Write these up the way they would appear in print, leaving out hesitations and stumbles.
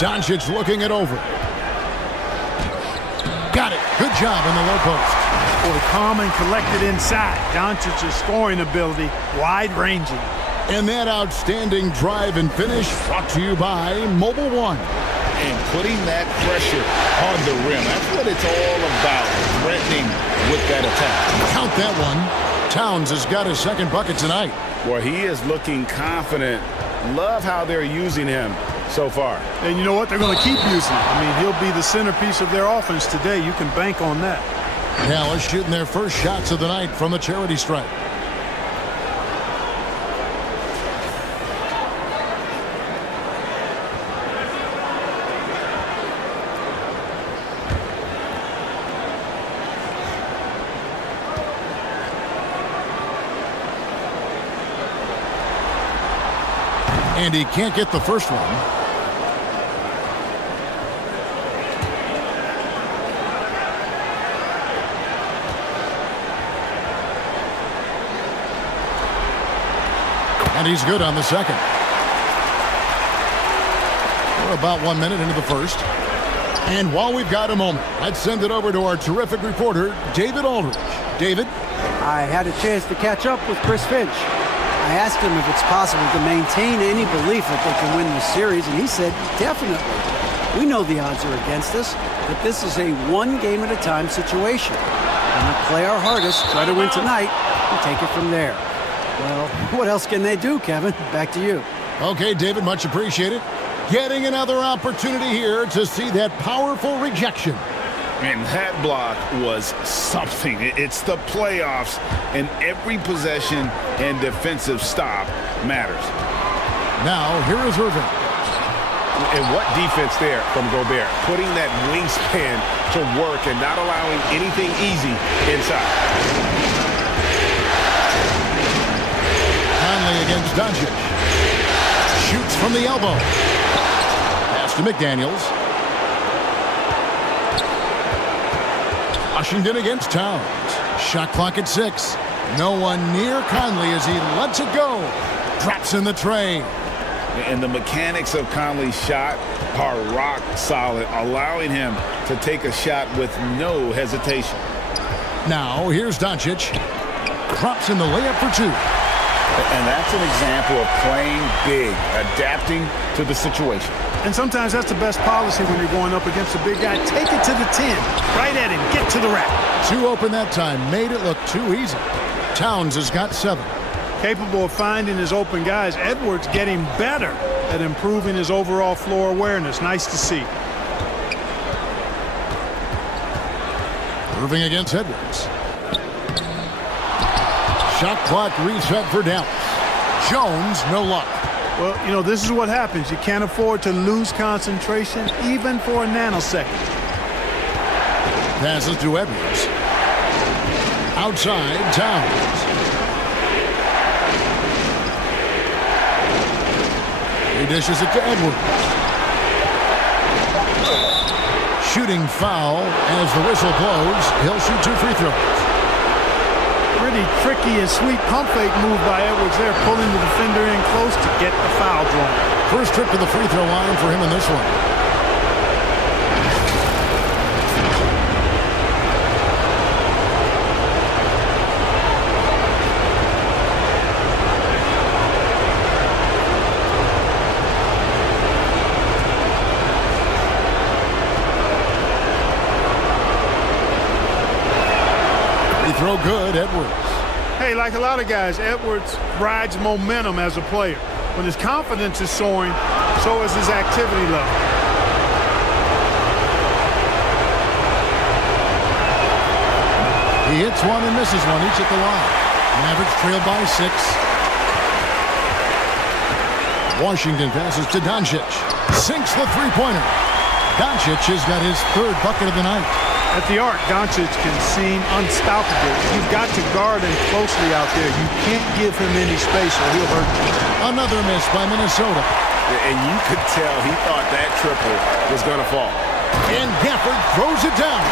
Doncic looking it over. Got it. Good job in the low post. Boy, calm and collected inside. Doncic's scoring ability, wide-ranging. And that outstanding drive and finish brought to you by Mobile One. And putting that pressure on the rim. That's what it's all about, threatening with that attack. Count that one. Towns has got his second bucket tonight. Well, he is looking confident. Love how they're using him so far. And you know what? They're going to keep using him. I mean, he'll be the centerpiece of their offense today. You can bank on that. Dallas shooting their first shots of the night from the charity stripe. And he can't get the first one. And he's good on the second. We're about 1 minute into the first. And while we've got a moment, let's send it over to our terrific reporter, David Aldridge. David? I had a chance to catch up with Chris Finch. I asked him if it's possible to maintain any belief that they can win this series, and he said, definitely. We know the odds are against us, but this is a one-game-at-a-time situation. And we play our hardest, try to win tonight, and take it from there. Well, what else can they do, Kevin? Back to you. Okay, David, much appreciated. Getting another opportunity here to see that powerful rejection. And that block was something. It's the playoffs, and every possession and defensive stop matters. Now, here is Irving. And what defense there from Gobert, putting that wingspan to work and not allowing anything easy inside. Conley against Doncic. Shoots from the elbow. Pass to McDaniels. Washington against Towns. Shot clock at 6. No one near Conley as he lets it go. Drops in the tray. And the mechanics of Conley's shot are rock solid, allowing him to take a shot with no hesitation. Now, here's Doncic. Drops in the layup for 2. And that's an example of playing big, adapting to the situation. And sometimes that's the best policy when you're going up against a big guy. Take it to the 10. Right at him. Get to the rack. 2 open that time. Made it look too easy. Towns has got 7. Capable of finding his open guys. Edwards getting better at improving his overall floor awareness. Nice to see. Irving against Edwards. Shot clock reset for Dallas. Jones, no luck. Well, you know, this is what happens. You can't afford to lose concentration even for a nanosecond. Passes to Edwards. Outside, Towns. He dishes it to Edwards. Shooting foul as the whistle blows. He'll shoot 2 free throws. Pretty tricky and sweet pump fake move by Edwards there, pulling the defender in close to get the foul drawn. First trip to the free throw line for him in this one. Throw good, Edwards. Hey, like a lot of guys, Edwards rides momentum as a player. When his confidence is soaring, so is his activity level. He hits one and misses one, each at the line. Mavericks trail by 6. Washington passes to Doncic. Sinks the three-pointer. Doncic has got his 3rd bucket of the night. At the arc, Doncic can seem unstoppable. You've got to guard him closely out there. You can't give him any space or he'll hurt you. Another miss by Minnesota. And you could tell he thought that triple was going to fall. And Gafford throws it down.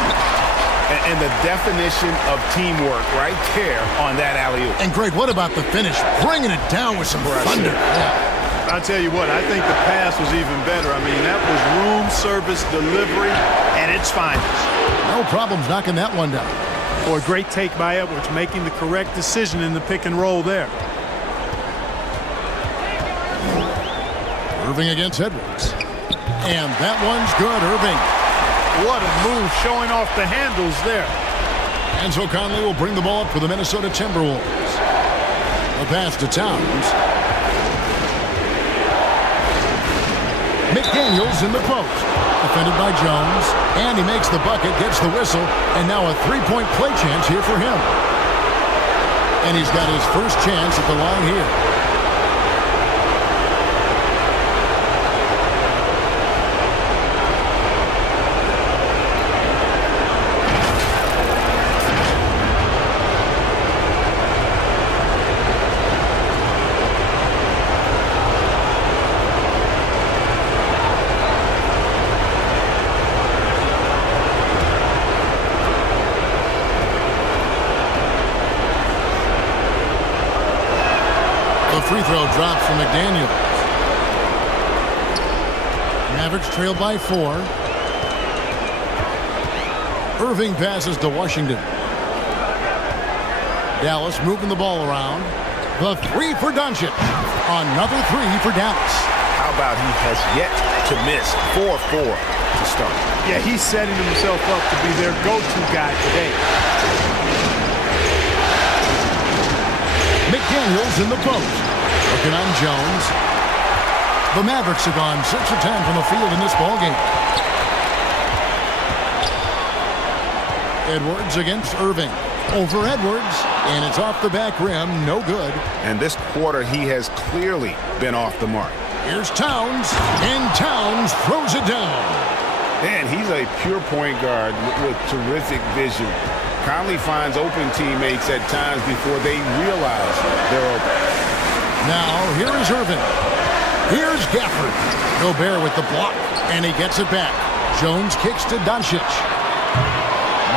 And the definition of teamwork right there on that alley-oop. And Greg, what about the finish? Bringing it down with some thunder. Yeah. I I tell you what, I think the pass was even better. I mean, that was room service delivery at its finest. No problems knocking that one down. Boy, great take by Edwards, making the correct decision in the pick and roll there. Irving against Edwards. And that one's good, Irving. What a move, showing off the handles there. Enzo Conley will bring the ball up for the Minnesota Timberwolves. A pass to Towns. McDaniels in the post. Defended by Jones. And he makes the bucket, gets the whistle, and now a three-point play chance here for him. And he's got his first chance at the line here. Free throw drops from McDaniels. Mavericks trail by 4. Irving passes to Washington. Dallas moving the ball around. The three for Doncic. Another three for Dallas. How about he has yet to miss 4-4 to start? Yeah, he's setting himself up to be their go-to guy today. McDaniels in the post. Looking on Jones. The Mavericks have gone 6 of 10 from the field in this ballgame. Edwards against Irving. Over Edwards, and it's off the back rim, no good. And this quarter, he has clearly been off the mark. Here's Towns, and Towns throws it down. Man, he's a pure point guard with terrific vision. Conley finds open teammates at times before they realize they're open. Now, here is Irving. Here's Gafford. Gobert with the block, and he gets it back. Jones kicks to Doncic.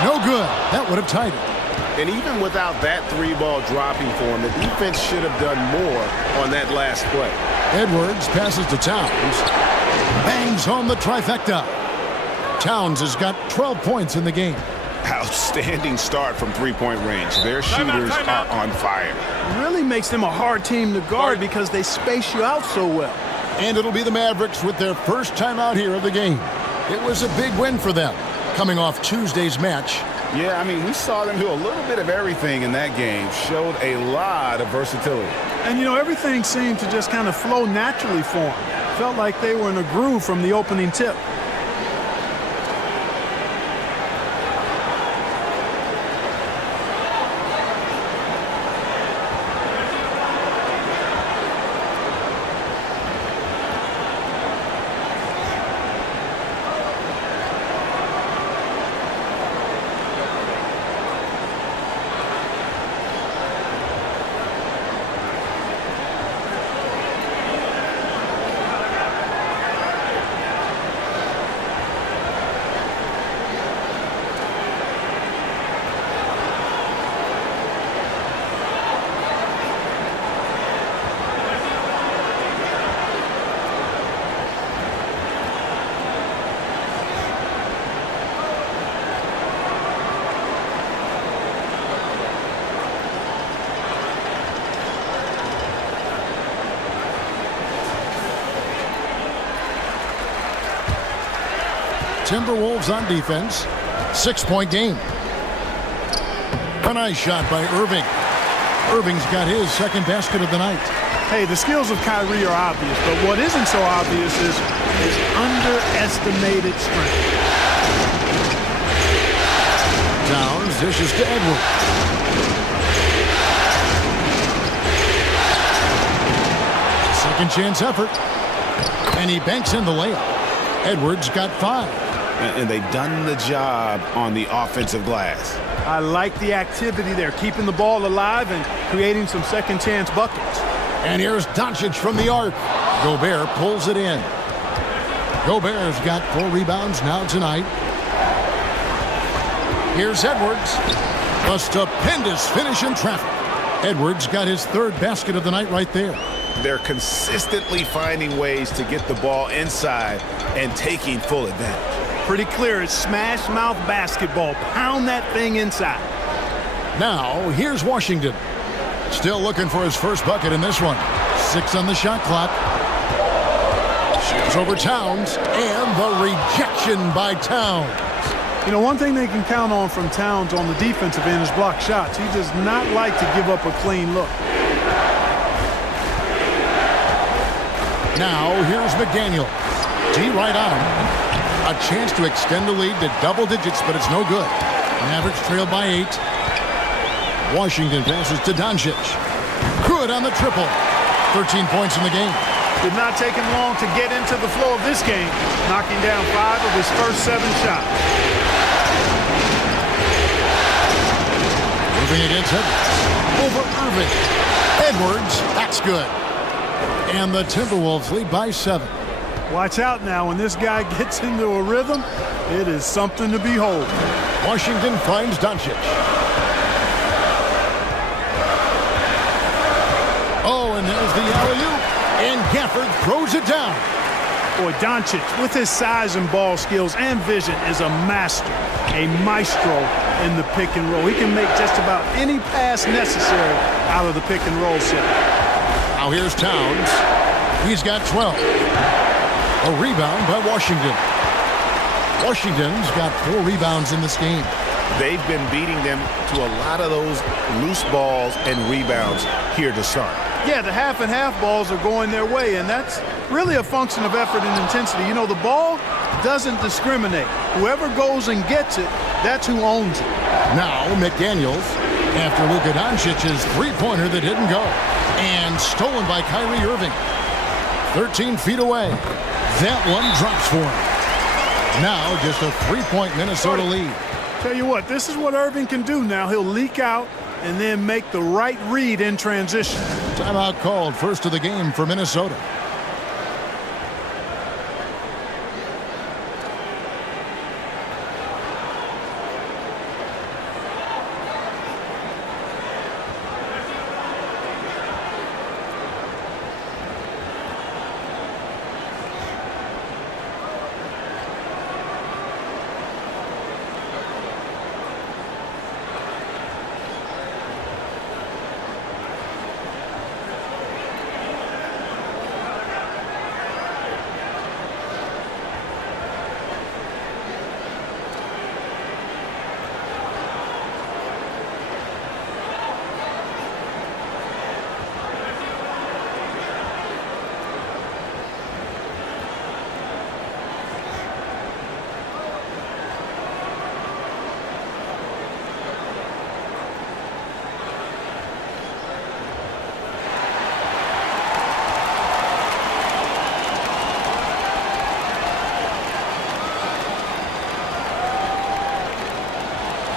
No good. That would have tied it. And even without that three-ball dropping for him, the defense should have done more on that last play. Edwards passes to Towns. Bangs home the trifecta. Towns has got 12 points in the game. Outstanding start from three-point range. Their shooters are on fire. Really makes them a hard team to guard because they space you out so well. And it'll be the Mavericks with their first time out here of the game. It was a big win for them, coming off Tuesday's match. Yeah, I mean, we saw them do a little bit of everything in that game. Showed a lot of versatility. And, you know, everything seemed to just kind of flow naturally for them. Felt like they were in a groove from the opening tip. Timberwolves on defense. 6-point game. A nice shot by Irving. Irving's got his second basket of the night. Hey, the skills of Kyrie are obvious, but what isn't so obvious is his underestimated strength. Towns dishes to Edwards. Second chance effort. And he banks in the layup. Edwards got 5. And they've done the job on the offensive glass. I like the activity there, keeping the ball alive and creating some second chance buckets. And here's Doncic from the arc. Gobert pulls it in. Gobert's got 4 rebounds now tonight. Here's Edwards. A stupendous finish in traffic. Edwards got his 3rd basket of the night right there. They're consistently finding ways to get the ball inside and taking full advantage. Pretty clear. It's smash mouth basketball. Pound that thing inside. Now, here's Washington. Still looking for his first bucket in this one. 6 on the shot clock. Shoots over Towns, and the rejection by Towns. You know, one thing they can count on from Towns on the defensive end is block shots. He does not like to give up a clean look. Now, here's McDaniel. D right on him. A chance to extend the lead to double digits, but it's no good. Mavericks trailed by 8. Washington passes to Doncic. Good on the triple. 13 points in the game. Did not take him long to get into the flow of this game, knocking down 5 of his first 7 shots. Moving against Edwards. Over Irving. Edwards, that's good. And the Timberwolves lead by 7. Watch out now. When this guy gets into a rhythm, it is something to behold. Washington finds Doncic. Oh, and there's the alley-oop. And Gafford throws it down. Boy, Doncic, with his size and ball skills and vision, is a master, a maestro in the pick and roll. He can make just about any pass necessary out of the pick and roll set. Now here's Towns. He's got 12. A rebound by Washington. Washington's got 4 rebounds in this game. They've been beating them to a lot of those loose balls and rebounds here to start. Yeah, the half and half balls are going their way, and that's really a function of effort and intensity. You know, the ball doesn't discriminate. Whoever goes and gets it, that's who owns it. Now McDaniels after Luka Doncic's three-pointer that didn't go. And stolen by Kyrie Irving. 13 feet away. That one drops for him. Now just a 3-point Minnesota lead. Tell you what, this is what Irving can do now. He'll leak out and then make the right read in transition. Timeout called, first of the game for Minnesota.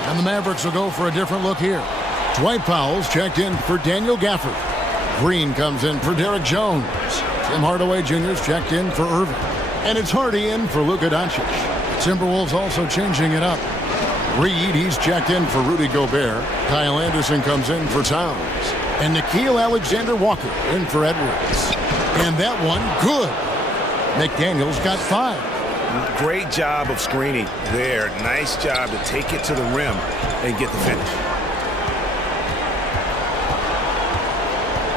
And the Mavericks will go for a different look here. Dwight Powell's checked in for Daniel Gafford. Green comes in for Derek Jones. Tim Hardaway Jr.'s checked in for Irving. And it's Hardy in for Luka Doncic. Timberwolves also changing it up. Reed, he's checked in for Rudy Gobert. Kyle Anderson comes in for Towns. And Nickeil Alexander-Walker in for Edwards. And that one, good. McDaniel's got 5. Great job of screening there. Nice job to take it to the rim and get the finish.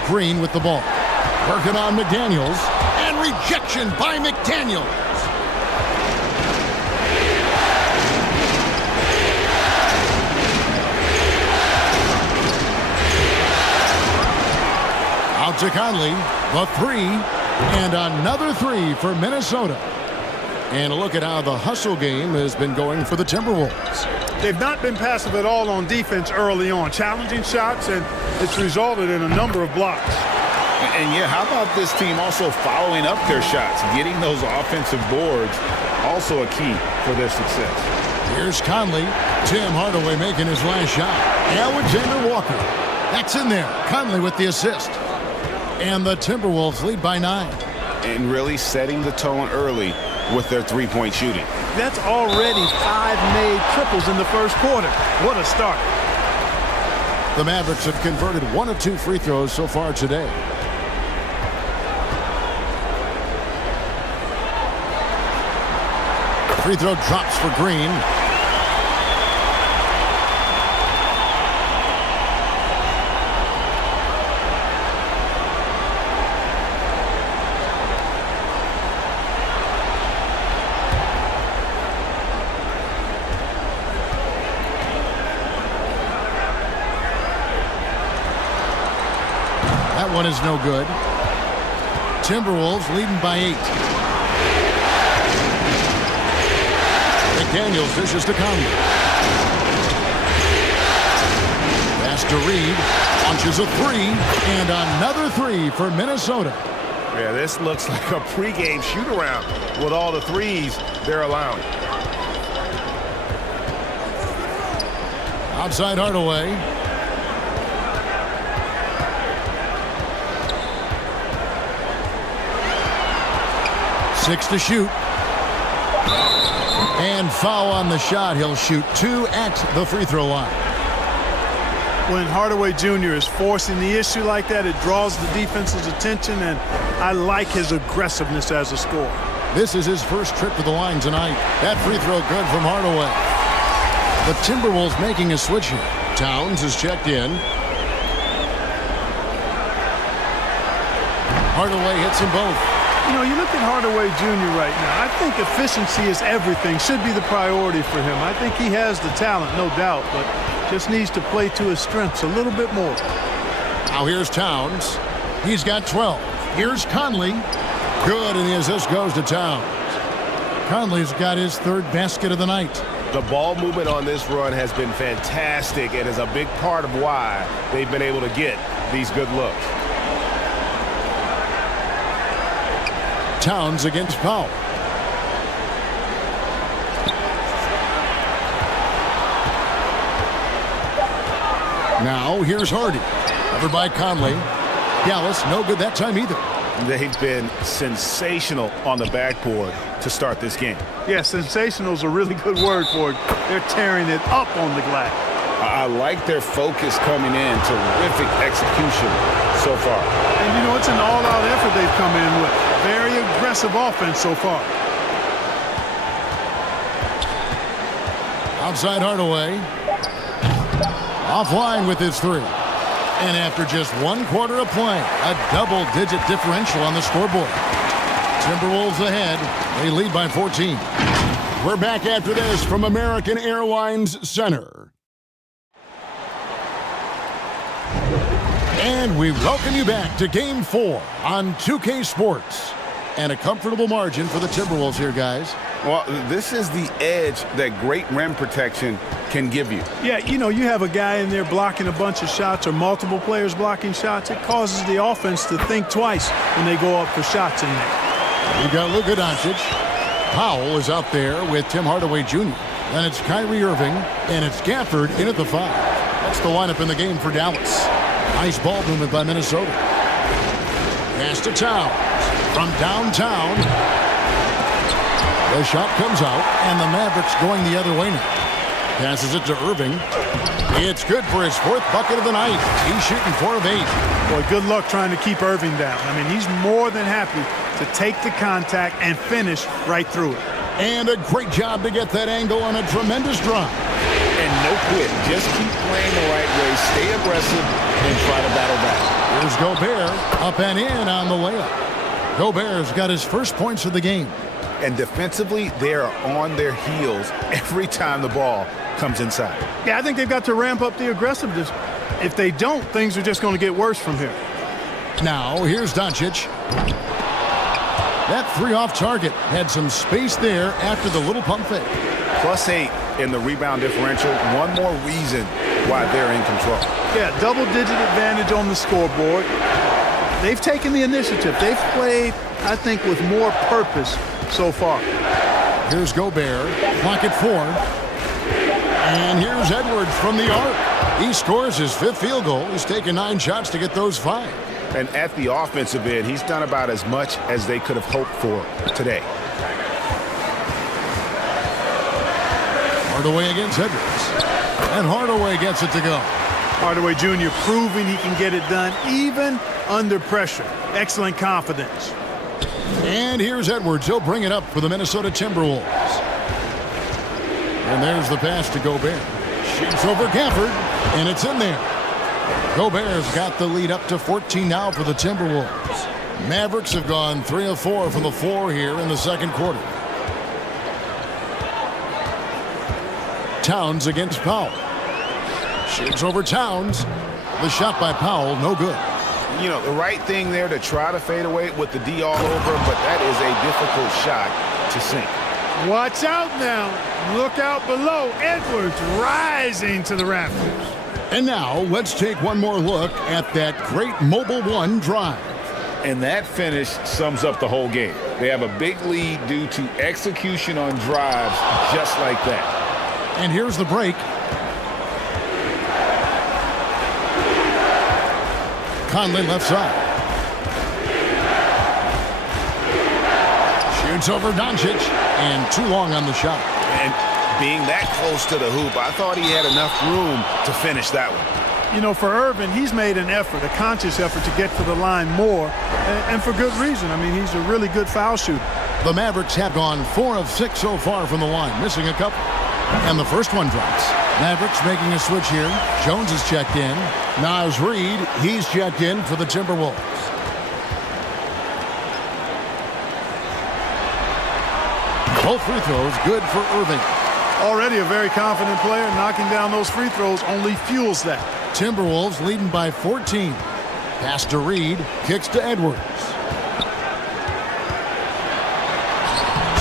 Green with the ball. Working on McDaniels. And rejection by McDaniels. Out to Conley. The 3. And another 3 for Minnesota. And a look at how the hustle game has been going for the Timberwolves. They've not been passive at all on defense early on. Challenging shots, and it's resulted in a number of blocks. And yeah, how about this team also following up their shots? Getting those offensive boards, also a key for their success. Here's Conley. Tim Hardaway making his last shot. Alexander Walker. That's in there. Conley with the assist. And the Timberwolves lead by 9. And really setting the tone early with their three-point shooting. That's already 5 made triples in the first quarter. What a start. The Mavericks have converted 1 of 2 free throws so far today. Free throw drops for Green. That one is no good. Timberwolves leading by 8. McDaniels dishes to Conley. Pass to Reed. Launches a 3. And another 3 for Minnesota. Yeah, this looks like a pregame shoot-around with all the threes they're allowing. Outside Hardaway. Six to shoot. And foul on the shot. He'll shoot 2 at the free throw line. When Hardaway Jr. is forcing the issue like that, it draws the defense's attention, and I like his aggressiveness as a scorer. This is his first trip to the line tonight. That free throw good from Hardaway. The Timberwolves making a switch here. Towns is checked in. Hardaway hits them both. You know, you look at Hardaway Jr. right now, I think efficiency is everything, should be the priority for him. I think he has the talent, no doubt, but just needs to play to his strengths a little bit more. Now here's Towns. He's got 12. Here's Conley. Good, and the assist goes to Towns. Conley's got his 3rd basket of the night. The ball movement on this run has been fantastic and is a big part of why they've been able to get these good looks. Towns against Powell. Now here's Hardy. Covered by Conley. Dallas no good that time either. They've been sensational on the backboard to start this game. Yeah, sensational is a really good word for it. They're tearing it up on the glass. I like their focus coming in. Terrific execution so far. And, you know, it's an all-out effort they've come in with. Very aggressive offense so far. Outside Hardaway. Offline with his 3. And after just 1 quarter of play, a double-digit differential on the scoreboard. Timberwolves ahead. They lead by 14. We're back after this from American Airlines Center. And we welcome you back to Game 4 on 2K Sports. And a comfortable margin for the Timberwolves here, guys. Well, this is the edge that great rim protection can give you. Yeah, you know, you have a guy in there blocking a bunch of shots or multiple players blocking shots. It causes the offense to think twice when they go up for shots in there. We've got Luka Doncic. Powell is out there with Tim Hardaway Jr. Then it's Kyrie Irving, and it's Gafford in at the 5. That's the lineup in the game for Dallas. Nice ball movement by Minnesota. Pass to Towns from downtown. The shot comes out, and the Mavericks going the other way now. Passes it to Irving. It's good for his 4th bucket of the night. He's shooting 4 of 8. Boy, good luck trying to keep Irving down. I mean, he's more than happy to take the contact and finish right through it. And a great job to get that angle on a tremendous drive. And no quit. Just keep playing the right way. Stay aggressive and try to battle back. Here's Gobert up and in on the layup. Gobert's got his first points of the game. And defensively, they are on their heels every time the ball comes inside. Yeah, I think they've got to ramp up the aggressiveness. If they don't, things are just going to get worse from here. Now, here's Doncic. That 3 off target had some space there after the little pump fake. +8 in the rebound differential. One more reason why they're in control. Yeah, double-digit advantage on the scoreboard. They've taken the initiative. They've played, I think, with more purpose so far. Here's Gobert. Clock at 4. And here's Edwards from the arc. He scores his 5th field goal. He's taken 9 shots to get those 5. And at the offensive end, he's done about as much as they could have hoped for today. Hardaway against Edwards. And Hardaway gets it to go. Hardaway Jr. proving he can get it done even under pressure. Excellent confidence. And here's Edwards. He'll bring it up for the Minnesota Timberwolves. And there's the pass to Gobert. Shoots over Gafford, and it's in there. Gobert's got the lead up to 14 now for the Timberwolves. Mavericks have gone 3 of 4 from the floor here in the second quarter. Towns against Powell. Shoots over Towns. The shot by Powell, no good. You know, the right thing there to try to fade away with the D all over, but that is a difficult shot to sink. Watch out now. Look out below. Edwards rising to the rafters. And now let's take one more look at that great Mobile One drive. And that finish sums up the whole game. They have a big lead due to execution on drives just like that. And here's the break. Conley left side. Shoots over Doncic, and too long on the shot. And being that close to the hoop, I thought he had enough room to finish that one. You know, for Irvin, he's made an effort, a conscious effort to get to the line more, and for good reason. I mean, he's a really good foul shooter. The Mavericks have gone 4 of 6 so far from the line, missing a couple. And the first one drops. Mavericks making a switch here. Jones is checked in. Naz Reid, he's checked in for the Timberwolves. Both free throws good for Irving. Already a very confident player. Knocking down those free throws only fuels that. Timberwolves leading by 14. Pass to Reid, kicks to Edwards.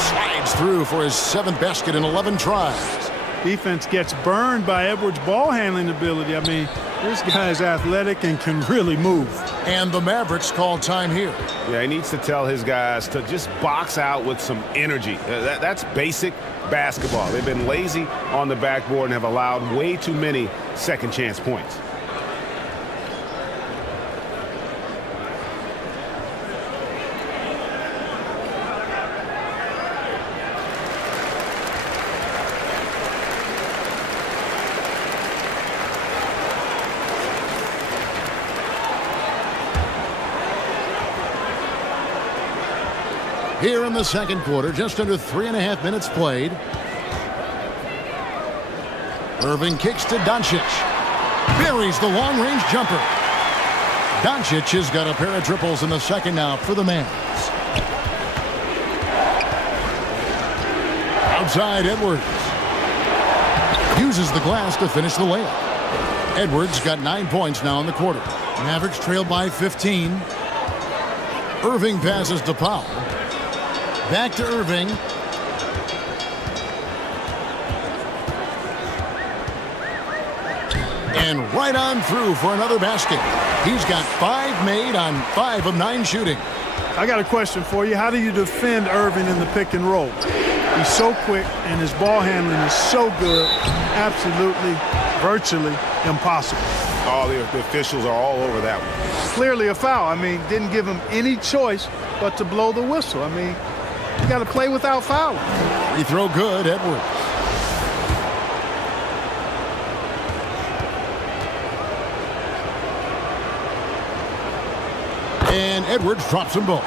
Slides through for his 7th basket in 11 tries. Defense gets burned by Edwards' ball handling ability. I mean, this guy's athletic and can really move. And the Mavericks call time here. Yeah, he needs to tell his guys to just box out with some energy. That's basic basketball. They've been lazy on the backboard and have allowed way too many second chance points. Here in the second quarter, just under 3.5 minutes played. Irving kicks to Doncic. Buries the long-range jumper. Doncic has got a pair of triples in the second now for the Mavs. Outside Edwards. Uses the glass to finish the layup. Edwards got 9 points now in the quarter. Mavericks trail by 15. Irving passes to Powell. Back to Irving. And right on through for another basket. He's got 5 made on 5 of 9 shooting. I got a question for you. How do you defend Irving in the pick and roll? He's so quick and his ball handling is so good. Absolutely, virtually impossible. All the officials are all over that one. Clearly a foul. I mean, didn't give him any choice but to blow the whistle. I mean, you got to play without fouling. Free throw good, Edwards. And Edwards drops them both.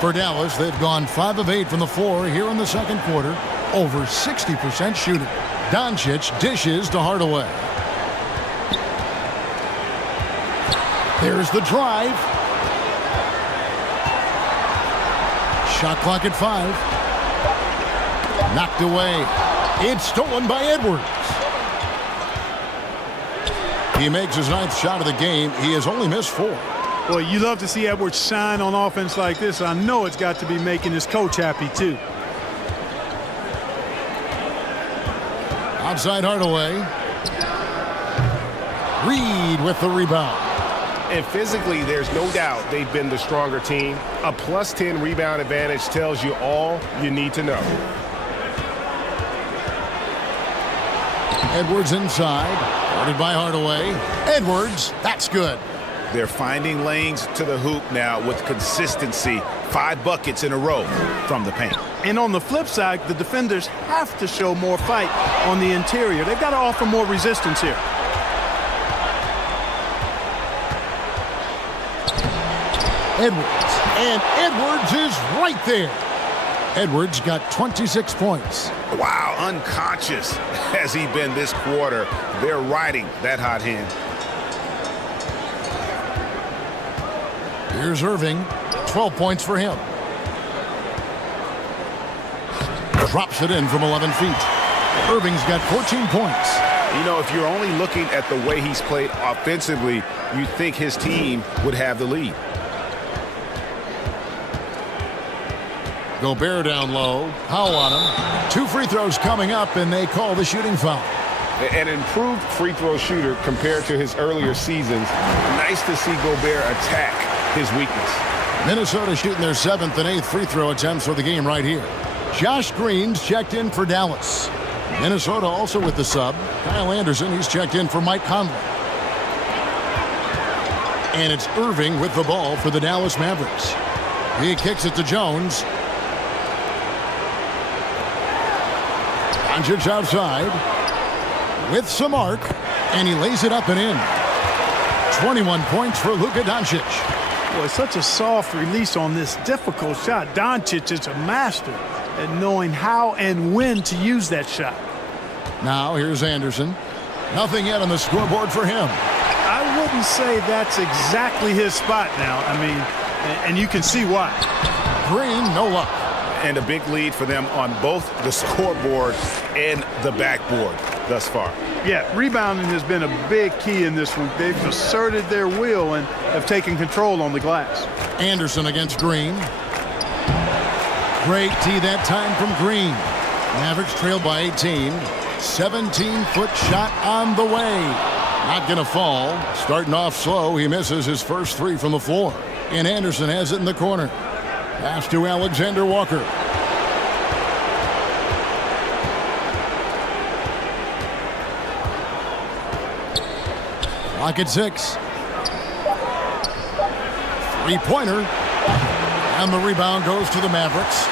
For Dallas, they've gone 5 of 8 from the floor here in the second quarter. Over 60% shooting. Doncic dishes to Hardaway. There's the drive. Shot clock at 5. Knocked away. It's stolen by Edwards. He makes his 9th shot of the game. He has only missed 4. Boy, you love to see Edwards shine on offense like this. I know it's got to be making his coach happy, too. Outside Hardaway. Reid with the rebound. And physically, there's no doubt they've been the stronger team. A +10 rebound advantage tells you all you need to know. Edwards inside. Guarded by Hardaway. Edwards, that's good. They're finding lanes to the hoop now with consistency. 5 buckets in a row from the paint. And on the flip side, the defenders have to show more fight on the interior. They've got to offer more resistance here. Edwards. And Edwards is right there. Edwards got 26 points. Wow, unconscious has he been this quarter. They're riding that hot hand. Here's Irving, 12 points for him. Drops it in from 11 feet. Irving's got 14 points. You know, if you're only looking at the way he's played offensively, you'd think his team would have the lead. Gobert down low. Powell on him. 2 free throws coming up, and they call the shooting foul. An improved free throw shooter compared to his earlier seasons. Nice to see Gobert attack his weakness. Minnesota shooting their 7th and 8th free throw attempts for the game right here. Josh Green's checked in for Dallas. Minnesota also with the sub. Kyle Anderson, he's checked in for Mike Conley. And it's Irving with the ball for the Dallas Mavericks. He kicks it to Jones. Doncic outside with some arc, and he lays it up and in. 21 points for Luka Doncic. Boy, such a soft release on this difficult shot. Doncic is a master at knowing how and when to use that shot. Now here's Anderson. Nothing yet on the scoreboard for him. I wouldn't say that's exactly his spot now. I mean, and you can see why. Green, no luck. And a big lead for them on both the scoreboard and the backboard thus far. Yeah, rebounding has been a big key in this one. They've asserted their will and have taken control on the glass. Anderson against Green. Great tee that time from Green. Mavericks trail by 18. 17-foot shot on the way. Not going to fall. Starting off slow, he misses his first 3 from the floor. And Anderson has it in the corner. Pass to Alexander Walker. Clock at 6. Three-pointer. And the rebound goes to the Mavericks.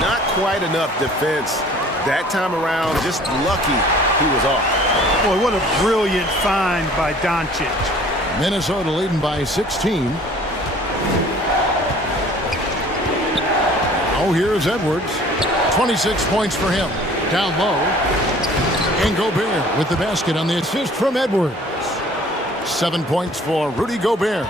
Not quite enough defense that time around. Just lucky he was off. Boy, what a brilliant find by Doncic. Minnesota leading by 16. Oh, here's Edwards. 26 points for him. Down low. And Gobert with the basket on the assist from Edwards. 7 points for Rudy Gobert.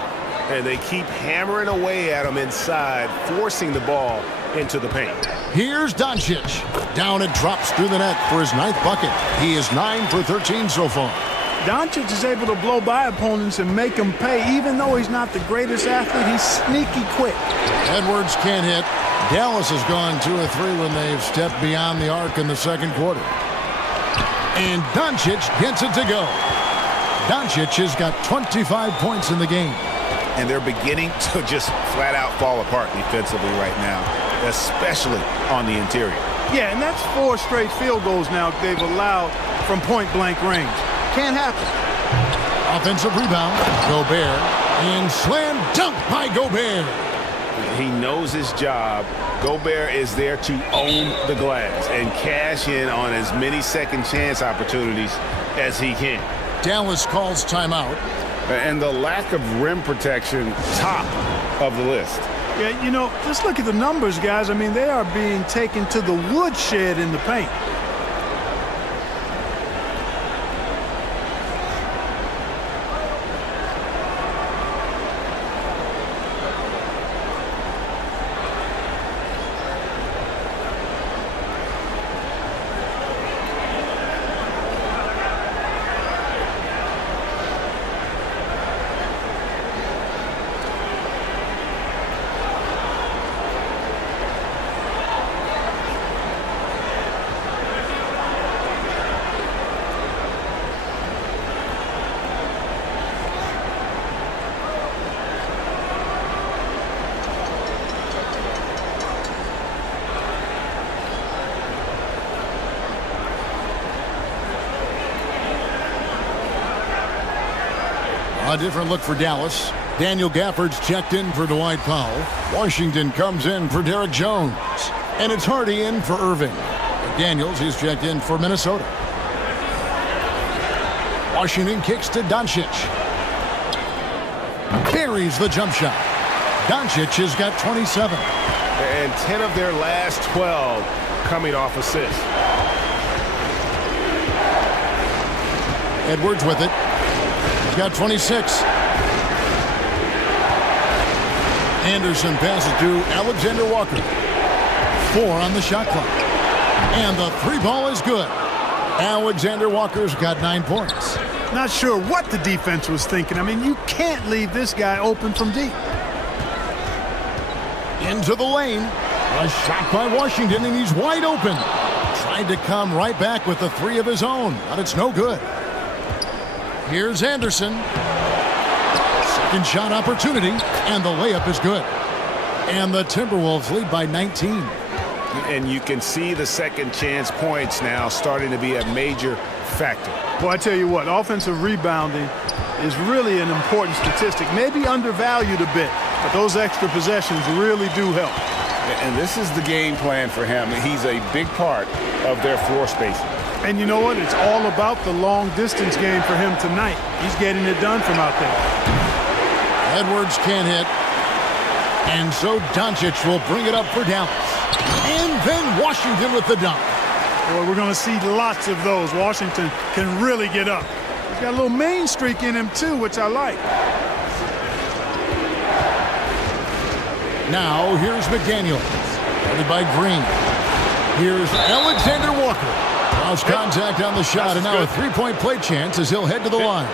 And they keep hammering away at him inside, forcing the ball into the paint. Here's Doncic. Down and drops through the net for his 9th bucket. He is 9 for 13 so far. Doncic is able to blow by opponents and make them pay. Even though he's not the greatest athlete, he's sneaky quick. Edwards can't hit. Dallas has gone 2 of 3 when they've stepped beyond the arc in the second quarter. And Doncic gets it to go. Doncic has got 25 points in the game. And they're beginning to just flat out fall apart defensively right now, especially on the interior. Yeah, and that's 4 straight field goals now they've allowed from point-blank range. Can't happen. Offensive rebound. Gobert. And slam dunk by Gobert. He knows his job. Gobert is there to own the glass and cash in on as many second chance opportunities as he can. Dallas calls timeout. And the lack of rim protection, top of the list. Yeah, you know, just look at the numbers, guys. I mean, they are being taken to the woodshed in the paint. A different look for Dallas. Daniel Gafford's checked in for Dwight Powell. Washington comes in for Derek Jones. And it's Hardy in for Irving. Daniels is checked in for Minnesota. Washington kicks to Doncic. Buries the jump shot. Doncic has got 27. and 10 of their last 12 coming off assists. Edwards with it. He's got 26. Anderson passes to Alexander Walker. 4 on the shot clock. And the 3 ball is good. Alexander Walker's got 9 points. Not sure what the defense was thinking. I mean, you can't leave this guy open from deep. Into the lane. A shot by Washington, and he's wide open. Tried to come right back with the 3 of his own, but it's no good. Here's Anderson. Second shot opportunity, and the layup is good. And the Timberwolves lead by 19. And you can see the second chance points now starting to be a major factor. Well, I tell you what, offensive rebounding is really an important statistic. Maybe undervalued a bit, but those extra possessions really do help. And this is the game plan for him. He's a big part of their floor spacing. And you know what? It's all about the long-distance game for him tonight. He's getting it done from out there. Edwards can't hit. And so Doncic will bring it up for Dallas. And then Washington with the dunk. Boy, we're going to see lots of those. Washington can really get up. He's got a little main streak in him, too, which I like. Now, here's McDaniels. Guarded by Green. Here's Alexander Walker. Lost contact on the shot, and now a 3-point play chance as he'll head to the line.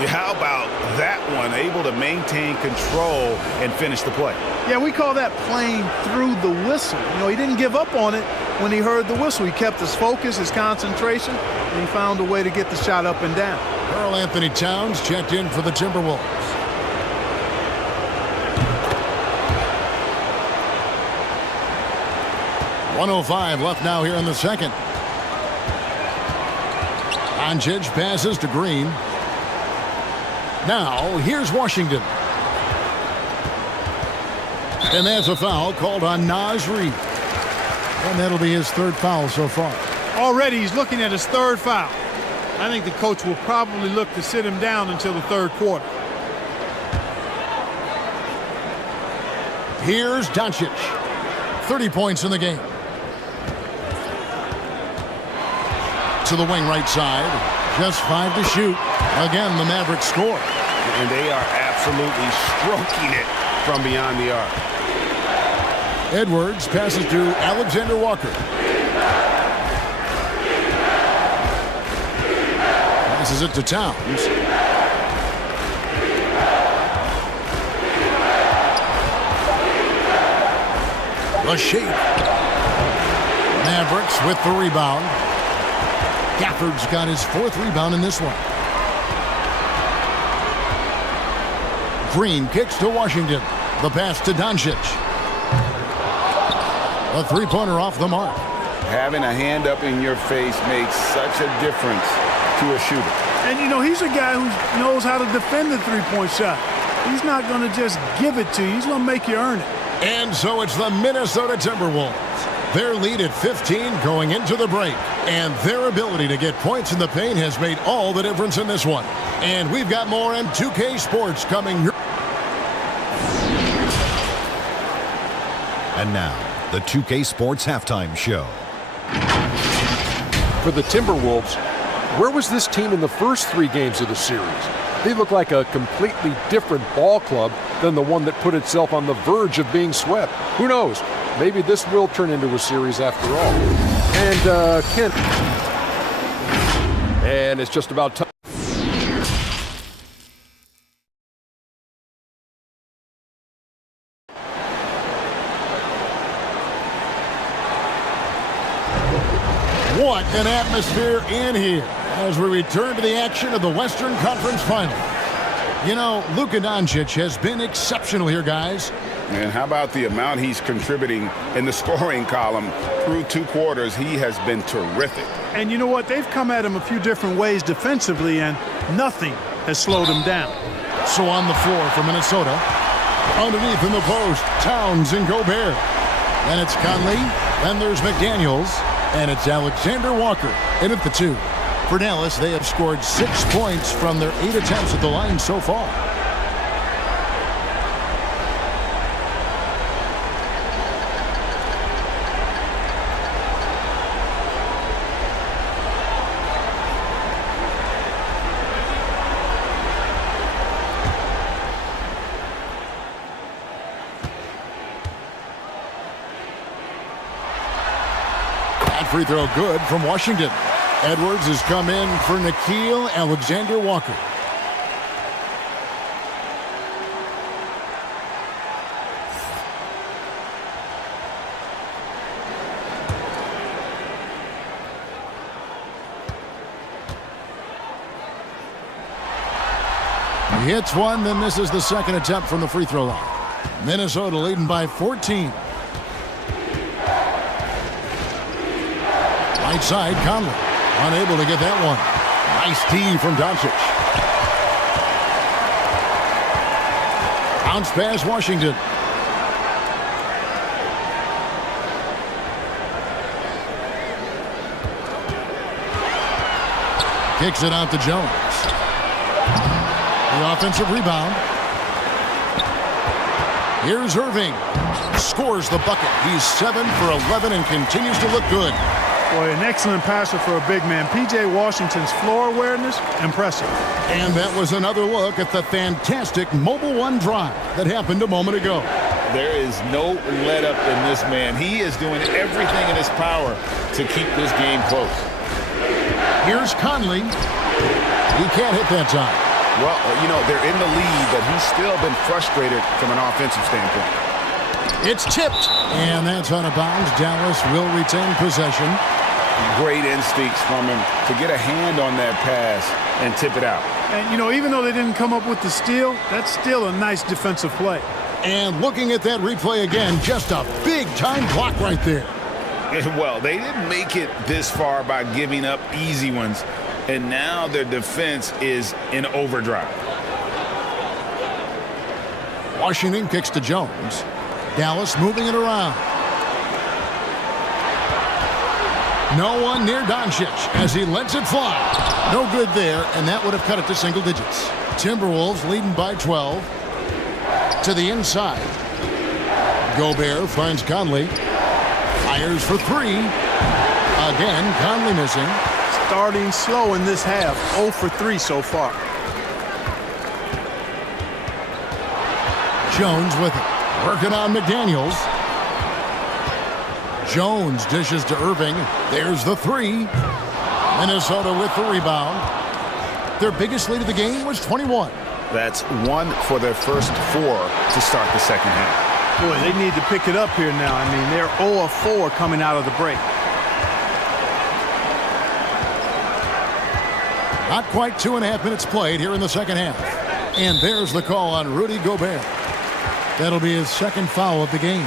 Yeah, how about that one? Able to maintain control and finish the play. Yeah, we call that playing through the whistle. You know, he didn't give up on it when he heard the whistle. He kept his focus, his concentration, and he found a way to get the shot up and down. Karl Anthony Towns checked in for the Timberwolves. .105 left now here in the second. Doncic passes to Green. Now, here's Washington. And that's a foul called on Naz Reid. And that'll be his 3rd foul so far. Already he's looking at his 3rd foul. I think the coach will probably look to sit him down until the 3rd quarter. Here's Doncic. 30 points in the game. To the wing right side. Just 5 to shoot. Again, the Mavericks score. And they are absolutely stroking it from beyond the arc. Edwards passes to Alexander Walker. Passes it to Towns. The shape. Mavericks with the rebound. Gafford's got his 4th rebound in this one. Green kicks to Washington. The pass to Doncic. A 3-pointer off the mark. Having a hand up in your face makes such a difference to a shooter. And, you know, he's a guy who knows how to defend the 3-point shot. He's not going to just give it to you. He's going to make you earn it. And so it's the Minnesota Timberwolves. Their lead at 15 going into the break. And their ability to get points in the paint has made all the difference in this one. And we've got more on 2K Sports coming. And now, the 2K Sports Halftime Show. For the Timberwolves, where was this team in the first 3 games of the series? They look like a completely different ball club than the one that put itself on the verge of being swept. Who knows? Maybe this will turn into a series after all. And Kent. And it's just about time. What an atmosphere in here as we return to the action of the Western Conference Final. You know, Luka Doncic has been exceptional here, guys. And how about the amount he's contributing in the scoring column through 2 quarters? He has been terrific. And you know what? They've come at him a few different ways defensively, and nothing has slowed him down. So on the floor for Minnesota, underneath in the post, Towns and Gobert. Then it's Conley, then there's McDaniels, and it's Alexander Walker in at the 2. For Dallas, they have scored 6 points from their 8 attempts at the line so far. That free throw good from Washington. Edwards has come in for Nickeil Alexander-Walker. He hits one, then misses the second attempt from the free throw line. Minnesota leading by 14. Right side, Conley. Unable to get that one. Nice D from Doncic. Bounce pass, Washington. Kicks it out to Jones. The offensive rebound. Here's Irving. Scores the bucket. He's 7 for 11 and continues to look good. Boy, an excellent passer for a big man. P.J. Washington's floor awareness, impressive. And that was another look at the fantastic Mobile One drive that happened a moment ago. There is no let-up in this man. He is doing everything in his power to keep this game close. Here's Conley. He can't hit that time. Well, you know, they're in the lead, but he's still been frustrated from an offensive standpoint. It's tipped. And that's out of bounds. Dallas will retain possession. Great instincts from him to get a hand on that pass and tip it out. And, you know, even though they didn't come up with the steal, that's still a nice defensive play. And looking at that replay again, just a big-time block right there. Well, they didn't make it this far by giving up easy ones, and now their defense is in overdrive. Washington kicks to Jones. Dallas moving it around. No one near Doncic as he lets it fly. No good there, and that would have cut it to single digits. Timberwolves leading by 12. To the inside. Gobert finds Conley. Fires for three. Again, Conley missing. Starting slow in this half. 0 for 3 so far. Jones with it. Working on McDaniels. Jones dishes to Irving. There's the three. Minnesota with the rebound. Their biggest lead of the game was 21. That's 1 for their first 4 to start the second half. Boy, they need to pick it up here now. I mean, they're 0 of 4 coming out of the break. Not quite 2.5 minutes played here in the second half. And there's the call on Rudy Gobert. That'll be his second foul of the game.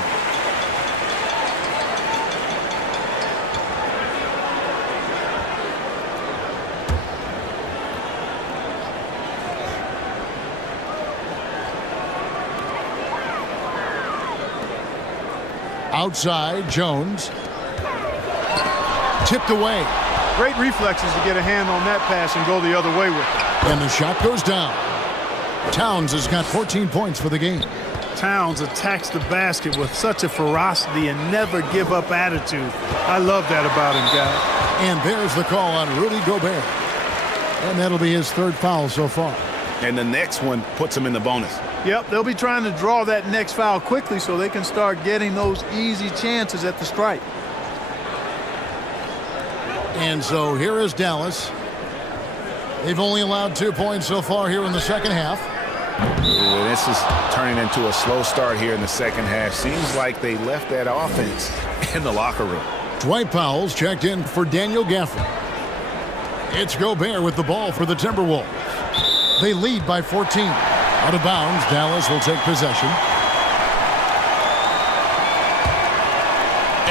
Outside, Jones. Tipped away. Great reflexes to get a hand on that pass and go the other way with it. And the shot goes down. Towns has got 14 points for the game. Towns attacks the basket with such a ferocity and never give up attitude. I love that about him, guys. And there's the call on Rudy Gobert. And that'll be his third foul so far. And the next one puts him in the bonus. Yep, they'll be trying to draw that next foul quickly so they can start getting those easy chances at the stripe. And so here is Dallas. They've only allowed 2 points so far here in the second half. Ooh, this is turning into a slow start here in the second half. Seems like they left that offense in the locker room. Dwight Powell's checked in for Daniel Gafford. It's Gobert with the ball for the Timberwolves. They lead by 14. Out of bounds, Dallas will take possession.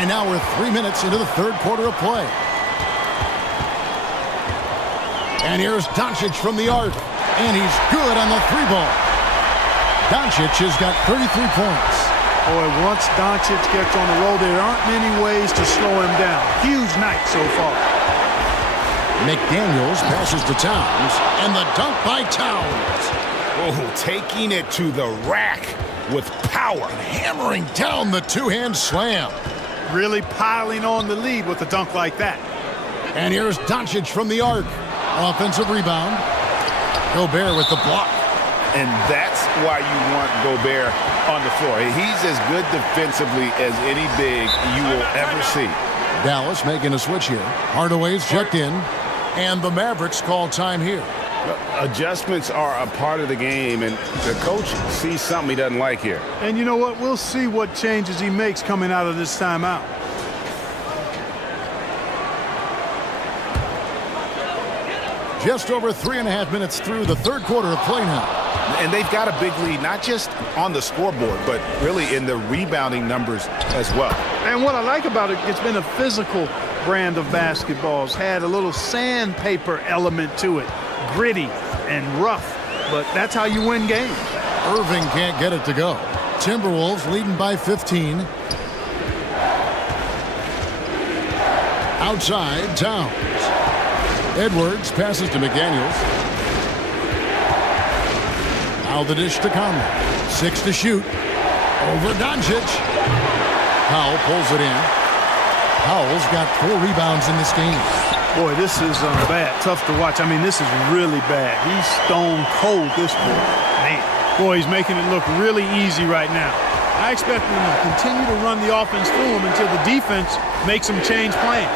And now we're 3 minutes into the third quarter of play. And here's Doncic from the arc. And he's good on the three ball. Doncic has got 33 points. Boy, once Doncic gets on the roll, there aren't many ways to slow him down. Huge night so far. McDaniels passes to Towns. And the dunk by Towns. Oh, taking it to the rack with power. Hammering down the two-hand slam. Really piling on the lead with a dunk like that. And here's Doncic from the arc. Offensive rebound. Gobert with the block. And that's why you want Gobert on the floor. He's as good defensively as any big you will ever see. Dallas making a switch here. Hardaway's checked in, and the Mavericks call time here. Adjustments are a part of the game, and the coach sees something he doesn't like here. And you know what? We'll see what changes he makes coming out of this timeout. Just over 3.5 minutes through the third quarter of play now. And they've got a big lead, not just on the scoreboard, but really in the rebounding numbers as well. And what I like about it, it's been a physical brand of basketball. It's had a little sandpaper element to it. Gritty and rough, but that's how you win games. Irving can't get it to go. Timberwolves leading by 15. Outside, Towns. Edwards passes to McDaniels. Now the dish to Conley. 6 to shoot. Over Doncic. Powell pulls it in. Powell's got 4 rebounds in this game. Boy, this is bad. Tough to watch. I mean, this is really bad. He's stone cold, this boy. Man, boy, he's making it look really easy right now. I expect him to continue to run the offense through him until the defense makes him change plans.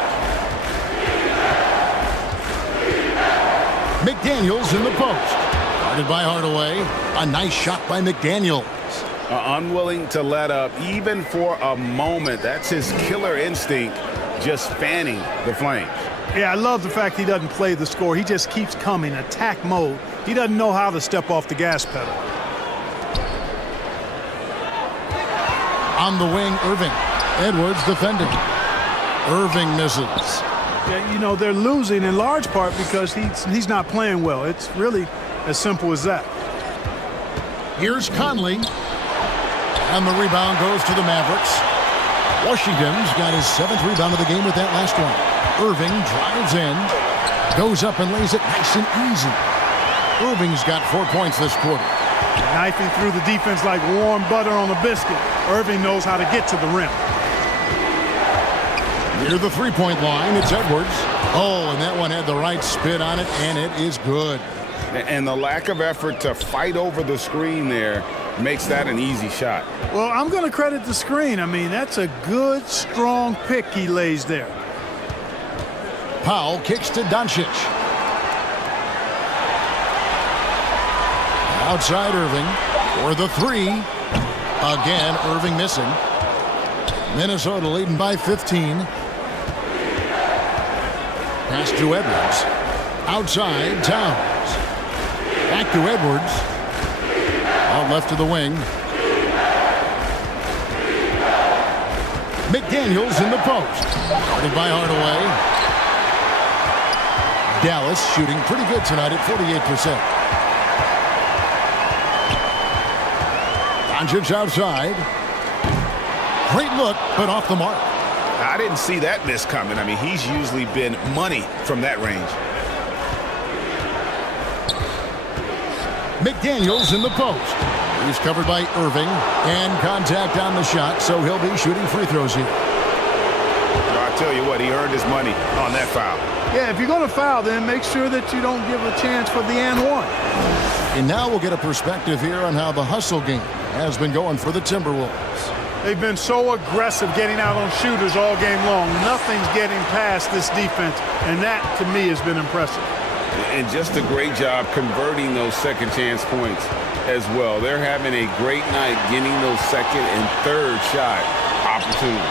McDaniels in the post. Guarded by Hardaway. A nice shot by McDaniels. Unwilling to let up even for a moment. That's his killer instinct, just fanning the flames. Yeah, I love the fact he doesn't play the score. He just keeps coming, attack mode. He doesn't know how to step off the gas pedal. On the wing, Irving. Edwards defending. Irving misses. Yeah, you know, they're losing in large part because he's not playing well. It's really as simple as that. Here's Conley. And the rebound goes to the Mavericks. Washington's got his 7th rebound of the game with that last one. Irving drives in. Goes up and lays it nice and easy. Irving's got 4 points this quarter. Knifing through the defense like warm butter on a biscuit. Irving knows how to get to the rim. Near the three-point line, it's Edwards. Oh, and that one had the right spin on it, and it is good. And the lack of effort to fight over the screen there makes that an easy shot. Well, I'm going to credit the screen. I mean, that's a good, strong pick he lays there. Powell kicks to Doncic. Outside Irving for the 3. Again, Irving missing. Minnesota leading by 15. Pass to Edwards. Outside, Towns. Back to Edwards. Out left to the wing. McDaniels in the post. Guarded by Hardaway. Dallas shooting pretty good tonight at 48%. Doncic outside. Great look, but off the mark. I didn't see that miss coming. I mean, he's usually been money from that range. McDaniels in the post. He's covered by Irving, and contact on the shot, so he'll be shooting free throws here. I'll tell you what, he earned his money on that foul. Yeah, if you're going to foul, then make sure that you don't give a chance for the and one. And now we'll get a perspective here on how the hustle game has been going for the Timberwolves. They've been so aggressive getting out on shooters all game long. Nothing's getting past this defense, and that, to me, has been impressive. And just a great job converting those second chance points as well. They're having a great night getting those second and third shot opportunities.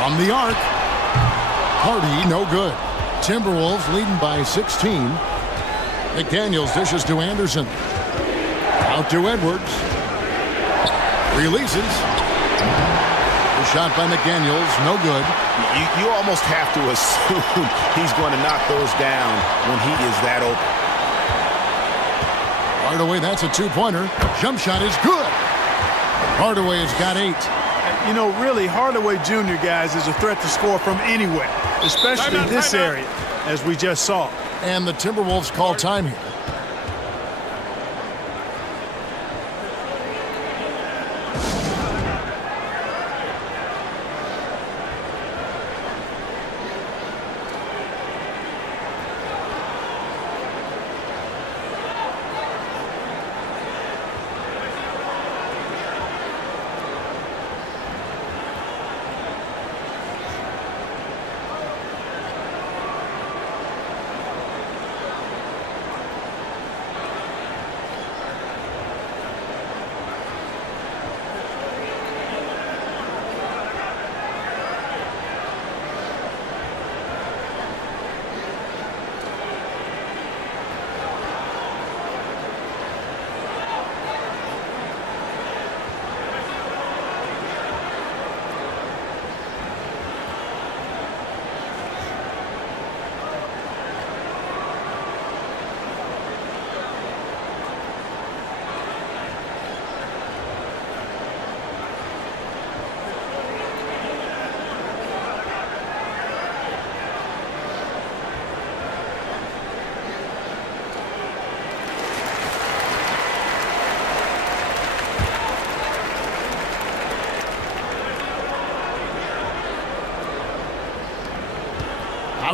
From the arc, Hardy no good. Timberwolves leading by 16. McDaniels dishes to Anderson. Out to Edwards. Releases. The shot by McDaniels, no good. You almost have to assume he's going to knock those down when he is that open. Hardaway, that's a two-pointer. Jump shot is good. Hardaway has got 8. You know, really, Hardaway Jr., guys, is a threat to score from anywhere, especially this area, as we just saw. And the Timberwolves call time here.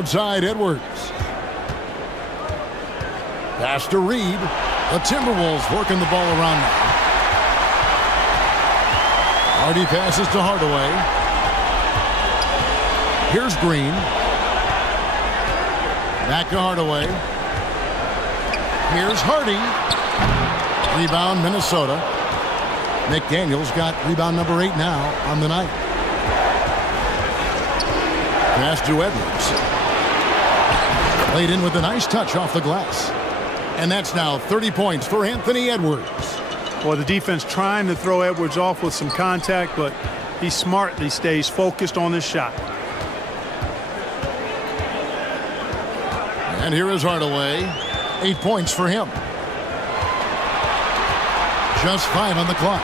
Outside Edwards. Pass to Reed. The Timberwolves working the ball around now. Hardy passes to Hardaway. Here's Green. Back to Hardaway. Here's Hardy. Rebound Minnesota. McDaniels got rebound number 8 now on the night. Pass to Edwards. Played in with a nice touch off the glass. And that's now 30 points for Anthony Edwards. Well, the defense trying to throw Edwards off with some contact, but he smartly stays focused on his shot. And here is Hardaway. 8 points for him. Just 5 on the clock.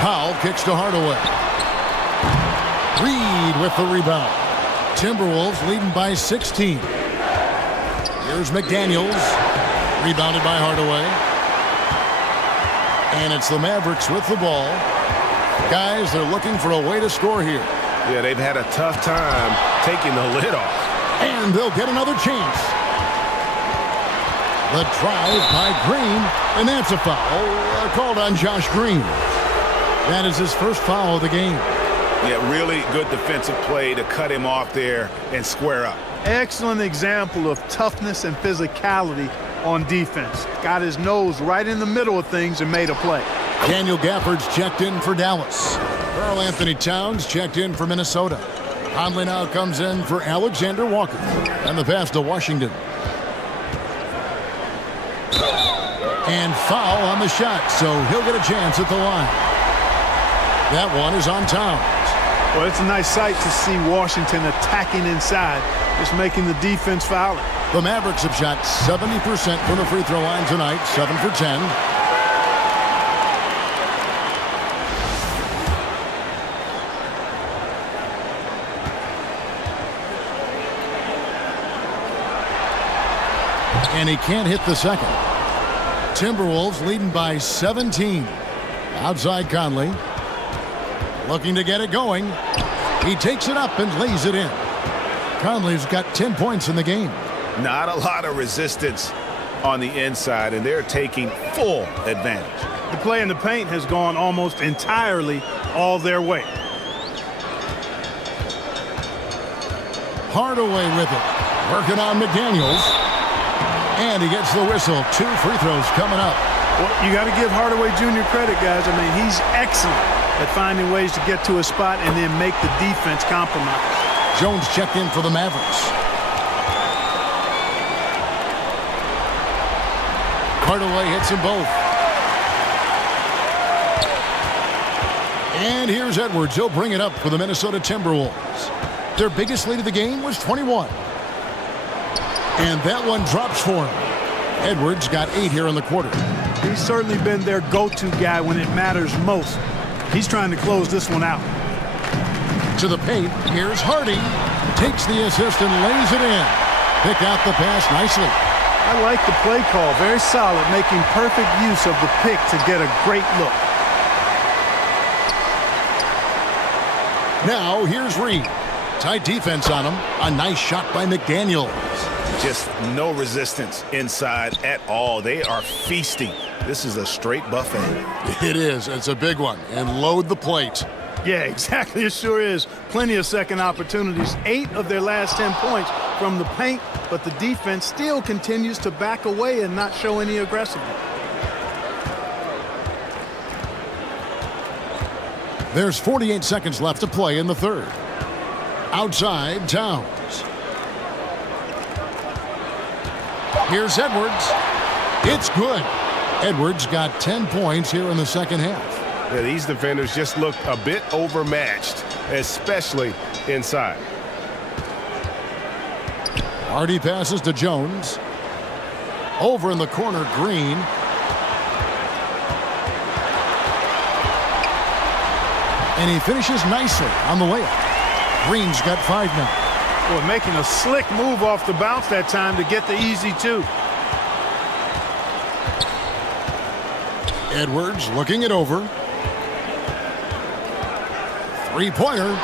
Powell kicks to Hardaway. Reed with the rebound. Timberwolves leading by 16. Here's McDaniels. Rebounded by Hardaway. And it's the Mavericks with the ball. Guys, they're looking for a way to score here. Yeah, they've had a tough time taking the lid off. And they'll get another chance. The drive by Green, and that's a foul called on Josh Green. That is his first foul of the game. Yeah, really good defensive play to cut him off there and square up. Excellent example of toughness and physicality on defense. Got his nose right in the middle of things and made a play. Daniel Gafford's checked in for Dallas. Karl Anthony Towns checked in for Minnesota. Conley now comes in for Alexander Walker. And the pass to Washington. And foul on the shot, so he'll get a chance at the line. That one is on Towns. Well, it's a nice sight to see Washington attacking inside, just making the defense foul. The Mavericks have shot 70% from the free throw line tonight, 7 for 10. And he can't hit the second. Timberwolves leading by 17. Outside Conley. Looking to get it going. He takes it up and lays it in. Conley's got 10 points in the game. Not a lot of resistance on the inside, and they're taking full advantage. The play in the paint has gone almost entirely all their way. Hardaway with it. Working on McDaniels. And he gets the whistle. 2 free throws coming up. Well, you got to give Hardaway Jr. credit, guys. I mean, he's excellent at finding ways to get to a spot and then make the defense compromise. Jones checked in for the Mavericks. Hardaway hits them both. And here's Edwards. He'll bring it up for the Minnesota Timberwolves. Their biggest lead of the game was 21. And that one drops for him. Edwards got 8 here in the quarter. He's certainly been their go-to guy when it matters most. He's trying to close this one out. To the paint, here's Hardy. Takes the assist and lays it in. Pick out the pass nicely. I like the play call. Very solid, making perfect use of the pick to get a great look. Now, here's Reed. Tight defense on him. A nice shot by McDaniels. Just no resistance inside at all. They are feasting. This is a straight buffet. It is. It's a big one. And load the plate. Yeah, exactly. It sure is. Plenty of second opportunities. 8 of their last 10 points from the paint, but the defense still continues to back away and not show any aggressiveness. There's 48 seconds left to play in the third. Outside, Towns. Here's Edwards. It's good. Edwards got 10 points here in the second half. Yeah, these defenders just look a bit overmatched, especially inside. Hardy passes to Jones. Over in the corner, Green. And he finishes nicely on the layup. Green's got 5 now. Boy, making a slick move off the bounce that time to get the easy 2. Edwards looking it over. Three-pointer. The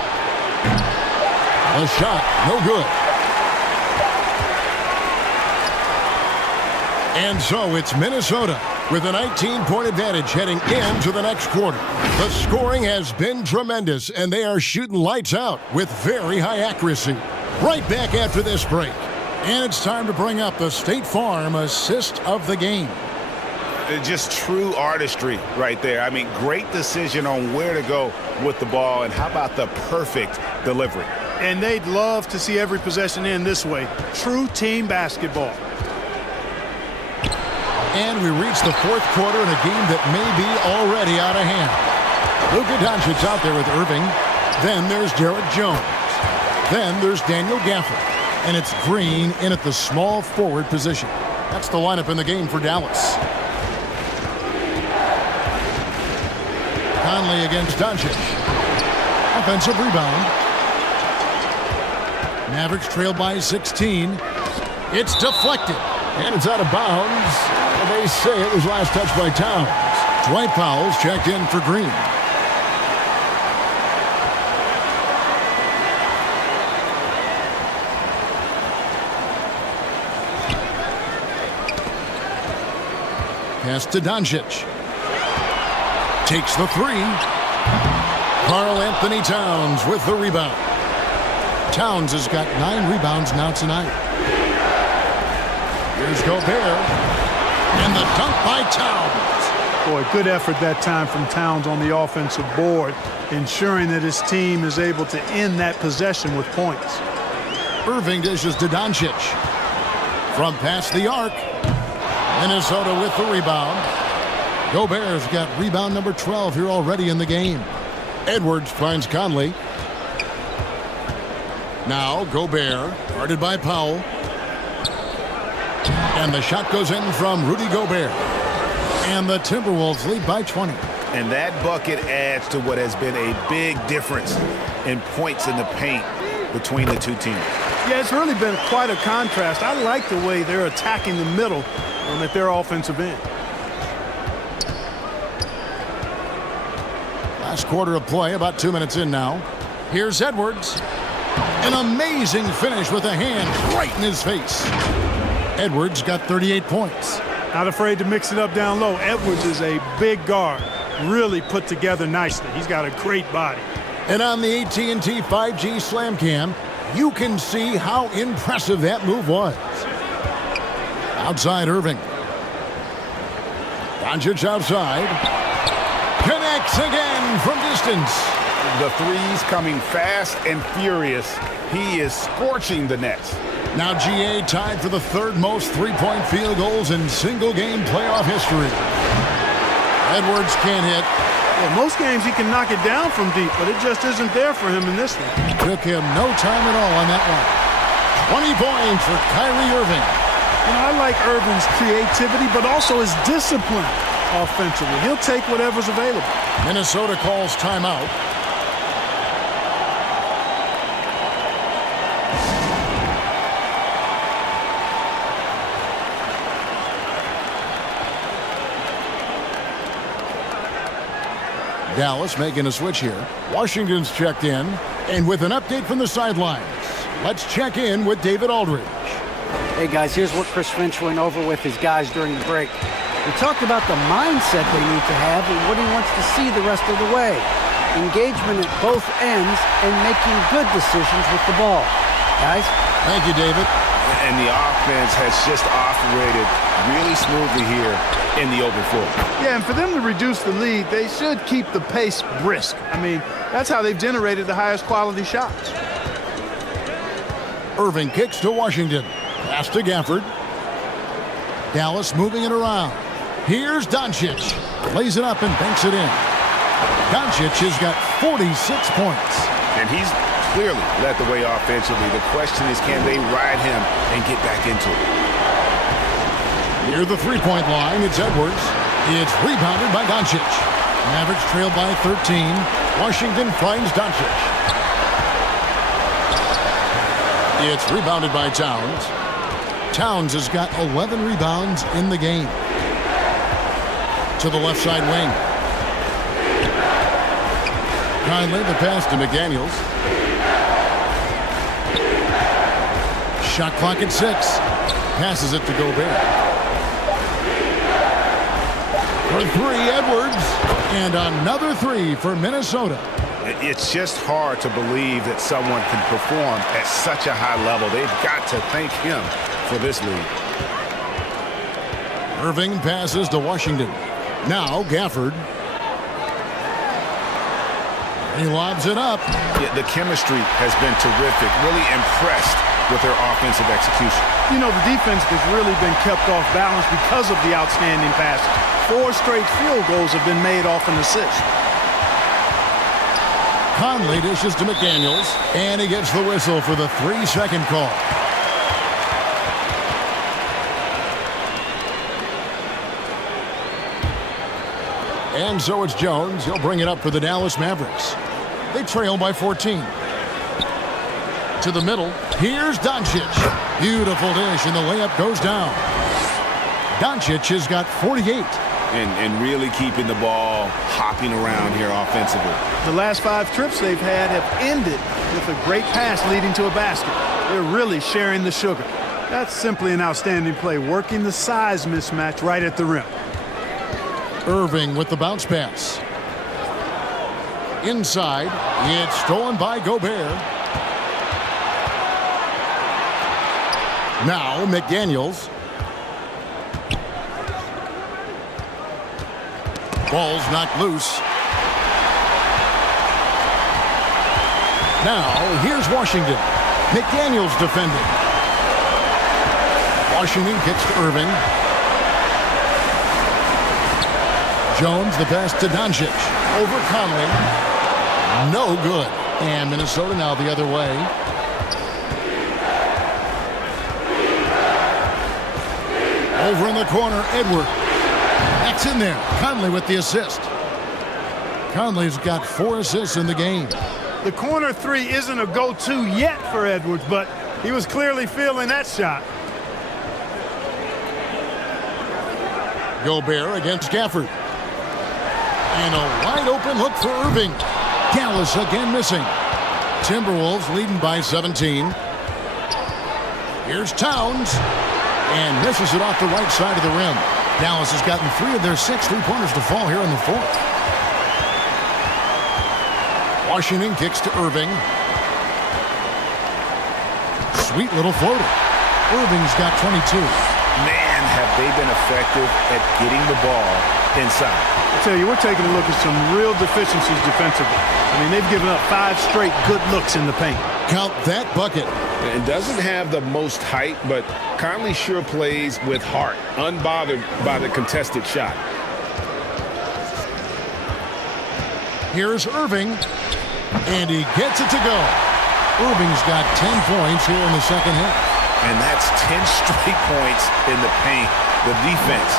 shot, no good. And so it's Minnesota with a 19-point advantage heading into the next quarter. The scoring has been tremendous, and they are shooting lights out with very high accuracy. Right back after this break. And it's time to bring up the State Farm assist of the game. Just true artistry right there. I mean, great decision on where to go with the ball, and how about the perfect delivery? And they'd love to see every possession end this way. True team basketball. And we reach the fourth quarter in a game that may be already out of hand. Luka Doncic's out there with Irving. Then there's Derek Jones. Then there's Daniel Gafford. And it's Green in at the small forward position. That's the lineup in the game for Dallas. Conley against Doncic. Offensive rebound. Mavericks trail by 16. It's deflected. And it's out of bounds. They say it was last touched by Towns. Dwight Powell's checked in for Green. Pass to Doncic. Takes the three. Karl Anthony Towns with the rebound. Towns has got 9 rebounds now tonight. Here's Gobert. And the dunk by Towns. Boy, good effort that time from Towns on the offensive board, ensuring that his team is able to end that possession with points. Irving dishes to Doncic. From past the arc. Minnesota with the rebound. Gobert's got rebound number 12 here already in the game. Edwards finds Conley. Now Gobert, guarded by Powell. And the shot goes in from Rudy Gobert. And the Timberwolves lead by 20. And that bucket adds to what has been a big difference in points in the paint between the two teams. Yeah, it's really been quite a contrast. I like the way they're attacking the middle at their offensive end. Last quarter of play, about 2 minutes in now. Here's Edwards. An amazing finish with a hand right in his face. Edwards got 38 points. Not afraid to mix it up down low. Edwards is a big guard. Really put together nicely. He's got a great body. And on the AT&T 5G Slam Cam, you can see how impressive that move was. Outside Irving. Doncic outside. Connects again from distance. The threes coming fast and furious. He is scorching the Nets. Now GA tied for the third most three-point field goals in single-game playoff history. Edwards can't hit. Well, most games he can knock it down from deep, but it just isn't there for him in this one. Took him no time at all on that one. 20 points for Kyrie Irving. You know, I like Irving's creativity, but also his discipline offensively. He'll take whatever's available. Minnesota calls timeout. Dallas making a switch here. Washington's checked in. And with an update from the sidelines, let's check in with David Aldridge. Hey, guys, here's what Chris Finch went over with his guys during the break. He talked about the mindset they need to have and what he wants to see the rest of the way. Engagement at both ends and making good decisions with the ball. Guys? Thank you, David. And the offense has just operated really smoothly here in the open floor. Yeah, and for them to reduce the lead, they should keep the pace brisk. I mean, that's how they've generated the highest quality shots. Irving kicks to Washington. Pass to Gafford. Dallas moving it around. Here's Doncic. Lays it up and banks it in. Doncic has got 46 points. And he's clearly led the way offensively. The question is, can they ride him and get back into it? Near the three-point line, it's Edwards. It's rebounded by Doncic. Mavericks trail by 13. Washington finds Doncic. It's rebounded by Towns. Towns has got 11 rebounds in the game. To the left side wing. Conley, the pass to McDaniels. Shot clock at 6. Passes it to Gobert. For 3, Edwards. And another 3 for Minnesota. It's just hard to believe that someone can perform at such a high level. They've got to thank him for this lead. Irving passes to Washington. Now Gafford. He lobs it up. Yeah, the chemistry has been terrific. Really impressed with their offensive execution. You know, the defense has really been kept off balance because of the outstanding passes. 4 straight field goals have been made off an assist. Conley dishes to McDaniels, and he gets the whistle for the 3-second call. And so it's Jones. He'll bring it up for the Dallas Mavericks. They trail by 14. To the middle. Here's Doncic. Beautiful dish, and the layup goes down. Doncic has got 48. And really keeping the ball hopping around here offensively. The last 5 trips they've had have ended with a great pass leading to a basket. They're really sharing the sugar. That's simply an outstanding play, working the size mismatch right at the rim. Irving with the bounce pass. Inside, it's stolen by Gobert. Now McDaniels. Ball's knocked loose. Now here's Washington. McDaniels defending. Washington kicks to Irving. Jones the pass to Doncic. Over Conley. No good. And Minnesota now the other way. Over in the corner, Edwards. That's in there. Conley with the assist. Conley's got 4 assists in the game. The corner 3 isn't a go-to yet for Edwards, but he was clearly feeling that shot. Gobert against Gafford. And a wide open look for Irving. Dallas again missing. Timberwolves leading by 17. Here's Towns. And misses it off the right side of the rim. Dallas has gotten 3 of their 6 3-pointers to fall here in the 4th. Washington kicks to Irving. Sweet little floater. Irving's got 22. Man, have they been effective at getting the ball inside. I tell you, we're taking a look at some real deficiencies defensively. I mean, they've given up 5 straight good looks in the paint. Count that bucket. And doesn't have the most height, but Conley sure plays with heart, unbothered by the contested shot. Here's Irving, and he gets it to go. Irving's got 10 points here in the second half. And that's 10 straight points in the paint. The defense,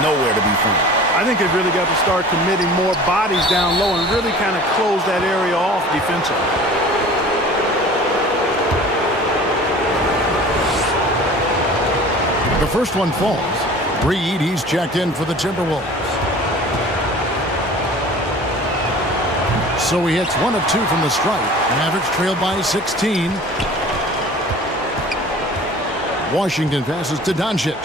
nowhere to be found. I think they've really got to start committing more bodies down low and really kind of close that area off defensively. The first one falls. Reed, he's checked in for the Timberwolves. So he hits 1 of 2 from the stripe. Mavericks trail by 16. Washington passes to Doncic.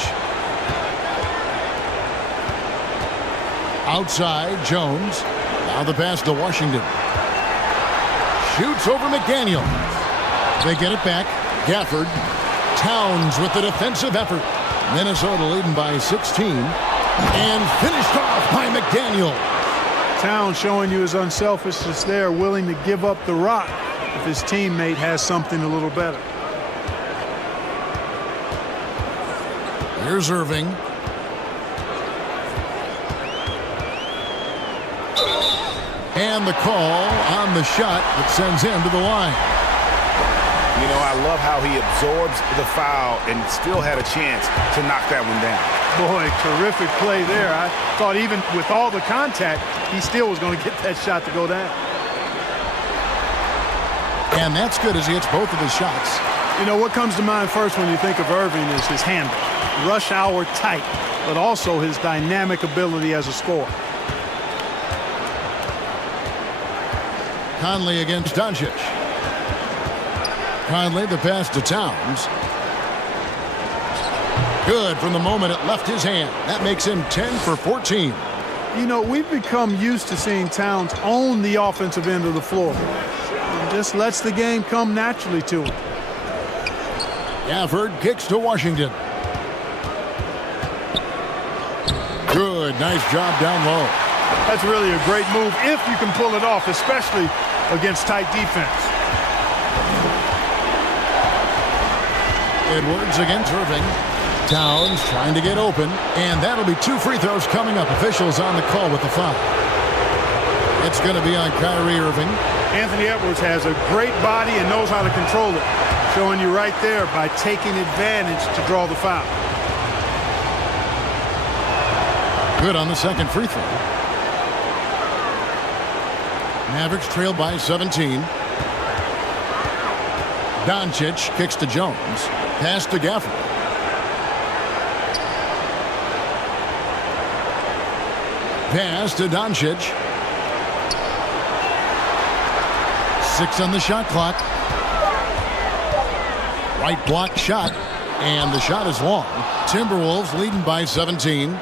Outside, Jones. Now the pass to Washington. Shoots over McDaniel. They get it back. Gafford. Towns with the defensive effort. Minnesota leading by 16. And finished off by McDaniel. Towns showing you his unselfishness there, willing to give up the rock if his teammate has something a little better. Here's Irving. And the call on the shot that sends him to the line. You know, I love how he absorbs the foul and still had a chance to knock that one down. Boy, terrific play there. I thought even with all the contact, he still was going to get that shot to go down. And that's good as he hits both of his shots. You know, what comes to mind first when you think of Irving is his handle. Rush hour tight, but also his dynamic ability as a scorer. Conley against Doncic. Conley, the pass to Towns. Good from the moment it left his hand. That makes him 10 for 14. You know, we've become used to seeing Towns own the offensive end of the floor. And just lets the game come naturally to him. Gafford kicks to Washington. Good, nice job down low. That's really a great move if you can pull it off, especially against tight defense. Edwards against Irving. Towns trying to get open, and that'll be 2 free throws coming up. Officials on the call with the foul. It's going to be on Kyrie Irving. Anthony Edwards has a great body and knows how to control it, showing you right there by taking advantage to draw the foul. Good on the second free throw. Mavericks trail by 17. Doncic kicks to Jones. Pass to Gafford. Pass to Doncic. 6 on the shot clock. Right block shot. And the shot is long. Timberwolves leading by 17.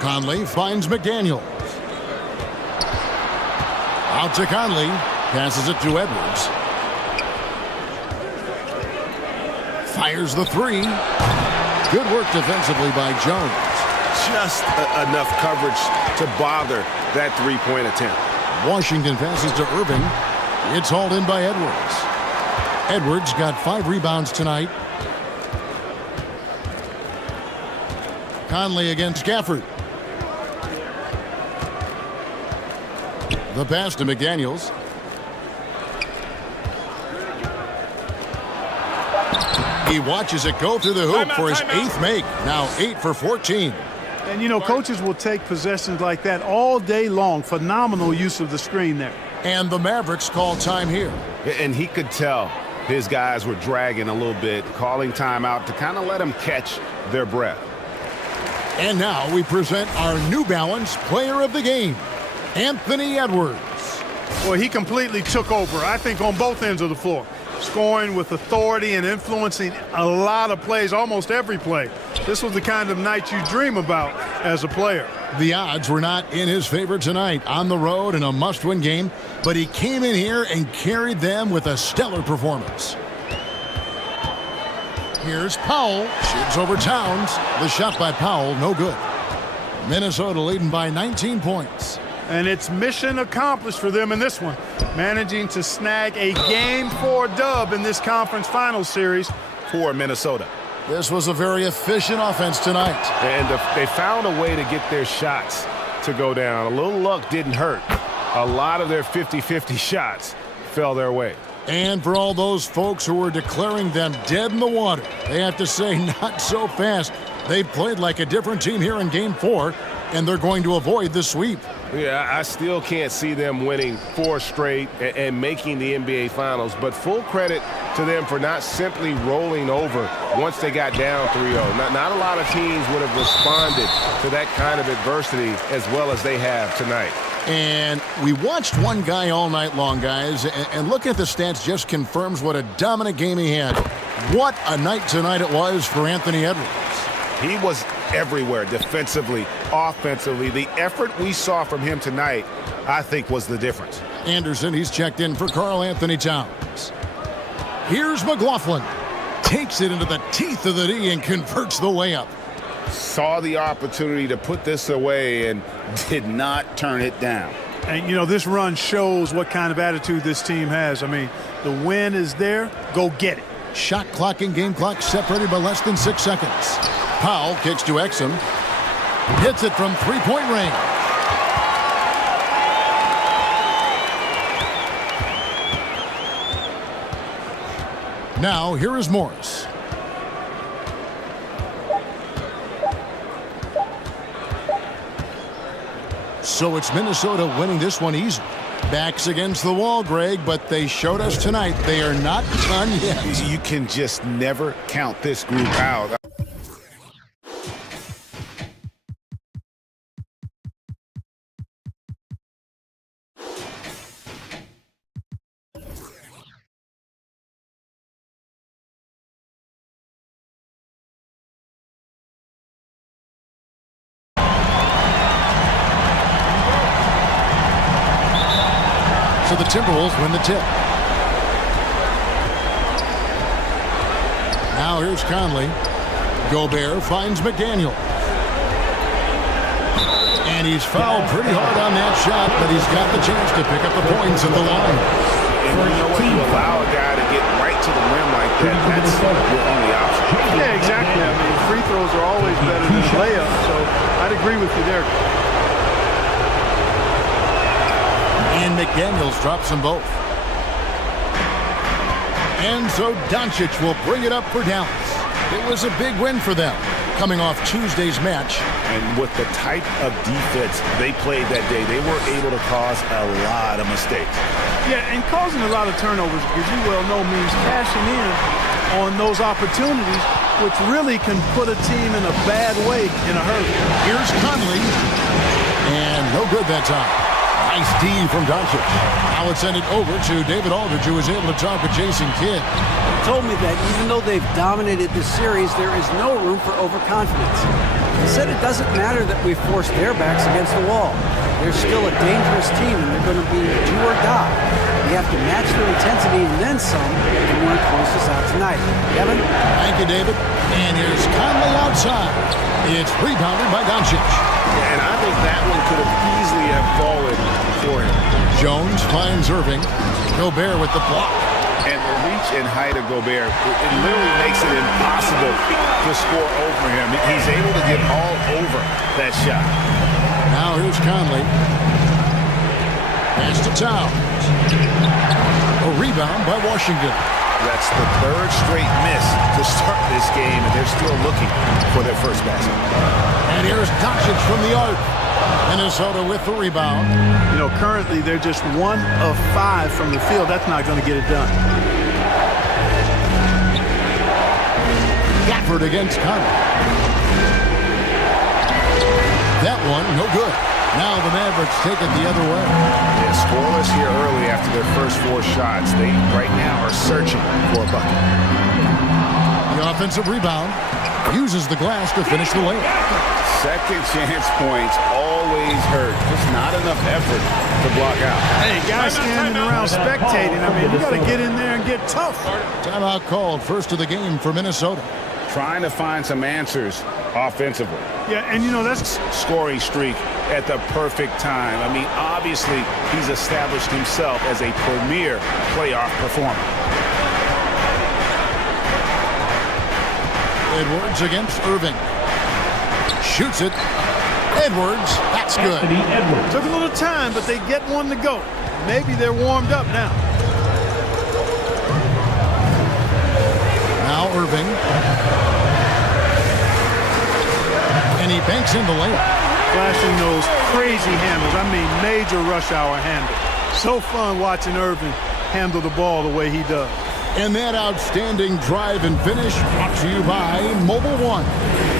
Conley finds McDaniels. Out to Conley. Passes it to Edwards. Fires the 3. Good work defensively by Jones. Just enough coverage to bother that three-point attempt. Washington passes to Irving. It's hauled in by Edwards. Edwards got 5 rebounds tonight. Conley against Gafford. The pass to McDaniels. He watches it go through the hoop for his 8th make. Now 8 for 14. And, you know, coaches will take possessions like that all day long. Phenomenal use of the screen there. And the Mavericks call time here. And he could tell his guys were dragging a little bit, calling timeout to kind of let them catch their breath. And now we present our New Balance Player of the Game, Anthony Edwards. Well, he completely took over, I think, on both ends of the floor. Scoring with authority and influencing a lot of plays, almost every play. This was the kind of night you dream about as a player. The odds were not in his favor tonight on the road in a must-win game, but he came in here and carried them with a stellar performance. Here's Powell. Shoots over Towns. The shot by Powell, no good. Minnesota leading by 19 points. And it's mission accomplished for them in this one, managing to snag a Game 4 dub in this conference finals series for Minnesota. This was a very efficient offense tonight. And they found a way to get their shots to go down. A little luck didn't hurt. A lot of their 50-50 shots fell their way. And for all those folks who were declaring them dead in the water, they have to say not so fast. They played like a different team here in Game 4, and they're going to avoid the sweep. Yeah, I still can't see them winning 4 straight and making the NBA Finals, but full credit to them for not simply rolling over once they got down 3-0. Not a lot of teams would have responded to that kind of adversity as well as they have tonight. And we watched one guy all night long, guys, and looking at the stats just confirms what a dominant game he had. What a night tonight it was for Anthony Edwards. He was everywhere, defensively, offensively. The effort we saw from him tonight, I think, was the difference. Anderson, he's checked in for Karl Anthony Towns. Here's McLaughlin. Takes it into the teeth of the D and converts the layup. Saw the opportunity to put this away and did not turn it down. And, you know, this run shows what kind of attitude this team has. I mean, the win is there. Go get it. Shot clock and game clock separated by less than 6 seconds. Powell kicks to Exum. Hits it from three-point range. Now, here is Morris. So it's Minnesota winning this one easily. Backs against the wall, Greg, but they showed us tonight they are not done yet. You can just never count this group out. so the Timberwolves win the tip. Now here's Conley. Gobert finds McDaniel. And he's fouled pretty hard on that shot, but he's got the chance to pick up the points at the line. And you know what? You allow a guy to get right to the rim like that, that's your only option. Yeah, exactly. I mean, free throws are always better than layups, so I'd agree with you there. And McDaniels drops them both. And so Doncic will bring it up for Dallas. It was a big win for them, coming off Tuesday's match. And with the type of defense they played that day, they were able to cause a lot of mistakes. Yeah, and causing a lot of turnovers, as you well know, means cashing in on those opportunities, which really can put a team in a bad way in a hurry. Here's Conley. And no good that time. Nice D from Doncic. Now let's send it over to David Aldridge, who was able to talk with Jason Kidd. He told me that even though they've dominated this series, there is no room for overconfidence. He said it doesn't matter that we forced their backs against the wall. They're still a dangerous team, and they're going to be do or die. We have to match their intensity and then some to win closest out tonight. Kevin? Thank you, David. And here's Conley outside. It's rebounded by Doncic. And I think that one could have easily have fallen for him. Jones finds Irving. Gobert with the block. And the reach and height of Gobert, it literally makes it impossible to score over him. He's able to get all over that shot. Now here's Conley. Pass to Towns. A rebound by Washington. That's the third straight miss to start this game, and they're still looking for their first basket. And here's Doncic from the arc. Minnesota with the rebound. You know, currently they're just 1 of 5 from the field. That's not going to get it done. Gafford against Conley. That one, no good. Now the Mavericks take it the other way. Yeah, scoreless here early after their first 4 shots. They right now are searching for a bucket. The offensive rebound uses the glass to finish the layup. Second chance points always hurt. Just not enough effort to block out. Hey, guys standing around spectating. I mean, you got to get in there and get tough. Timeout called, first of the game for Minnesota. Trying to find some answers offensively. Yeah, and you know, that's Scoring streak at the perfect time. I mean, obviously, he's established himself as a premier playoff performer. Edwards against Irving. Shoots it. Edwards, that's good. took a little time, but they get one to go. Maybe they're warmed up now. Now Irving. And he banks in the layup. Flashing those crazy handles. I mean, major rush hour handle. So fun watching Irving handle the ball the way he does. And that outstanding drive and finish brought to you by Mobile One.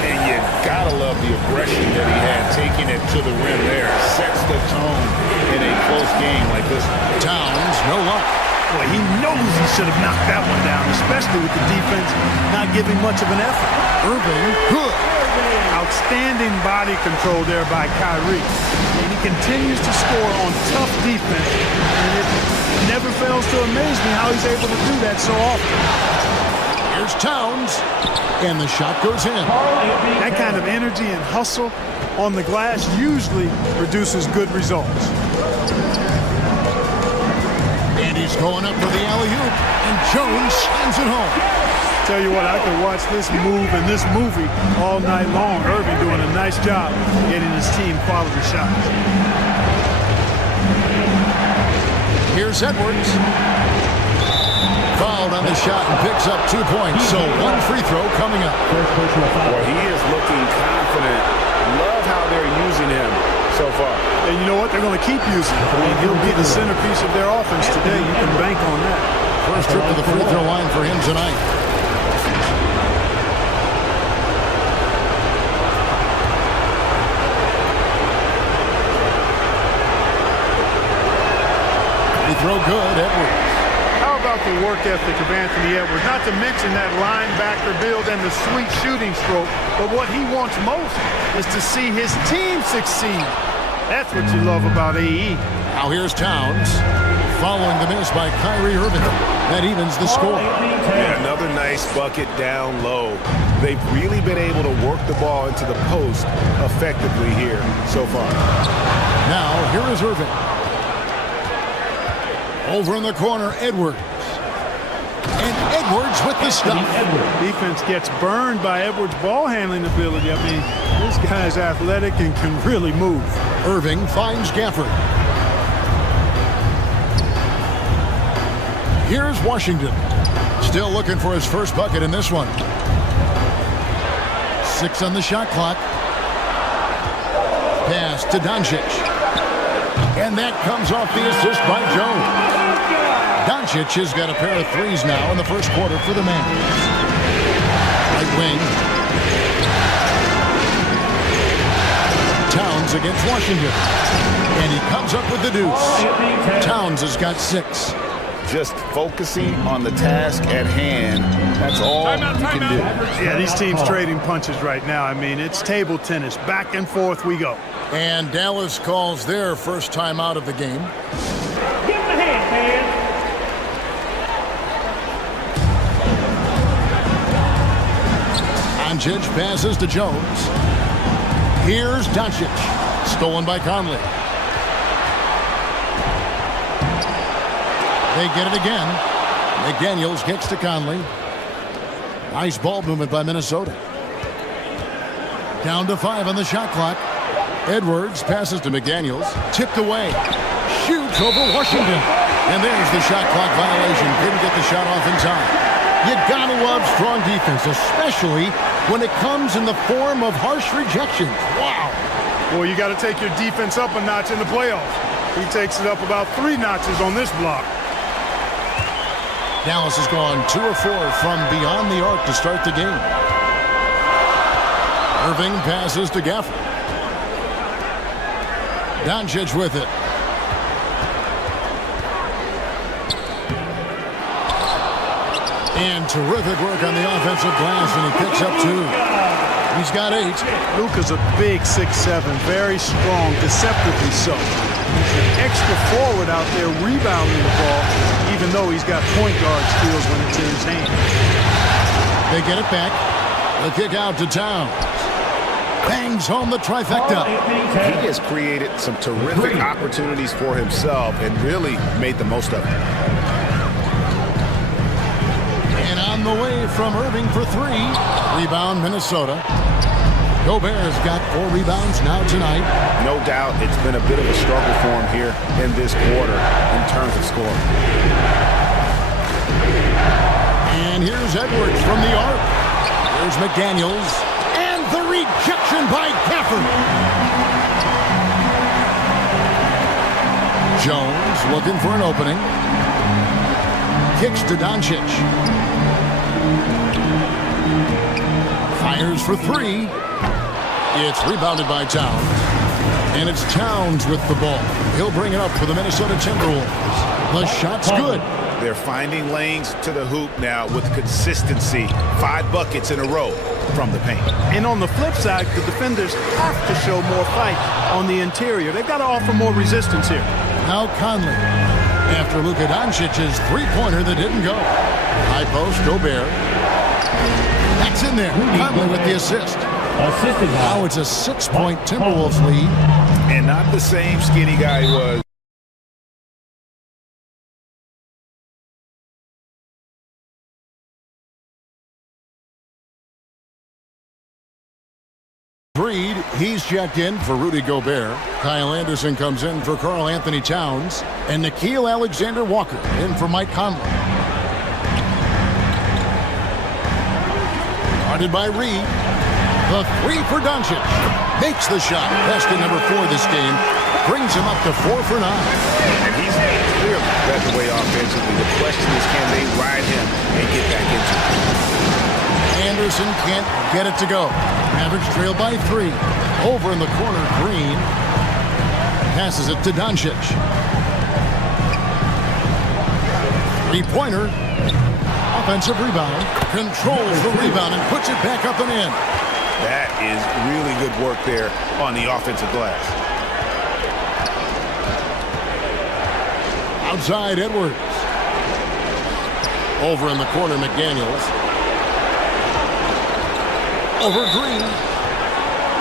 And you gotta love the aggression that he had, taking it to the rim there. Sets the tone in a close game like this. Towns, no luck. Boy, he knows he should have knocked that one down, especially with the defense not giving much of an effort. Irving, good. Outstanding body control there by Kyrie. And he continues to score on tough defense. And it never fails to amaze me how he's able to do that so often. Here's Towns. And the shot goes in. That kind of energy and hustle on the glass usually produces good results. And he's going up for the alley-oop. And Jones slams it home. Tell you what, I could watch this move and this movie all night long. Irving doing a nice job getting his team quality shots. Here's Edwards. Fouled on the shot and picks up 2 points. So one free throw coming up. Well, he is looking confident. Love how they're using him so far. And you know what? They're going to keep using him. I mean, he'll be the centerpiece of their offense today. You can bank on that. First trip to the free throw line for him tonight. Throw good, Edwards. How about the work ethic of Anthony Edwards? Not to mention that linebacker build and the sweet shooting stroke, but what he wants most is to see his team succeed. That's what you love about AE. Now here's Towns. following the miss by Kyrie Irving. That evens the score. Yeah, another nice bucket down low. They've really been able to work the ball into the post effectively here so far. Now, here is Irving. Over in the corner, Edwards. And Edwards with the stop. Defense gets burned by Edwards' ball handling ability. I mean, this guy's athletic and can really move. Irving finds Gafford. Here's Washington. Still looking for his first bucket in this one. 6 on the shot clock. Pass to Doncic. And that comes off the assist by Jones. Doncic has got a pair of threes now in the first quarter for the Mavericks. Right wing. Towns against Washington. And he comes up with the deuce. Towns has got 6. Just focusing on the task at hand. That's all you can do. Yeah, these teams trading punches right now. I mean, it's table tennis. Back and forth we go. And Dallas calls their first time out of the game. Give him a hand, man. Doncic passes to Jones. Here's Doncic. Stolen by Conley. They get it again. McDaniels kicks to Conley. Nice ball movement by Minnesota. Down to 5 on the shot clock. Edwards passes to McDaniels. Tipped away. Shoots over Washington. And there's the shot clock violation. Couldn't get the shot off in time. You gotta love strong defense, especially when it comes in the form of harsh rejections. Wow. Well, you got to take your defense up a notch in the playoffs. He takes it up about 3 notches on this block. Dallas has gone 2 of 4 from beyond the arc to start the game. Irving passes to Gafford. Doncic with it. And terrific work on the offensive glass, and he picks up 2. He's got 8. Luka's a big 6'7", very strong, deceptively so. He's an extra forward out there rebounding the ball, even though he's got point guard skills when it's in his hand. They get it back. The kick out to Towns. Bangs home the trifecta. He has created some terrific opportunities for himself and really made the most of it. And on the way from Irving for 3. Rebound, Minnesota. Gobert's got 4 rebounds now tonight. No doubt it's been a bit of a struggle for him here in this quarter in terms of scoring. And here's Edwards from the arc. Here's McDaniels. And the rejection by Gafford. Jones looking for an opening. Kicks to Doncic. Fires for 3. It's rebounded by Towns. And it's Towns with the ball. He'll bring it up for the Minnesota Timberwolves. The shot's good. They're finding lanes to the hoop now with consistency. 5 buckets in a row from the paint. And on the flip side, the defenders have to show more fight on the interior. They've got to offer more resistance here. Now Conley. After Luka Doncic's 3-pointer that didn't go. High post, Gobert. That's in there. Conley with the assist. Now it's a 6-point Timberwolves lead. And not the same skinny guy he was. Reed, he's checked in for Rudy Gobert. Kyle Anderson comes in for Karl Anthony Towns. And Nickeil Alexander-Walker in for Mike Conley. Guarded by Reed. The 3 for Doncic. Makes the shot. Best in number 4 this game. Brings him up to 4 for 9. And he's clearly led the way offensively. The question is, can they ride him and get back into it? Anderson can't get it to go. Mavericks trail by 3. Over in the corner, Green. Passes it to Doncic. 3-pointer. Offensive rebound. Controls the rebound and puts it back up and in. That is really good work there on the offensive glass. Outside Edwards. Over in the corner, McDaniels. Over Green.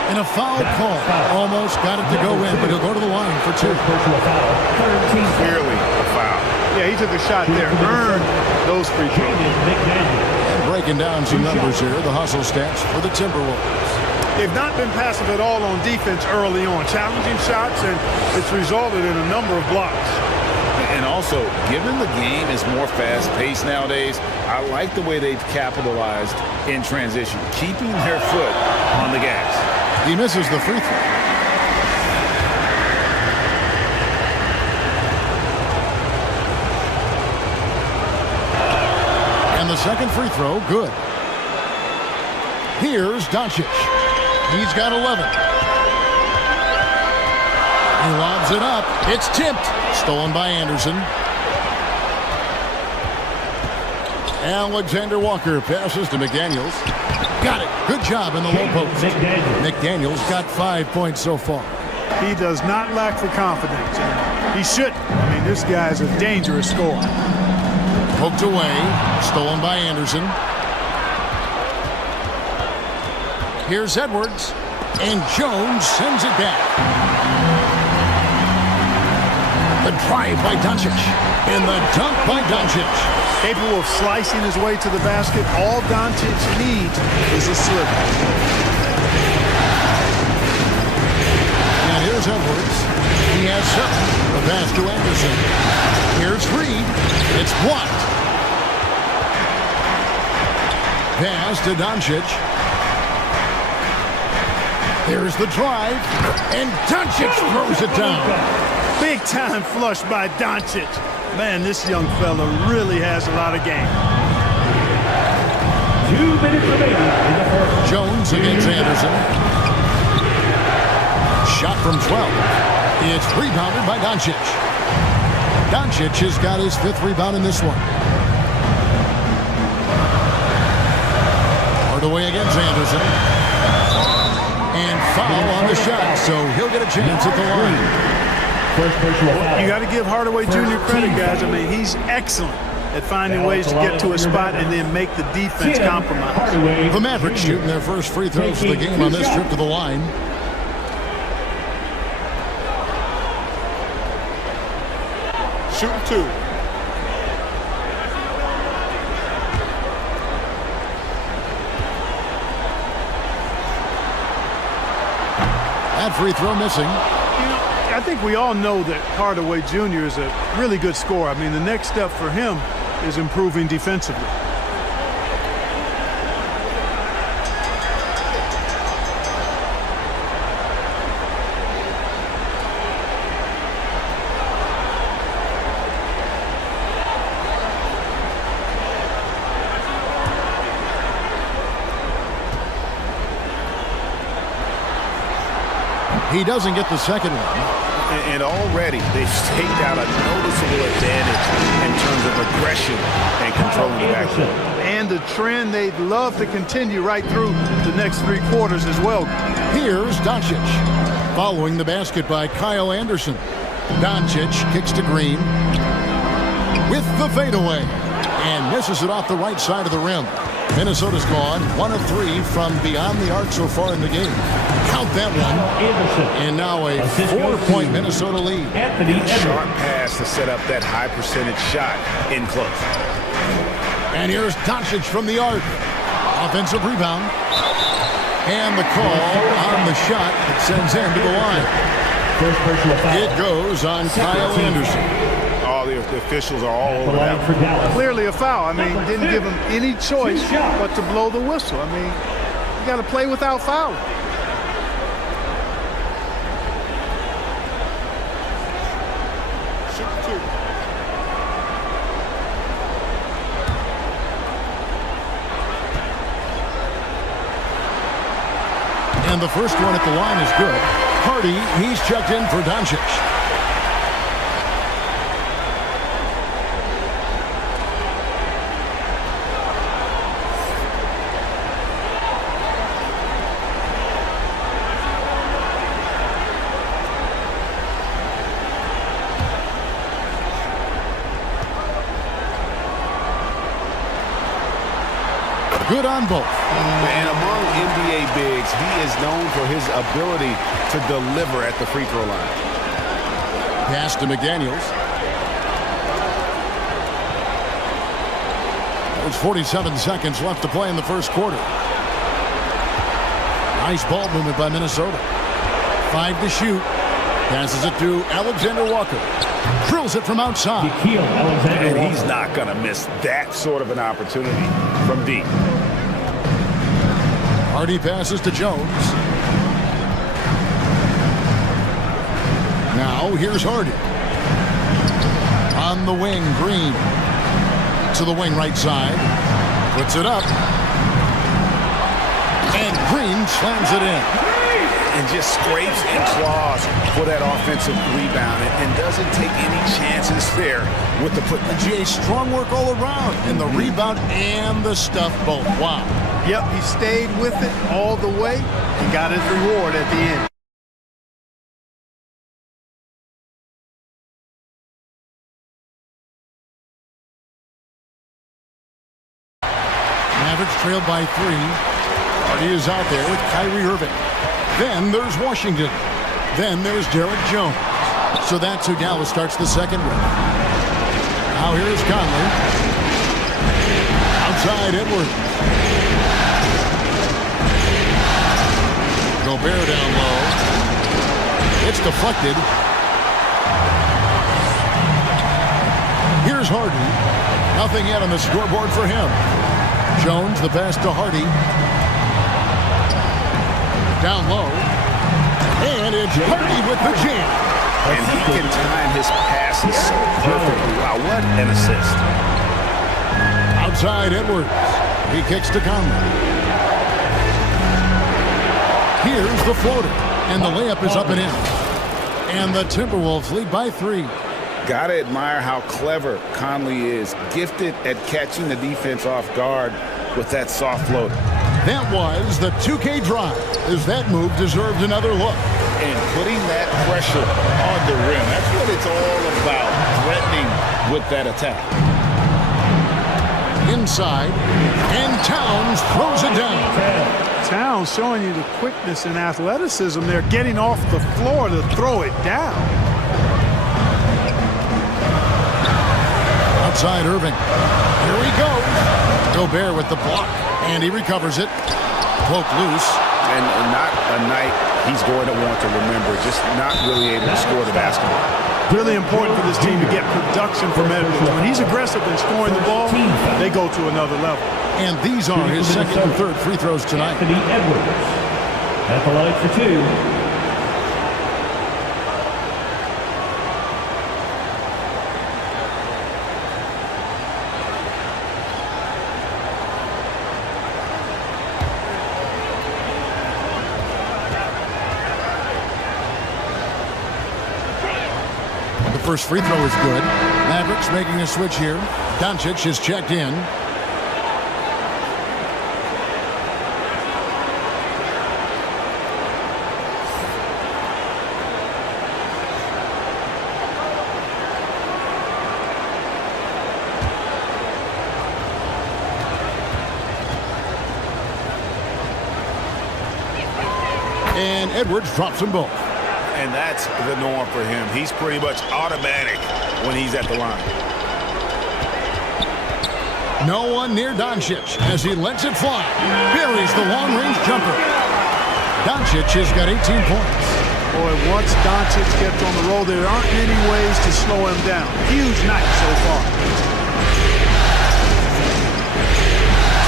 And a foul call. Almost got it to go in, but he'll go to the line for 2. Clearly a foul. Yeah, he took a shot there. Earned those free throws. And breaking down some numbers here, the hustle stats for the Timberwolves. They've not been passive at all on defense early on. Challenging shots, and it's resulted in a number of blocks. And also, given the game is more fast-paced nowadays, I like the way they've capitalized in transition, keeping their foot on the gas. He misses the free throw. And the second free throw, good. Here's Doncic. He's got 11. He lobs it up. It's tipped. Stolen by Anderson. Alexander Walker passes to McDaniels. Got it. Good job in the low post. McDaniels got 5 points so far. He does not lack for confidence. And he shouldn't. I mean, this guy's a dangerous scorer. Poked away. Stolen by Anderson. Here's Edwards. And Jones sends it back. The drive by Doncic. And the dunk by Doncic. Capable of slicing his way to the basket. All Doncic needs is a sliver. And here's Edwards. He has 7. The pass to Anderson. Here's Reed. It's blocked. Pass to Doncic. There's the drive. And Doncic throws it down. Big time flush by Doncic. Man, this young fella really has a lot of game. 2 minutes remaining in the first. Jones against Anderson. Shot from 12. It's rebounded by Doncic. Doncic has got his 5th rebound in this one. Hardaway against Anderson. And foul on the shot, so he'll get a chance at the line. You got to give Hardaway Jr. credit, guys. I mean, he's excellent at finding ways to get to a spot and then make the defense compromise. The Mavericks shooting their first free throws of the game on this trip to the line. Shooting 2. That free throw missing. I think we all know that Hardaway Jr. is a really good scorer. I mean, the next step for him is improving defensively. He doesn't get the second one. And already they've staked out a noticeable advantage in terms of aggression and controlling the backcourt. And the trend they'd love to continue right through the next 3 quarters as well. Here's Doncic. Following the basket by Kyle Anderson. Doncic kicks to Green. With the fadeaway. And misses it off the right side of the rim. Minnesota's gone 1 of 3 from beyond the arc so far in the game. Count that one. And now a 4-point Minnesota lead. Sharp pass to set up that high percentage shot in close. And here's Doncic from the arc. Offensive rebound. And the call on the shot that sends him to the line. It goes on Kyle Anderson. Oh, the officials are all over that. Clearly a foul. I mean, didn't give him any choice but to blow the whistle. I mean, you got to play without fouling. And the first one at the line is good. Hardy, he's checked in for Doncic. good on both. And among NBA bigs, he is known for his ability to deliver at the free throw line. Pass to McDaniels. There's 47 seconds left to play in the first quarter. Nice ball movement by Minnesota. 5 to shoot. Passes it to Alexander Walker. Drills it from outside. And he's not going to miss that sort of an opportunity from deep. Hardy passes to Jones. Now here's Hardy. On the wing, Green. To the wing right side. Puts it up. And Green slams it in. And just scrapes and claws for that offensive rebound and doesn't take any chances there with the put. GA, strong work all around in the rebound and the stuff both. Wow. Yep, he stayed with it all the way and got his reward at the end. Mavericks trailed by 3. Hardy is out there with Kyrie Irving. Then there's Washington. Then there's Derek Jones. So that's who Dallas starts the second with. Now here's Conley. Outside Edwards. Gobert down low. It's deflected. Here's Hardy. Nothing yet on the scoreboard for him. Jones, the pass to Hardy. Down low. And it's Hardy with the jam. And he can time his passes so perfectly. Wow, what an assist. Outside Edwards. He kicks to Conley. Here's the floater. And the layup is up and in. And the Timberwolves lead by 3. Gotta admire how clever Conley is. Gifted at catching the defense off guard with that soft floater. That was the 2K drive, as that move deserved another look. And putting that pressure on the rim. That's what it's all about, threatening with that attack. Inside, and Towns throws it down. Towns showing you the quickness and athleticism there, getting off the floor to throw it down. Outside Irving. Here he goes. Gobert with the block. And he recovers it. Poke loose. And not a night he's going to want to remember. Just not really able to score the basketball. Really important for this team to get production from Edwards. When he's aggressive in scoring the ball, they go to another level. And these are his second and third free throws tonight. Edwards at the line for 2. First free throw is good. Mavericks making a switch here. Doncic is checked in. And Edwards drops them both. And that's the norm for him. He's pretty much automatic when he's at the line. No one near Doncic as he lets it fly. Buries the long-range jumper. Doncic has got 18 points. Boy, once Doncic gets on the roll, there aren't many ways to slow him down. Huge night so far.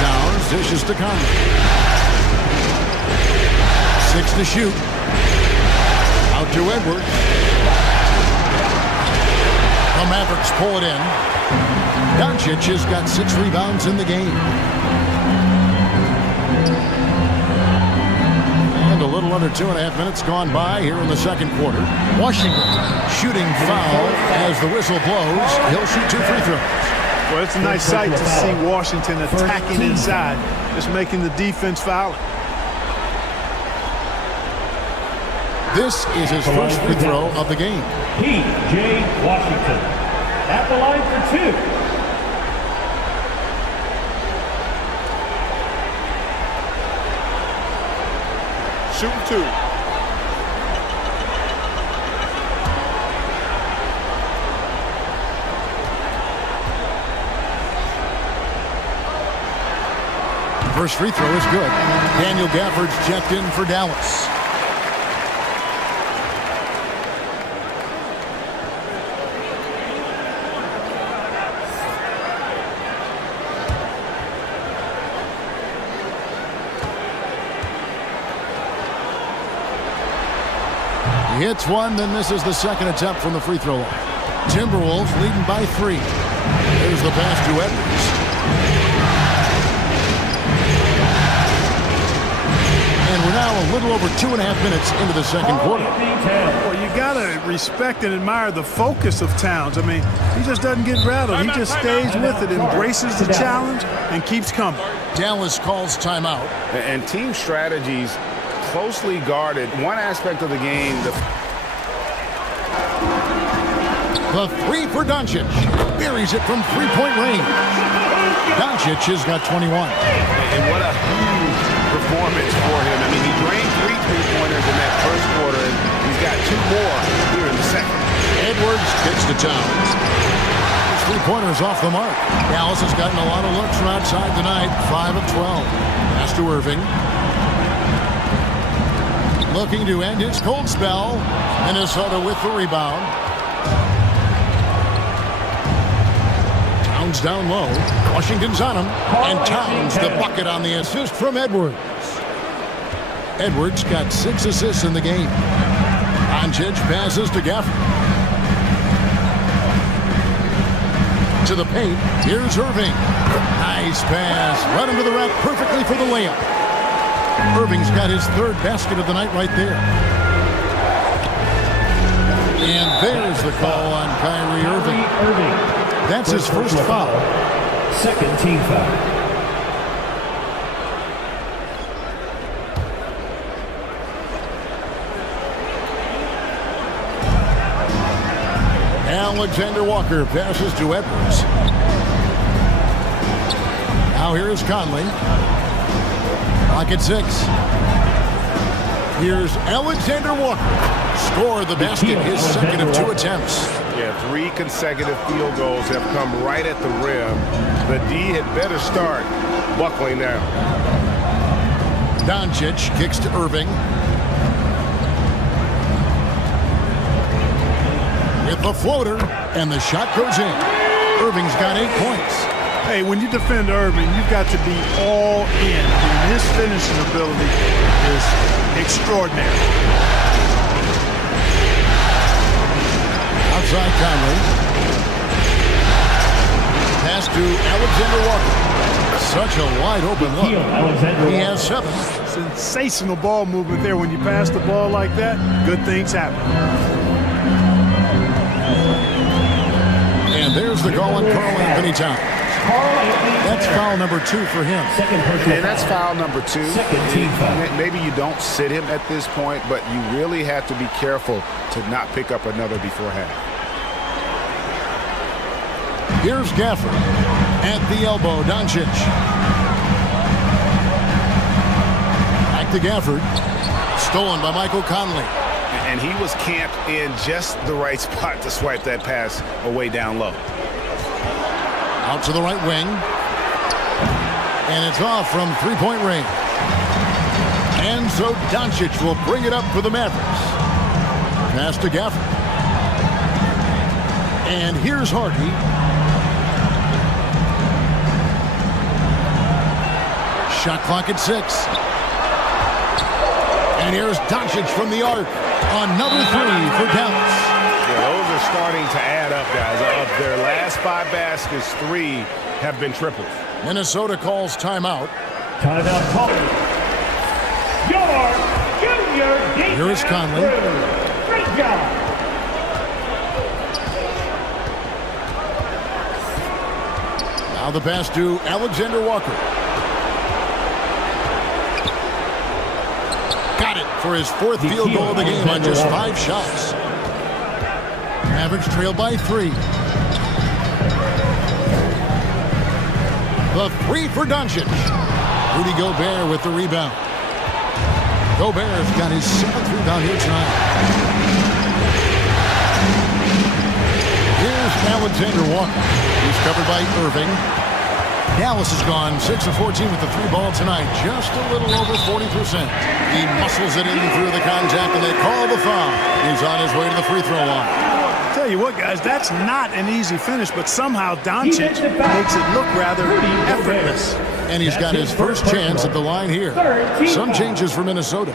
Towns dishes to Conley. 6 to shoot. Out to Edwards. The Mavericks pull it in. Doncic has got 6 rebounds in the game. And a little under 2.5 minutes gone by here in the second quarter. Washington shooting foul as the whistle blows. He'll shoot 2 free throws. Well, it's a nice sight to see Washington attacking inside, just making the defense foul. This is his first free throw of the game. P.J. Washington at the line for 2. shooting 2. First free throw is good. Daniel Gafford's checked in for Dallas. He hits one, then misses the second attempt from the free throw line. Timberwolves leading by 3. There's the pass to Edwards. And we're now a little over 2.5 minutes into the second quarter. Well, you got to respect and admire the focus of Towns. I mean, he just doesn't get rattled. He just stays with it, embraces the challenge, and keeps coming. Dallas calls timeout. And team strategies closely guarded. One aspect of the game, The three for Doncic. Buries it from three-point range. Doncic has got 21. and what a huge performance for him. I mean, he drained 3 three-pointers in that first quarter, and he's got 2 more here in the second. Edwards kicks to Towns. His three-pointers off the mark. Dallas has gotten a lot of looks from outside tonight. 5 of 12. Pass to Irving. Looking to end his cold spell. Minnesota with the rebound. Towns down low. Washington's on him. And Towns the bucket on the assist from Edwards. Edwards got 6 assists in the game. Doncic passes to Gafford. To the paint. Here's Irving. Nice pass. Right into the rack perfectly for the layup. Irving's got his 3rd basket of the night right there. And there's the call on Kyrie Irving. That's his first foul. Second team foul. Alexander Walker passes to Edwards. Now here's Conley. Clock at 6. Here's Alexander Walker. Score the basket, his second of 2 attempts. Yeah, 3 consecutive field goals have come right at the rim. The D had better start buckling down. Doncic kicks to Irving. With the floater, and the shot goes in. Irving's got 8 points. Hey, when you defend Irving, you've got to be all in. I mean, his finishing ability is extraordinary. Outside Conley. Pass to Alexander Walker. Such a wide open look. He has 7. Sensational ball movement there. When you pass the ball like that, good things happen. And there's the call on Karl Anthony Towns. That's foul number 2 for him. And that's foul number 2. Maybe you don't sit him at this point, but you really have to be careful to not pick up another before half. Here's Gafford. At the elbow, Doncic. Back to Gafford. Stolen by Michael Conley. And he was camped in just the right spot to swipe that pass away down low. Out to the right wing. And it's off from three-point range. And so Doncic will bring it up for the Mavericks. Pass to Gafford. And here's Hardy. Shot clock at 6. And here's Doncic from the arc. Another 3 for Dallas. Yeah, those are starting to add up, guys. Of their last 5 baskets, 3 have been triples. Minnesota calls timeout. Timeout called. Your junior defense. Here is Conley. Great job. Now the pass to Alexander Walker. Got it for his 4th field goal of the game on just 5 shots. Mavericks trail by 3. The 3 for Doncic. Rudy Gobert with the rebound. Gobert's got his 7th rebound here tonight. Here's Alexander Walker. He's covered by Irving. Dallas has gone 6 of 14 with the 3 ball tonight, just a little over 40%. He muscles it in through the contact, and they call the foul. He's on his way to the free throw line. Tell you what, guys, that's not an easy finish, but somehow Doncic makes it look rather effortless. And he's got his first chance at the line here. Some changes for Minnesota.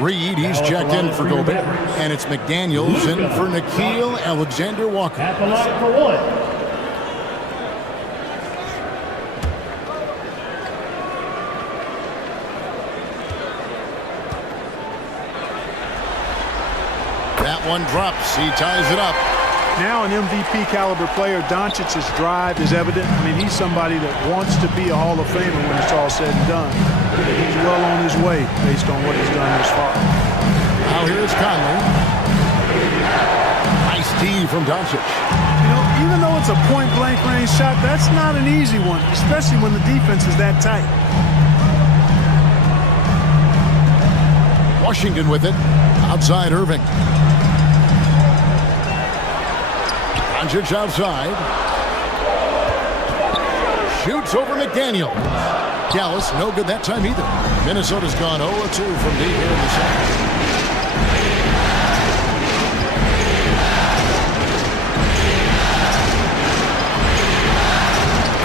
Reed, he's checked in for Gobert. And it's McDaniels in for Nickeil Alexander-Walker. At the line for one. That one drops. He ties it up. Now an MVP caliber player, Doncic's drive is evident. I mean, he's somebody that wants to be a Hall of Famer when it's all said and done. He's well on his way based on what he's done this far. Now here's Conley. Nice D from Doncic. You know, even though it's a point-blank range shot, that's not an easy one, especially when the defense is that tight. Washington with it. Outside Irving. Doncic outside. Shoots over McDaniel. Dallas, no good that time either. Minnesota's gone 0-2 from deep here in the second.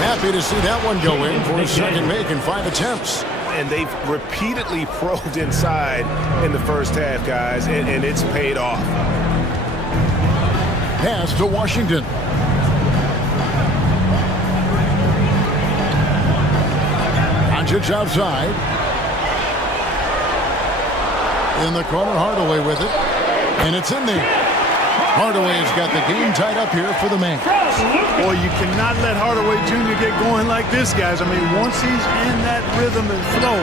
Happy to see that one go in for his second make in 5 attempts. And they've repeatedly probed inside in the first half, guys, and it's paid off. Pass to Washington. Doncic outside. In the corner, Hardaway with it. And it's in there. Hardaway's got the game tied up here for the man. Boy, you cannot let Hardaway Jr. get going like this, guys. I mean, once he's in that rhythm and flow,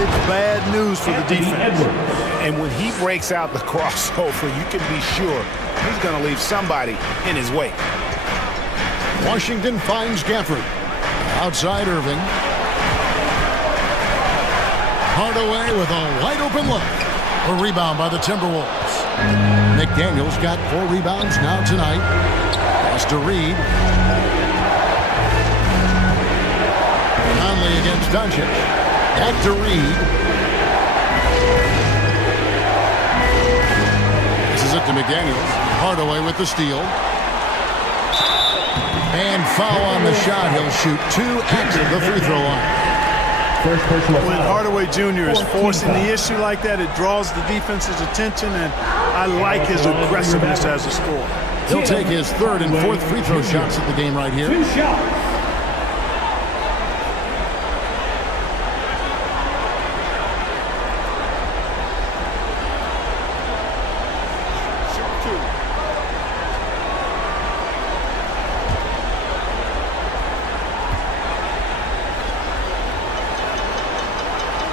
it's bad news for the defense. And when he breaks out the crossover, you can be sure he's going to leave somebody in his way. Washington finds Gafford. Outside Irving. Hardaway with a wide open look. A rebound by the Timberwolves. McDaniels got 4 rebounds now tonight. Pass to Reed. Conley against Doncic. Back to Reed. This is it to McDaniels. Hardaway with the steal. And foul on the shot. He'll shoot 2 at the free throw line. When Hardaway Jr. is forcing the issue like that, it draws the defense's attention, and I like his aggressiveness as a scorer. He'll take his 3rd and 4th free throw shots at the game right here. 2 shots.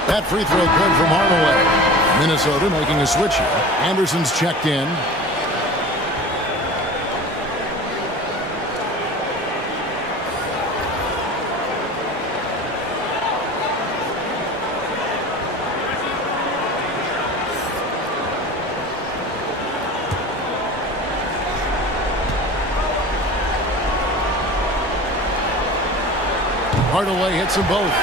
That free throw good from Hardaway. Minnesota making a switch here. Anderson's checked in. Hardaway hits them both.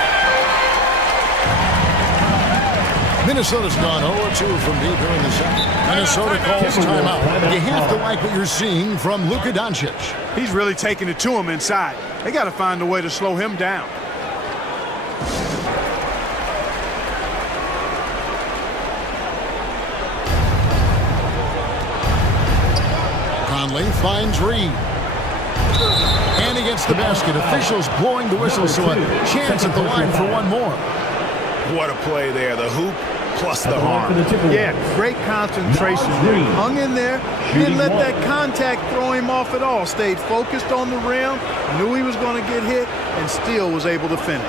Minnesota's gone 0-2 from deep here in the second. Minnesota calls timeout. You have to like what you're seeing from Luka Doncic. He's really taking it to him inside. They got to find a way to slow him down. Conley finds Reed. And he gets the basket. Officials blowing the whistle, so a chance at the line for one more. What a play there. The hoop plus the arm. Yeah, great concentration. Hung in there. He didn't let that contact throw him off at all. Stayed focused on the rim, knew he was going to get hit, and still was able to finish.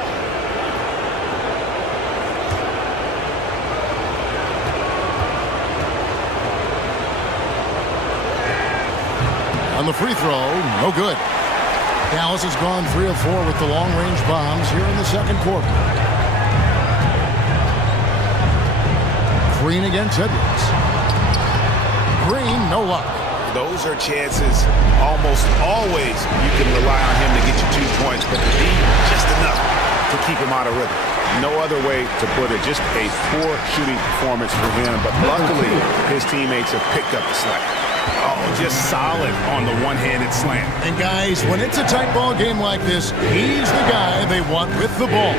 On the free throw, no good. Dallas has gone 3 of 4 with the long-range bombs here in the second quarter. Green against Edwards. Green, no luck. Those are chances almost always you can rely on him to get you 2 points, but the need just enough to keep him out of rhythm. No other way to put it. Just a poor shooting performance for him, but luckily his teammates have picked up the slack. Oh, just solid on the one-handed slam. And guys, when it's a tight ball game like this, he's the guy they want with the ball.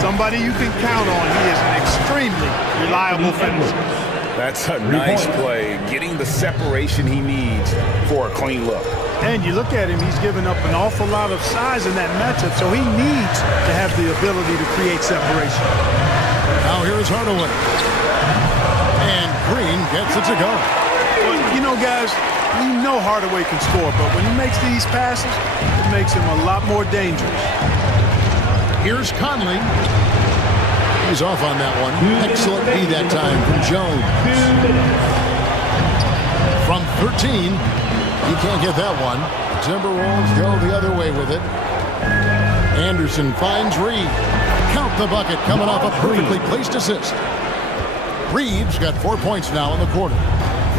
Somebody you can count on. He is an extremely reliable finisher. That's a nice play, getting the separation he needs for a clean look. And you look at him, he's given up an awful lot of size in that matchup, so he needs to have the ability to create separation. Now here's Hardaway. And Green gets it to go. Well, you know, guys, we know Hardaway can score, but when he makes these passes, it makes him a lot more dangerous. Here's Conley. He's off on that one. Excellent D that time from Jones. From 13, he can't get that one. Timberwolves go the other way with it. Anderson finds Reed. Count the bucket coming off a perfectly placed assist. Reed's got 4 points now in the quarter.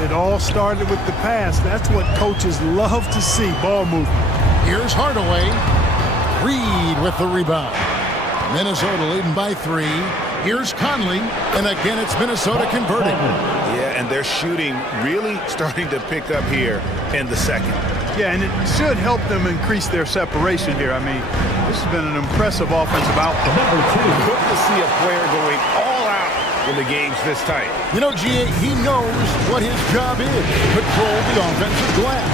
It all started with the pass. That's what coaches love to see, ball movement. Here's Hardaway. Reed with the rebound. Minnesota leading by 3. Here's Conley, and again it's Minnesota converting. Yeah, and their shooting really starting to pick up here in the second. Yeah, and it should help them increase their separation here. I mean, this has been an impressive offensive output. Good to see a player going all out when the game's this tight. You know, G.A., he knows what his job is. Control the offensive glass.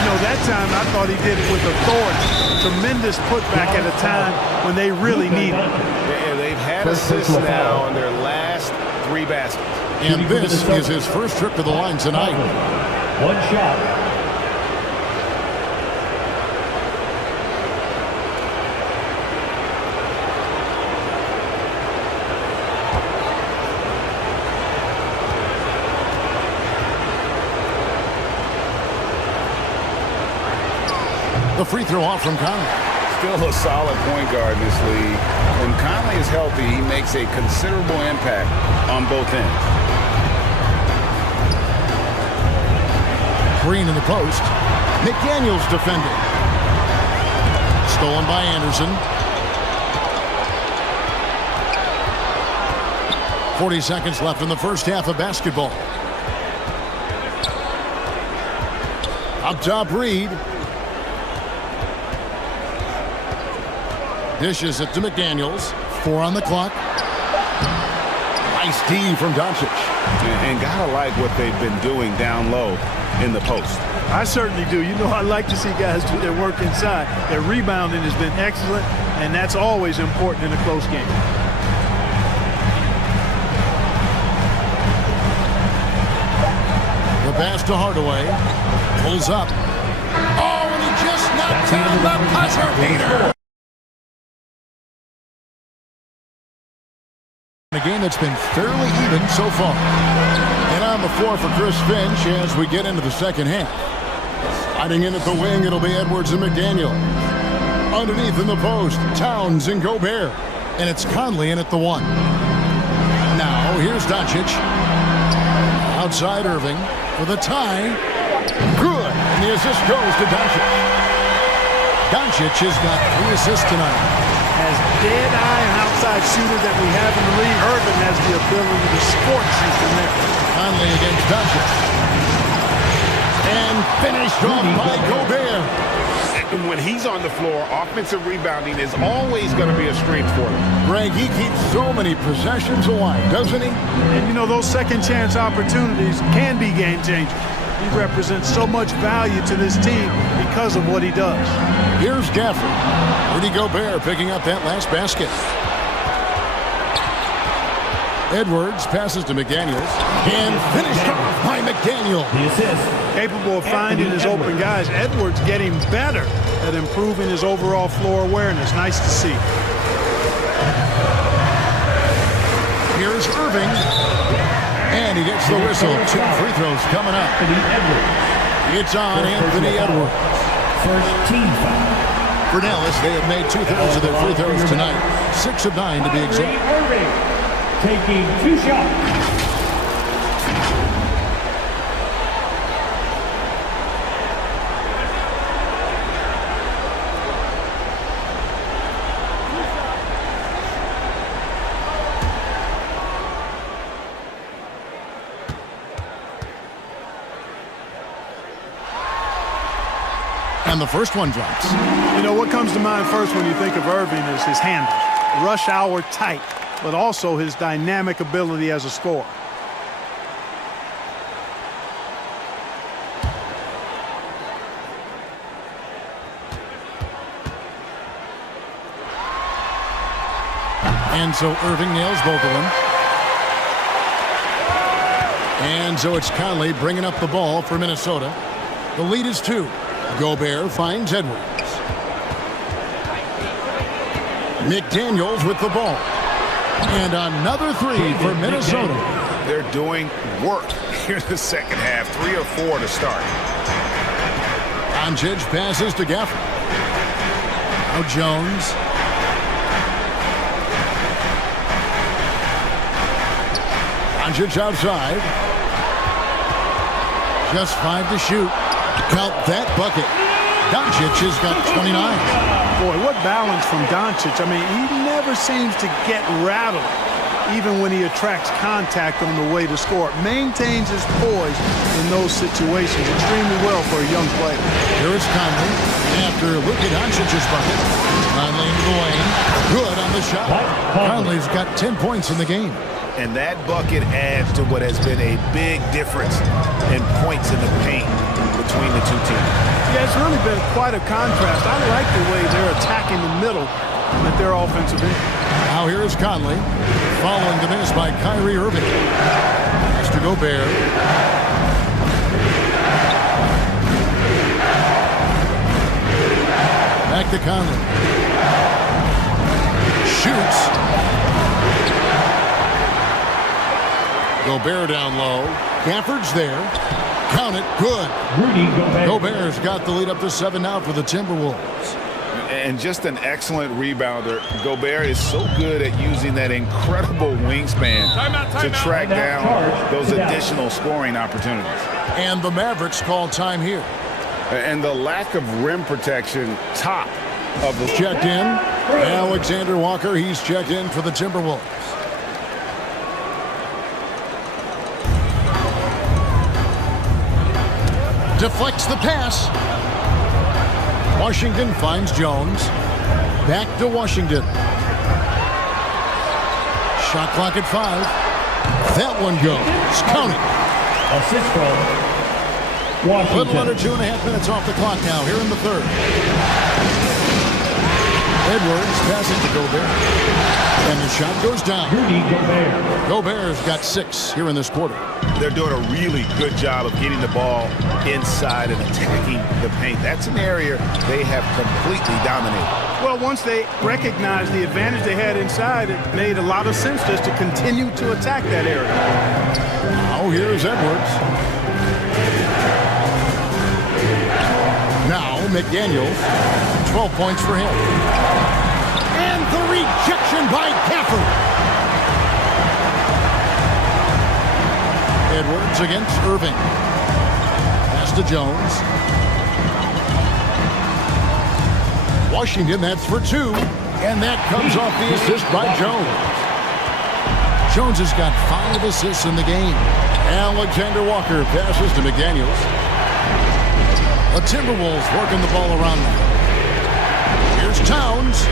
You know, that time I thought he did it with authority. Tremendous putback at a time when they really need it. And they've had assists now on their last 3 baskets. And this is his first trip to the line tonight. One shot. The free throw off from Conley. Still a solid point guard in this league. When Conley is healthy, he makes a considerable impact on both ends. Green in the post. McDaniels defending. Stolen by Anderson. 40 seconds left in the first half of basketball. Up top, Reed. Dishes it to McDaniels. 4 on the clock. Nice D from Doncic. And gotta like what they've been doing down low in the post. I certainly do. You know, I like to see guys do their work inside. Their rebounding has been excellent, and that's always important in a close game. The pass to Hardaway. Pulls up. Oh, and he just knocked down the buzzer beater. A game that's been fairly even so far. And on the floor for Chris Finch as we get into the second half. Sliding in at the wing, it'll be Edwards and McDaniel. Underneath in the post, Towns and Gobert. And it's Conley in at the 1. Now, here's Doncic. Outside Irving for the tie. Good. And the assist goes to Doncic. Doncic has got 3 assists tonight. As dead-eye and outside shooter that we have in the league, Irving has the ability to scorch from there. Conley against Doncic. And finished off by Gobert. And when he's on the floor, offensive rebounding is always going to be a strength for them. Greg, he keeps so many possessions alive, doesn't he? And, you know, those second-chance opportunities can be game-changers. He represents so much value to this team because of what he does. Here's Gafford. Rudy Gobert picking up that last basket. Edwards passes to McDaniels. And finished off by McDaniel. The assist. Capable of finding his open guys. Edwards getting better at improving his overall floor awareness. Nice to see. Here's Irving. And he gets the whistle. 2 free throws coming up. It's on Anthony Edwards. First team foul. For Dallas, they have made 2/3 of their free throws tonight. 6 of 9 to be exact. Irving taking 2 shots. And the first one drops. You know, what comes to mind first when you think of Irving is his handle. Rush hour tight, but also his dynamic ability as a scorer. And so Irving nails both of them. And so it's Conley bringing up the ball for Minnesota. The lead is 2. Gobert finds Edwards. McDaniels with the ball. And another 3 for Minnesota. They're doing work here in the second half. 3 or 4 to start. Doncic passes to Gafford. Now Jones. Doncic outside. Just 5 to shoot. Count that bucket. Doncic has got 29. Boy, what balance from Doncic. I mean, he never seems to get rattled, even when he attracts contact on the way to score. Maintains his poise in those situations extremely well for a young player. Here is Conley after Luka Doncic's bucket. Conley into the lane. Good on the shot. Conley's got 10 points in the game. And that bucket adds to what has been a big difference in points in the paint between the two teams. Yeah, it's really been quite a contrast. I like the way they're attacking the middle with their offensive end. Now here is Conley following the miss by Kyrie Irving. Mr. Gobert. Back to Conley. Shoots. Gobert down low. Gafford's there. Count it. Good. Rudy Gobert. Gobert's got the lead up to 7 now for the Timberwolves. And just an excellent rebounder. Gobert is so good at using that incredible wingspan to track down those additional scoring opportunities. And the Mavericks call time here. And the lack of rim protection top of the... Checked in. Alexander Walker, he's checked in for the Timberwolves. Deflects the pass. Washington finds Jones. Back to Washington. Shot clock at 5. That one goes. Count it. Assist from A Washington. little under 2.5 minutes off the clock now here in the third. Edwards passes to Gobert. And the shot goes down. Rudy Gobert. Gobert's got 6 here in this quarter. They're doing a really good job of getting the ball inside and attacking the paint. That's an area they have completely dominated. Well, once they recognized the advantage they had inside, it made a lot of sense just to continue to attack that area. Now here's Edwards. Now McDaniels. 12 points for him. And the rejection by Gafford. Edwards against Irving. Pass to Jones. Washington, that's for 2. And that comes off the assist by Jones. Jones has got 5 assists in the game. Alexander Walker passes to McDaniels. The Timberwolves working the ball around now. Here's Towns.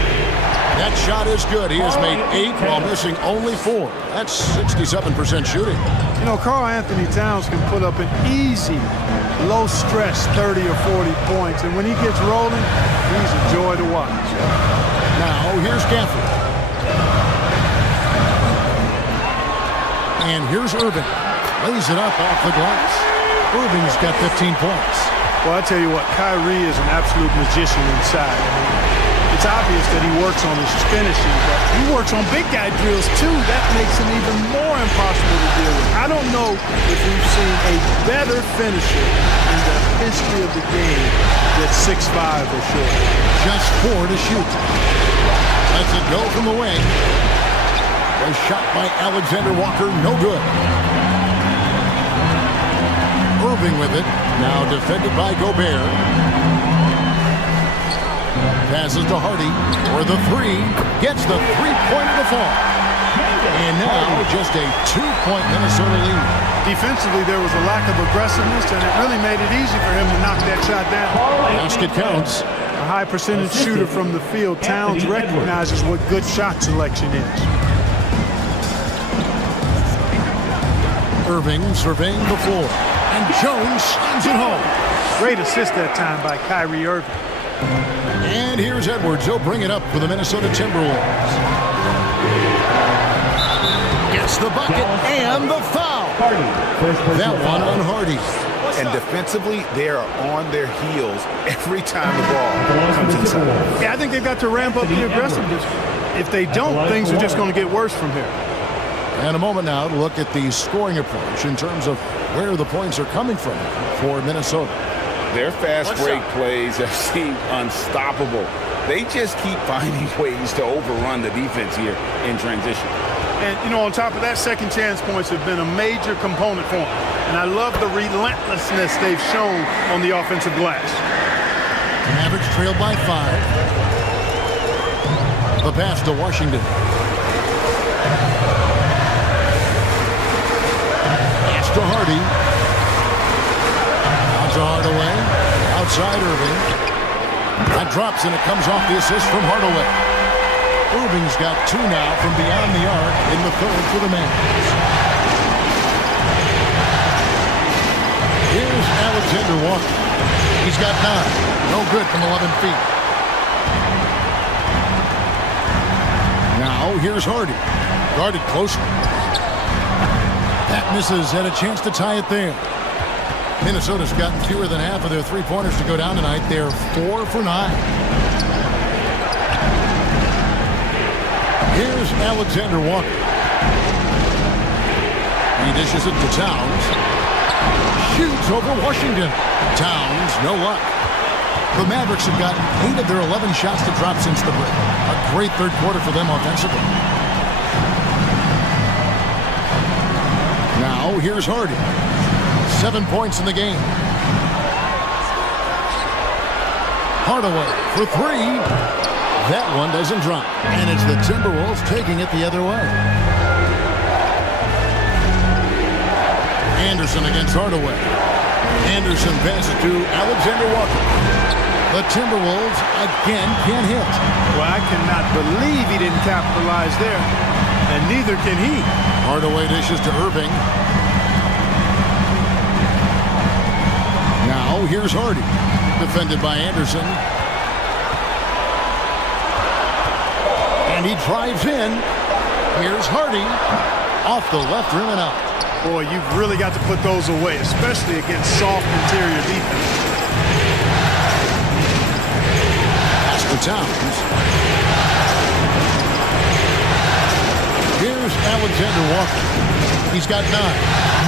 That shot is good. He has made 8 while missing only 4. That's 67% shooting. You know, Karl Anthony Towns can put up an easy, low-stress 30 or 40 points. And when he gets rolling, he's a joy to watch. Now, here's Gafford. And here's Irving. Lays it up off the glass. Irving's got 15 points. Well, I tell you what, Kyrie is an absolute magician inside. It's obvious that he works on his finishing, but he works on big guy drills too. That makes him even more impossible to deal with. I don't know if we've seen a better finisher in the history of the game that's 6'5" or shorter. Just 4 to shoot. Lets it go from the wing. A shot by Alexander Walker, no good. Irving with it, now defended by Gobert. Passes to Hardy for the 3. Gets the 3-point of the fall. And now just a 2-point Minnesota lead. Defensively, there was a lack of aggressiveness, and it really made it easy for him to knock that shot down. Basket counts. A high percentage shooter from the field. Towns recognizes what good shot selection is. Irving surveying the floor. And Jones slams it home. Great assist that time by Kyrie Irving. And here's Edwards. He'll bring it up for the Minnesota Timberwolves. Gets the bucket and the foul. That one on Hardy. And defensively, they are on their heels every time the ball comes inside. Yeah, I think they've got to ramp up the aggressiveness. If they don't, things are just going to get worse from here. And a moment now to look at the scoring approach in terms of where the points are coming from for Minnesota. Their fast break plays have seemed unstoppable. They just keep finding ways to overrun the defense here in transition. And, you know, on top of that, second chance points have been a major component for them. And I love the relentlessness they've shown on the offensive glass. Mavericks trailed by 5. The pass to Washington. Pass to Hardy. Out to Hardaway. Outside Irving. That drops and it comes off the assist from Hardaway. Irving's got 2 now from beyond the arc in the third for the Mavs. Here's Alexander Walker. He's got 9. No good from 11 feet. Now here's Hardy. Guarded closely. That misses, had a chance to tie it there. Minnesota's gotten fewer than half of their three-pointers to go down tonight. They're 4 for 9. Here's Alexander Walker. He dishes it to Towns. Shoots over Washington. Towns, no luck. The Mavericks have gotten 8 of their 11 shots to drop since the break. A great third quarter for them offensively. Now here's Hardy. 7 points in the game. Hardaway for 3. That one doesn't drop. And it's the Timberwolves taking it the other way. Anderson against Hardaway. Anderson passes to Alexander Walker. The Timberwolves again can't hit. Well, I cannot believe he didn't capitalize there. And neither can he. Hardaway dishes to Irving. Now here's Hardy. Defended by Anderson. And he drives in. Here's Hardy. Off the left rim and out. Boy, you've really got to put those away, especially against soft interior defense. Pass to Towns. Here's Alexander Walker. He's got 9.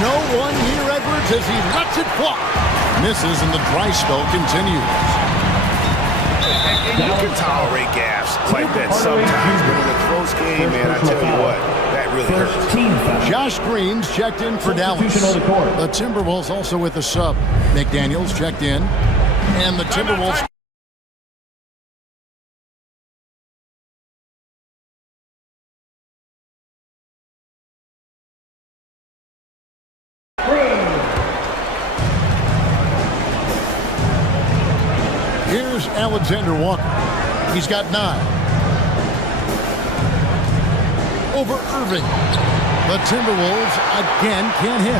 No one near Edwards as he lets it fly. Misses and the dry spell continues. You can tolerate gaps like that sometimes, but in a close game, man, I tell you what, that really hurts. Josh Green's checked in for Dallas. The Timberwolves also with a sub. McDaniels checked in. And the Timberwolves... Here's Alexander Walker. He's got 9. Over Irving. The Timberwolves again can't hit.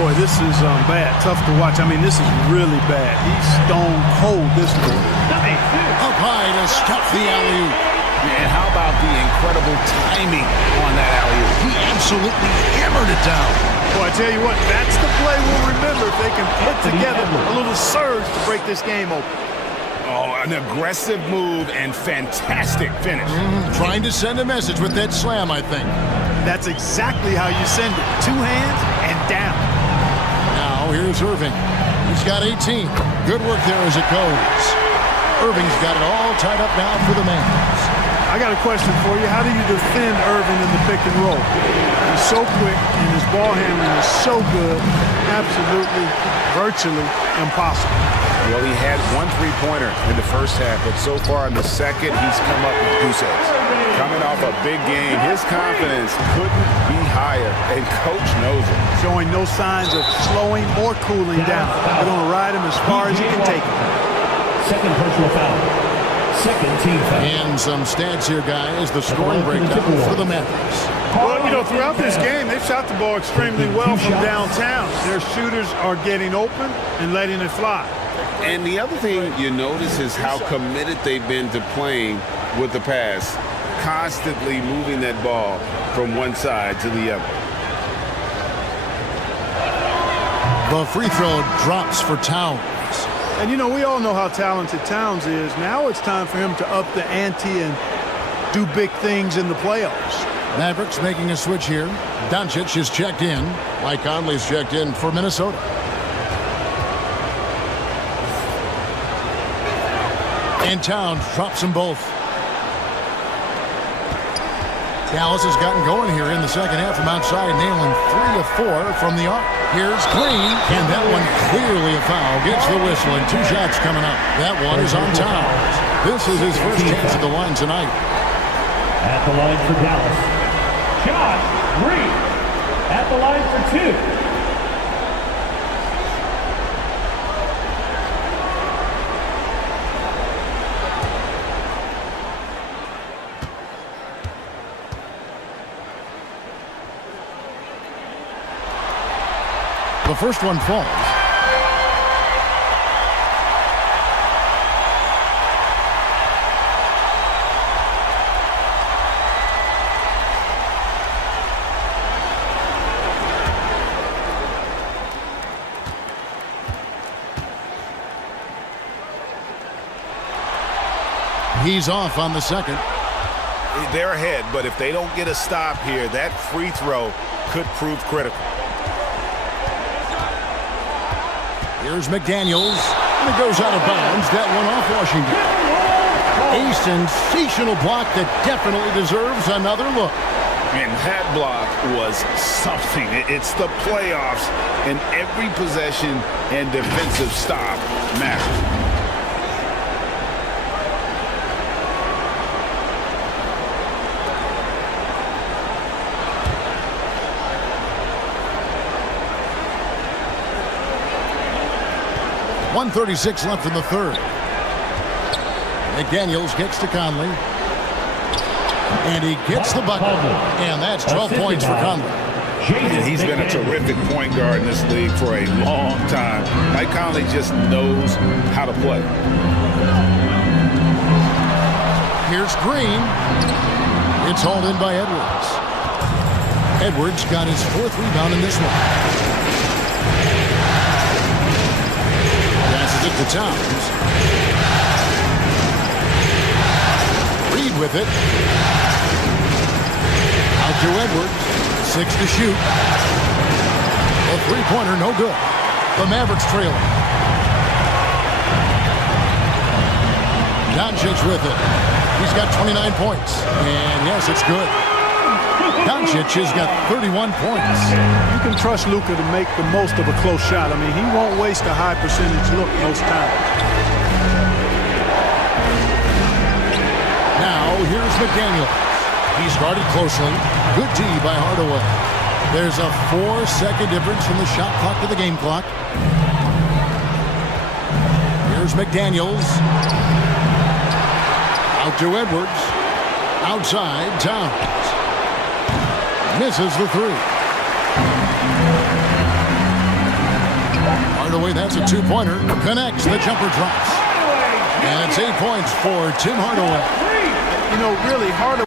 Boy, this is bad. Tough to watch. I mean, this is really bad. He's stone cold this quarter. Up high to stuff the alley-oop. And how about the incredible timing on that alley-oop? He absolutely hammered it down. Boy, I tell you what, that's the play we'll remember if they can put together a little surge to break this game open. Oh, an aggressive move and fantastic finish. Trying to send a message with that slam, I think. That's exactly how you send it. 2 hands and down. Now here's Irving. He's got 18. Good work there as it goes. Irving's got it all tied up now for the Mavs. I got a question for you. How do you defend Irving in the pick and roll? He's so quick and his ball handling is so good. Absolutely, virtually impossible. Well, he had one three-pointer in the first half, but so far in the second, he's come up with goose eggs. Coming off a big game, his confidence couldn't be higher, and Coach knows it. Showing no signs of slowing or cooling down. They're going to ride him as far as he can take him. Second personal foul. Second team foul. And some stats here, guys. The scoring breakdown for the Mavericks. Well, you know, throughout this game, they've shot the ball extremely well from downtown. Their shooters are getting open and letting it fly. And the other thing you notice is how committed they've been to playing with the pass, constantly moving that ball from one side to the other. The free throw drops for Towns. And, you know, we all know how talented Towns is. Now it's time for him to up the ante and do big things in the playoffs. Mavericks making a switch here. Doncic is checked in. Mike Conley's checked in for Minnesota. And Towns drops them both. Dallas has gotten going here in the second half from outside, nailing 3 of 4 from the arc. Here's Green, and that one clearly a foul. Gets the whistle, and 2 shots coming up. That one is on Towns. This is his first chance at the line tonight. At the line for Dallas, Josh Green. At the line for 2. The first one falls. He's off on the second. They're ahead, but if they don't get a stop here, that free throw could prove critical. Here's McDaniels, and it goes out of bounds. That one off Washington. A sensational block that definitely deserves another look. And that block was something. It's the playoffs, and every possession and defensive stop matters. .136 left in the third. McDaniels gets to Conley. And he gets the bucket. And that's 12 points for Conley. And he's been a terrific point guard in this league for a long time. Mike Conley just knows how to play. Here's Green. It's hauled in by Edwards. Edwards got his 4th rebound in this one. Passes it to Towns. Reed with it. Out to Edwards. 6 to shoot. A three-pointer, no good. The Mavericks trailing. Doncic with it. He's got 29 points. And yes, it's good. Doncic has got 31 points. You can trust Luka to make the most of a close shot. I mean, he won't waste a high percentage look most times. Now, here's McDaniels. He's guarded closely. Good D by Hardaway. There's a 4-second difference from the shot clock to the game clock. Here's McDaniels. Out to Edwards. Outside, Towns. Misses the 3. Hardaway, that's a 2-pointer. Connects, the jumper drops. And it's 8 points for Tim Hardaway. You know, really, Hardaway.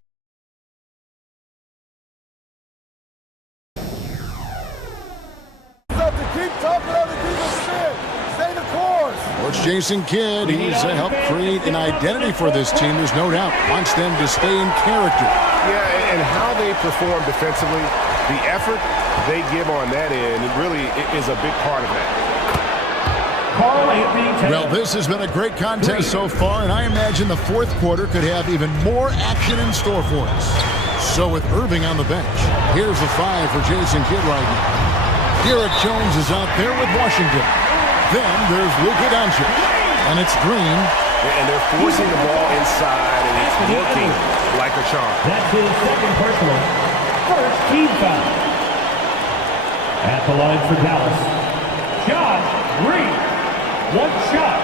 Coach Jason Kidd, he's helped create an identity for this team. There's no doubt. Wants them to stay in character. Yeah, and how they perform defensively, the effort they give on that end, it really is a big part of that. Well, this has been a great contest so far, and I imagine the 4th quarter could have even more action in store for us. So with Irving on the bench, here's the 5 for Jason Kidd right now. Derek Jones is out there with Washington. Then there's Luka Doncic. And it's Green. And they're forcing the ball inside, and it's working like a charm. That's his second personal. First team foul. At the line for Dallas, Josh Green. One shot.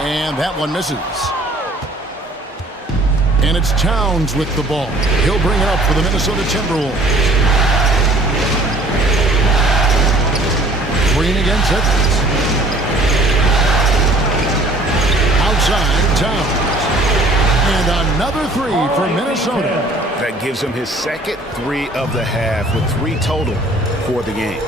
And that one misses. And it's Towns with the ball. He'll bring it up for the Minnesota Timberwolves. Green against Edwards. Outside, Towns. And another three for Minnesota. That gives him his second three of the half with 3 total for the game.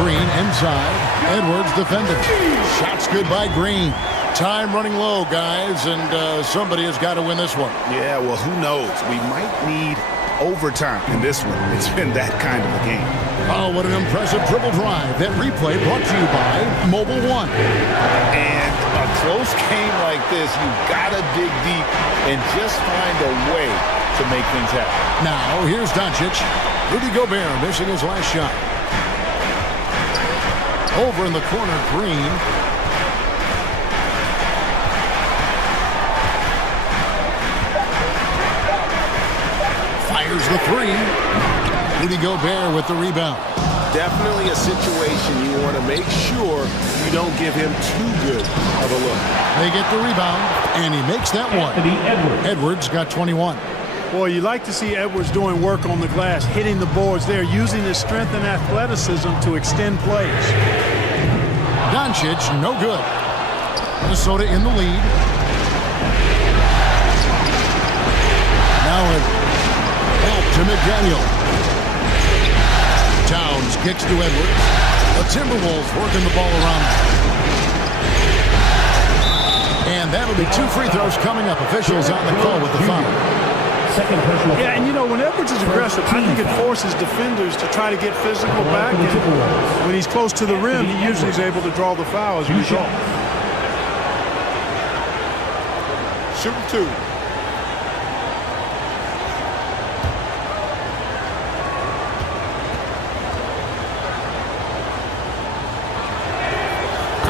Green inside. Edwards defending. Shots good by Green. Time running low, guys, and somebody has got to win this one. Yeah, well, who knows? We might need overtime in this one. It's been that kind of a game. Oh, what an impressive dribble drive. That replay brought to you by Mobile One. And a close game like this, you've got to dig deep and just find a way to make things happen. Now, here's Doncic. Rudy Gobert missing his last shot. Over in the corner, Green. Fires the three. Rudy Gobert with the rebound. Definitely a situation you want to make sure you don't give him too good of a look. They get the rebound, and he makes that one. Edwards got 21. Boy, you like to see Edwards doing work on the glass, hitting the boards there, using his strength and athleticism to extend plays. Doncic, no good. Minnesota in the lead. Now it help to McDaniel. Towns kicks to Edwards. The Timberwolves working the ball around. And that'll be 2 free throws coming up. Officials on the call with the foul. Yeah, and you know, when Edwards is aggressive, I think it forces defenders to try to get physical back. And when he's close to the rim, he usually is able to draw the foul as a result. Shooting 2.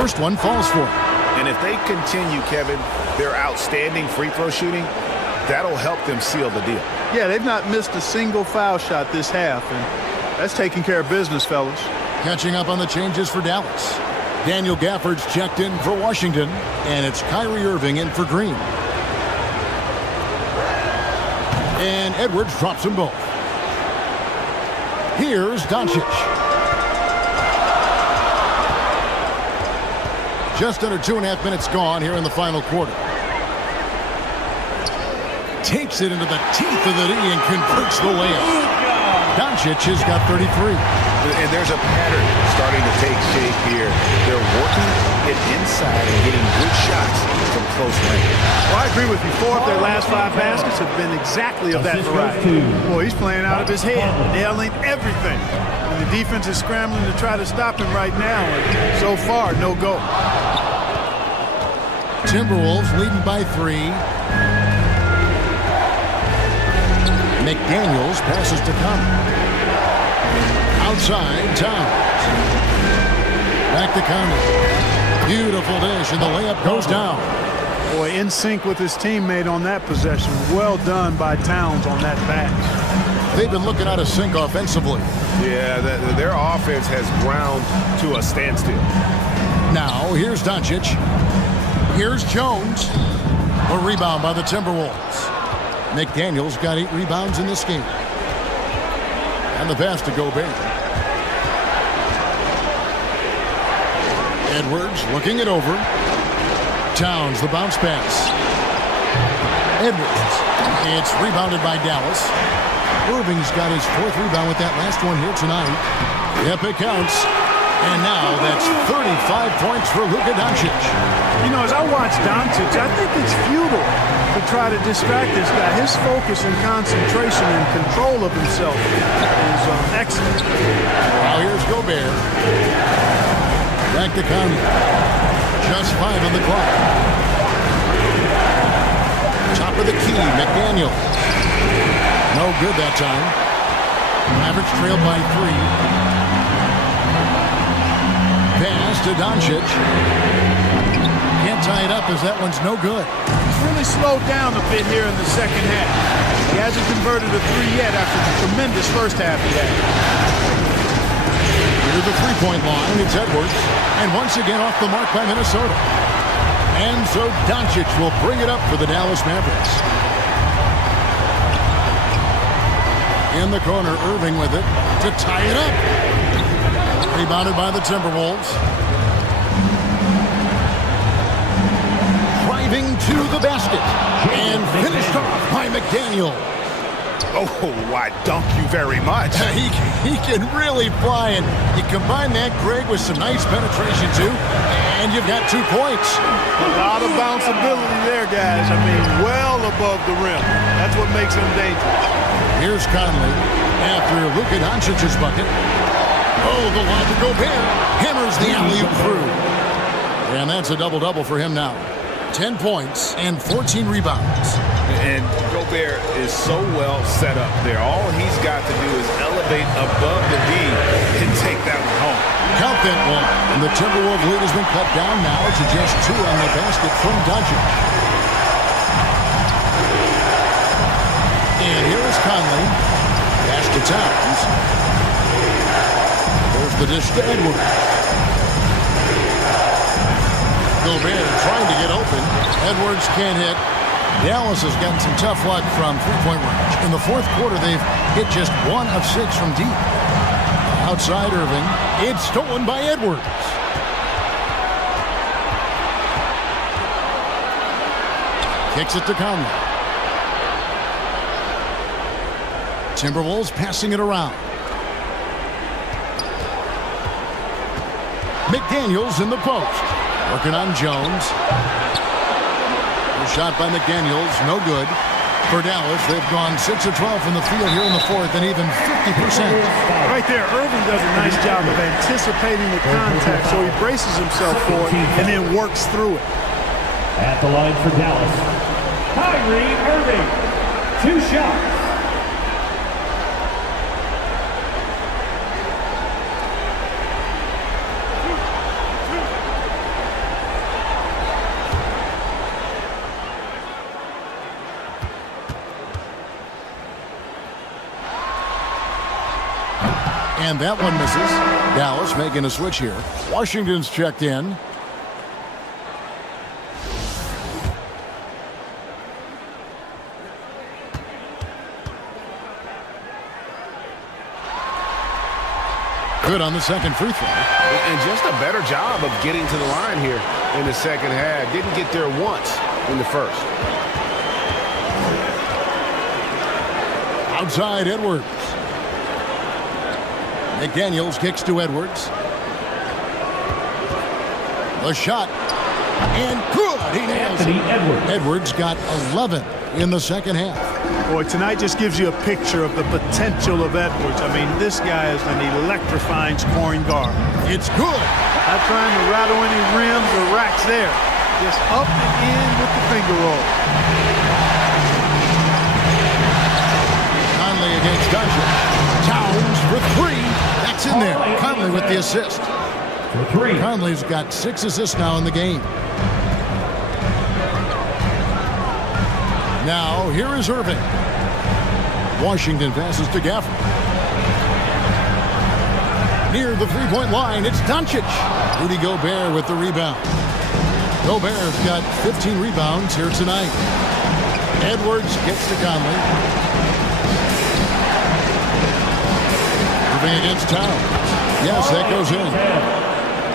First one falls for him. And if they continue, Kevin, their outstanding free throw shooting, that'll help them seal the deal. Yeah, they've not missed a single foul shot this half, and that's taking care of business, fellas. Catching up on the changes for Dallas. Daniel Gafford's checked in for Washington, and it's Kyrie Irving in for Green. And Edwards drops them both. Here's Doncic. Just under 2.5 minutes gone here in the final quarter. Takes it into the teeth of the D and converts the layup. Doncic has got 33. And there's a pattern starting to take shape here. They're working it inside and getting good shots from close range. Well, I agree with you. 4 of their last 5 baskets have been exactly of that variety. Boy, he's playing out of his head, nailing everything. And the defense is scrambling to try to stop him right now. And so far, no go. Timberwolves leading by 3. McDaniels passes to Conley. Outside, Towns. Back to Conley. Beautiful dish, and the layup goes down. Boy, in sync with his teammate on that possession. Well done by Towns on that back. They've been looking out of sync offensively. Yeah, their offense has ground to a standstill. Now, here's Doncic. Here's Jones. A rebound by the Timberwolves. McDaniels got 8 rebounds in this game. And the pass to Gobert. Edwards looking it over. Towns, the bounce pass. Edwards. It's rebounded by Dallas. Irving's got his 4th rebound with that last one here tonight. Yep, it counts. And now that's 35 points for Luka Doncic. You know, as I watch Doncic, I think it's futile to try to distract this guy. His focus and concentration and control of himself is excellent. Now here's Gobert. Back to Conley. Just 5 on the clock. Top of the key, McDaniel. No good that time. Mavericks trailed by 3. Pass to Doncic. Can't tie it up as that one's no good. He's really slowed down a bit here in the second half. He hasn't converted a 3 yet after the tremendous first half he had. Near the three-point line, it's Edwards. And once again off the mark by Minnesota. And so Doncic will bring it up for the Dallas Mavericks. In the corner, Irving with it to tie it up. Rebounded by the Timberwolves. Driving to the basket. And finished off by McDaniel. Oh, I dunk you very much. He can really fly, and you combine that, Greg, with some nice penetration, too, and you've got 2 points. A lot of bounceability there, guys. I mean, well above the rim. That's what makes him dangerous. Here's Conley after Luka Doncic's bucket. Oh, the lob to Gobert. Hammers the alley-oop through. And that's a double-double for him now. 10 points and 14 rebounds. And Gobert is so well set up there. All he's got to do is elevate above the D and take that one home. Count that one. And the Timberwolves lead has been cut down now to just 2 on the basket from Doncic. And here is Conley. Pass to Towns. There's the dish to Edwards. Gobert trying to get open. Edwards can't hit. Dallas has gotten some tough luck from three-point range. In the fourth quarter, they've hit just 1 of 6 from deep. Outside Irving. It's stolen by Edwards. Kicks it to Conley. Timberwolves passing it around. McDaniels in the post. Working on Jones. Shot by McDaniels, no good. For Dallas, they've gone 6 of 12 from the field here in the fourth and even 50%. Right there, Irving does a nice job of anticipating the contact, so he braces himself for it and then works through it. At the line for Dallas, Kyrie Irving. 2 shots. And that one misses. Dallas making a switch here. Washington's checked in. Good on the second free throw. And just a better job of getting to the line here in the second half. Didn't get there once in the first. Outside Edwards. McDaniels kicks to Edwards. The shot. And good. He nails it. Edwards got 11 in the second half. Boy, tonight just gives you a picture of the potential of Edwards. I mean, this guy is an electrifying scoring guard. It's good. Not trying to rattle any rims or racks there. Just up and in with the finger roll. Conley against Doncic. Towns for 3. That's in there. Conley with the assist. For 3. Conley's got 6 assists now in the game. Now, here is Irving. Washington passes to Gafford. Near the three-point line, it's Doncic. Rudy Gobert with the rebound. Gobert's got 15 rebounds here tonight. Edwards gets to Conley. Irving against Towns. Yes, that goes in.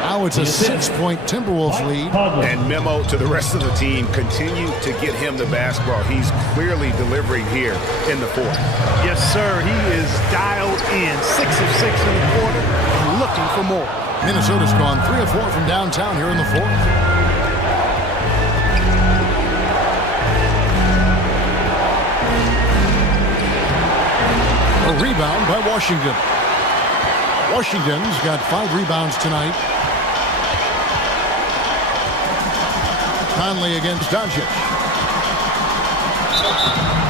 Now it's a 6-point Timberwolves lead. And memo to the rest of the team, continue to get him the basketball. He's clearly delivering here in the fourth. Yes, sir. He is dialed in. 6 of 6 in the quarter and looking for more. Minnesota's gone 3 of 4 from downtown here in the fourth. A rebound by Washington. Washington's got 5 rebounds tonight. Conley against Doncic.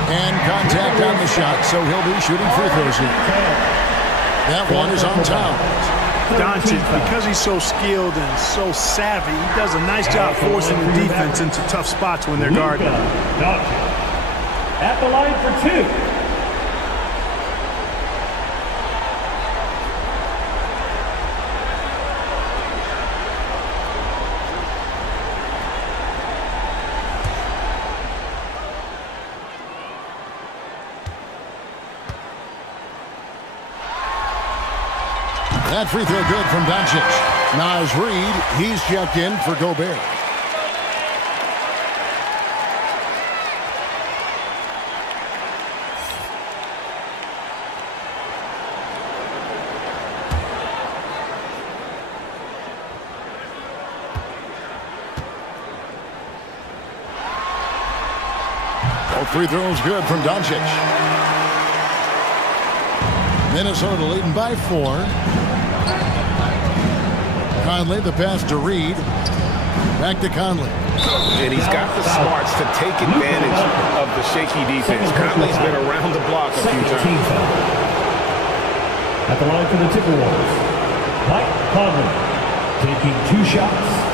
And contact on the shot, so he'll be shooting free throws here. That one is on time. Doncic, because he's so skilled and so savvy, he does a nice job forcing the defense into tough spots when they're guarding. At the line for 2. That free throw good from Doncic. Naz Reid, he's checked in for Gobert. Both free throws good from Doncic. Minnesota leading by 4. Conley, the pass to Reid. Back to Conley. And he's got the smarts to take advantage of the shaky defense. Conley's been around the block a few times. At the line for the Timberwolves, Mike Conley taking 2 shots.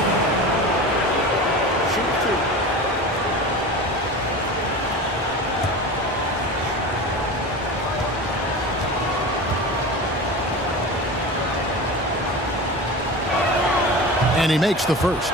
And he makes the first.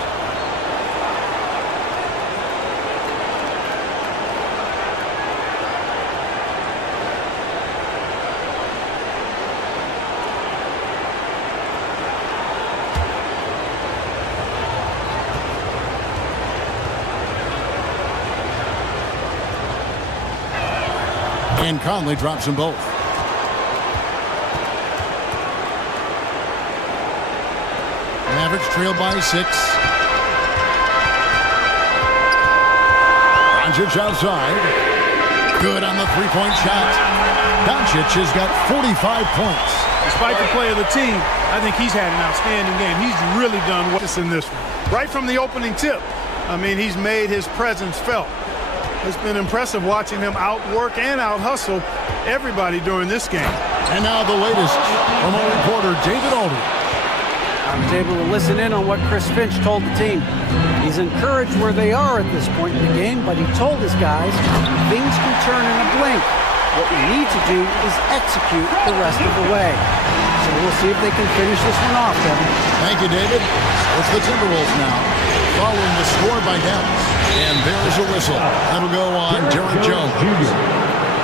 And Conley drops them both. Mavericks trail by 6. Doncic outside. Good on the three-point shot. Doncic has got 45 points. Despite the play of the team, I think he's had an outstanding game. He's really done what's in this one. Right from the opening tip, I mean, he's made his presence felt. It's been impressive watching him outwork and out-hustle everybody during this game. And now the latest from our reporter, David Aldridge. I was able to listen in on what Chris Finch told the team. He's encouraged where they are at this point in the game, but he told his guys things can turn in a blink. What we need to do is execute the rest of the way. So we'll see if they can finish this one off, Kevin. Thank you, David. It's the Timberwolves now, following the score by Dallas. And there's a whistle. That'll go on Derrick Jones.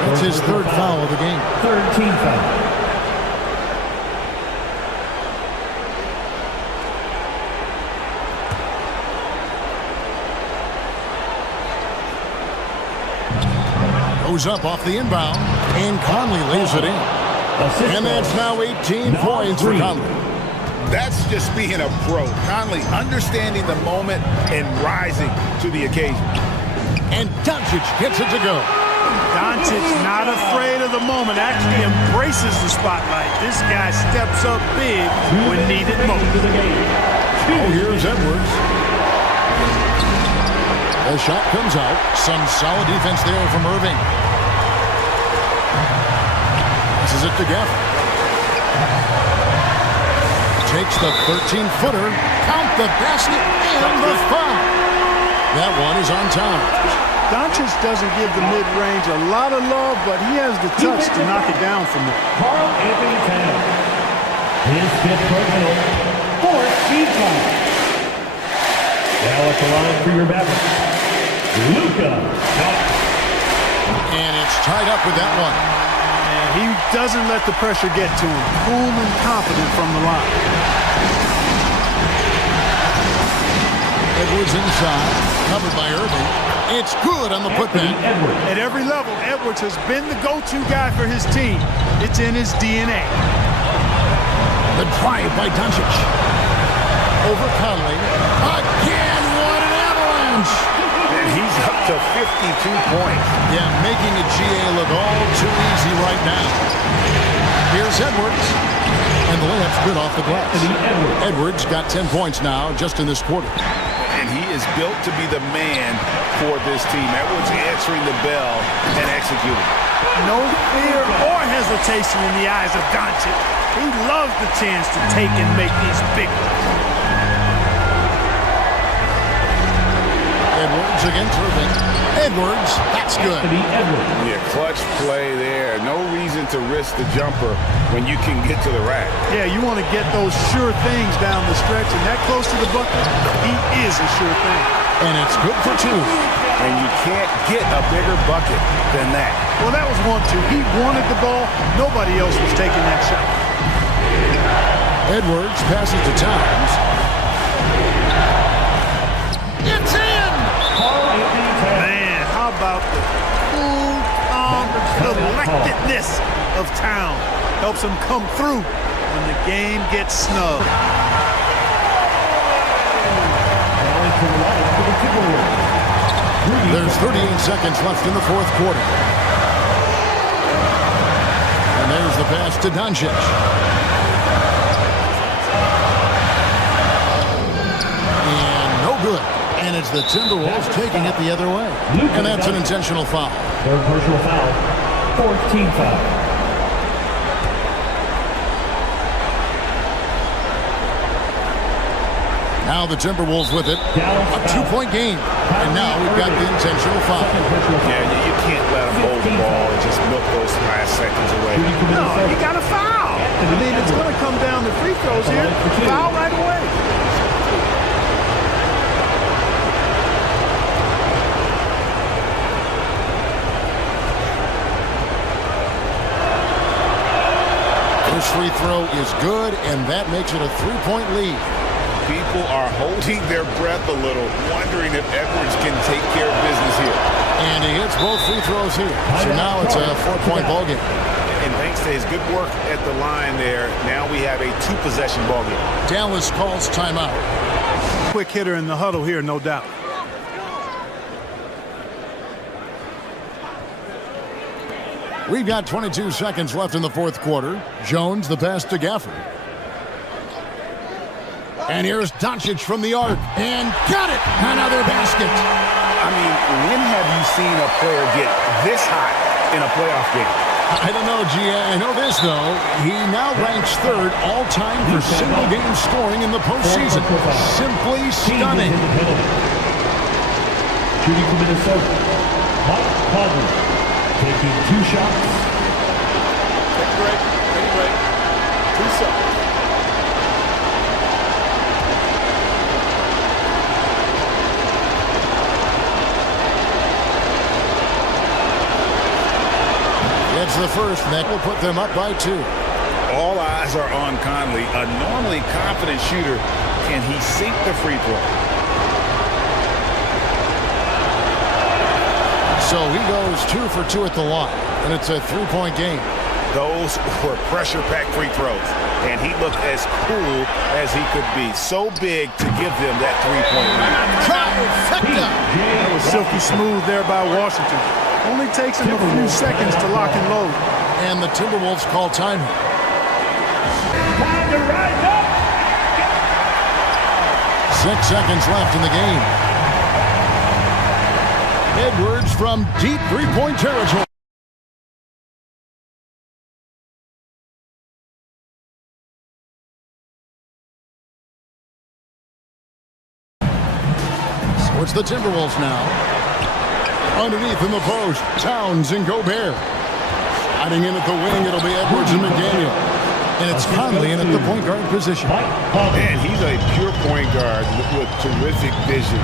That's his 3rd foul of the game. 3rd team foul. Goes up off the inbound, and Conley lays it in. And that's now 18 points for Conley. That's just being a pro. Conley understanding the moment and rising to the occasion. And Doncic gets it to go. Doncic not afraid of the moment, actually embraces the spotlight. This guy steps up big when needed most. Oh, here's Edwards. The shot comes out. Some solid defense there from Irving. This is it to Gafford. Takes the 13-footer. Count the basket and the foul. That one is on time. Doncic doesn't give the mid-range a lot of love, but he has the touch to knock it down from there. Carl Anthony Towns. His 5th personal. 4th team foul. Now at the line for your Mavericks, Luka. And it's tied up with that one. And he doesn't let the pressure get to him. Cool and confident from the line. Edwards inside, covered by Irving. It's good on the putback. At every level, Edwards has been the go-to guy for his team. It's in his DNA. The drive by Doncic. Over Conley. Again, what an avalanche! And he's up to 52 points. Yeah, making a GA look all too easy right now. Here's Edwards. And the layup's good off the glass. Edwards got 10 points now just in this quarter. And he is built to be the man for this team. Edwards answering the bell and executing. No fear or hesitation in the eyes of Doncic. He loves the chance to take and make these big ones. Edwards against Irving. Edwards, that's good. Yeah, clutch play there. No reason to risk the jumper when you can get to the rack. Yeah, you want to get those sure things down the stretch, and that close to the bucket, he is a sure thing. And it's good for 2. And you can't get a bigger bucket than that. Well, that was 1-2. He wanted the ball. Nobody else was taking that shot. Edwards passes to Towns. It's in! Man, how about the cool, calm, collectedness of Town? Helps him come through when the game gets snug. There's 38 seconds left in the fourth quarter. And there's the pass to Doncic. And no good. And it's the Timberwolves taking it the other way. And that's an intentional foul. Third personal foul. Fourth team foul. Now the Timberwolves with it. A 2-point game. And now we've got the intentional foul. Yeah, you can't let them hold the ball and just milk those last seconds away. No, you got to foul. I mean, it's going to come down to free throws here. Foul right away. First free throw is good, and that makes it a 3-point lead. People are holding their breath a little, wondering if Edwards can take care of business here. And he hits both free throws here. So now it's a 4-point ball game. And thanks to his good work at the line there, now we have a 2-possession ball game. Dallas calls timeout. Quick hitter in the huddle here, no doubt. We've got 22 seconds left in the fourth quarter. Jones, the pass to Gafford. And here's Doncic from the arc. And got it! Another basket. I mean, when have you seen a player get this hot in a playoff game? I don't know, G. I know this, though. He now ranks 3rd all-time for single-game scoring in the postseason. Simply stunning. Shooting for Minnesota. Mike Conley taking 2 shots. Take a break. 2 shots. It's the first, and that will put them up by 2. All eyes are on Conley, a normally confident shooter. Can he sink the free throw? So he goes 2 for 2 at the line, and it's a 3-point game. Those were pressure-packed free throws, and he looked as cool as he could be. So big to give them that 3-point lead. Trifecta! That was silky smooth there by Washington. Only takes him a few seconds to lock and load. And the Timberwolves call time. Time to rise up. 6 seconds left in the game. Edwards from deep 3-point territory. So it's the Timberwolves now. Underneath in the post, Towns and Gobert. Sliding in at the wing, it'll be Edwards and McDaniel. And it's Conley in at the point guard position. Man, he's a pure point guard with terrific vision.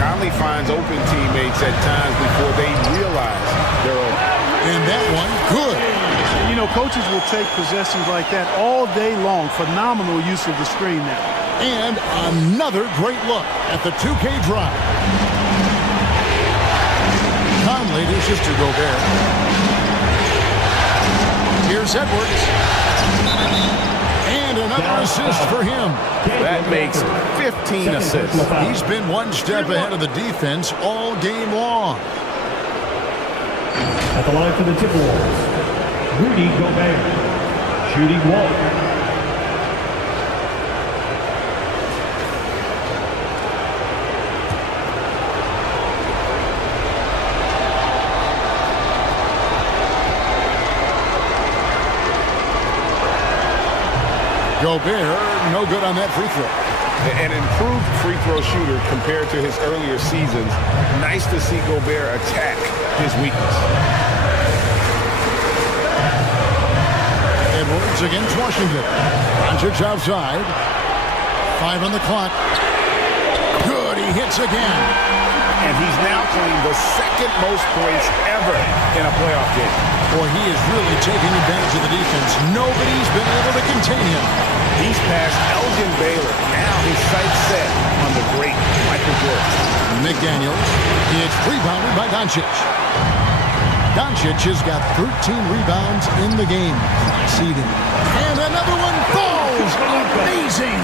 Conley finds open teammates at times before they realize they're open. And that one, good. You know, coaches will take possessions like that all day long. Phenomenal use of the screen there. And another great look at the 2K drive. Conley dishes to Gobert. Here's Edwards. And another assist for him. That makes 15 assists. He's been one step ahead of the defense all game long. At the line for the Timberwolves, Rudy Gobert. Shooting 1. Gobert, no good on that free throw. An improved free throw shooter compared to his earlier seasons. Nice to see Gobert attack his weakness. Edwards against Washington. Doncic outside. 5 on the clock. Good, he hits again. And he's now playing the second most points ever in a playoff game. Boy, he is really taking advantage of the defense. Nobody's been able to contain him. He's past Elgin Baylor. Now his sights set on the great Michael Jordan. McDaniels gets rebounded by Doncic. Doncic has got 13 rebounds in the game. Seeding. And another one falls. Amazing.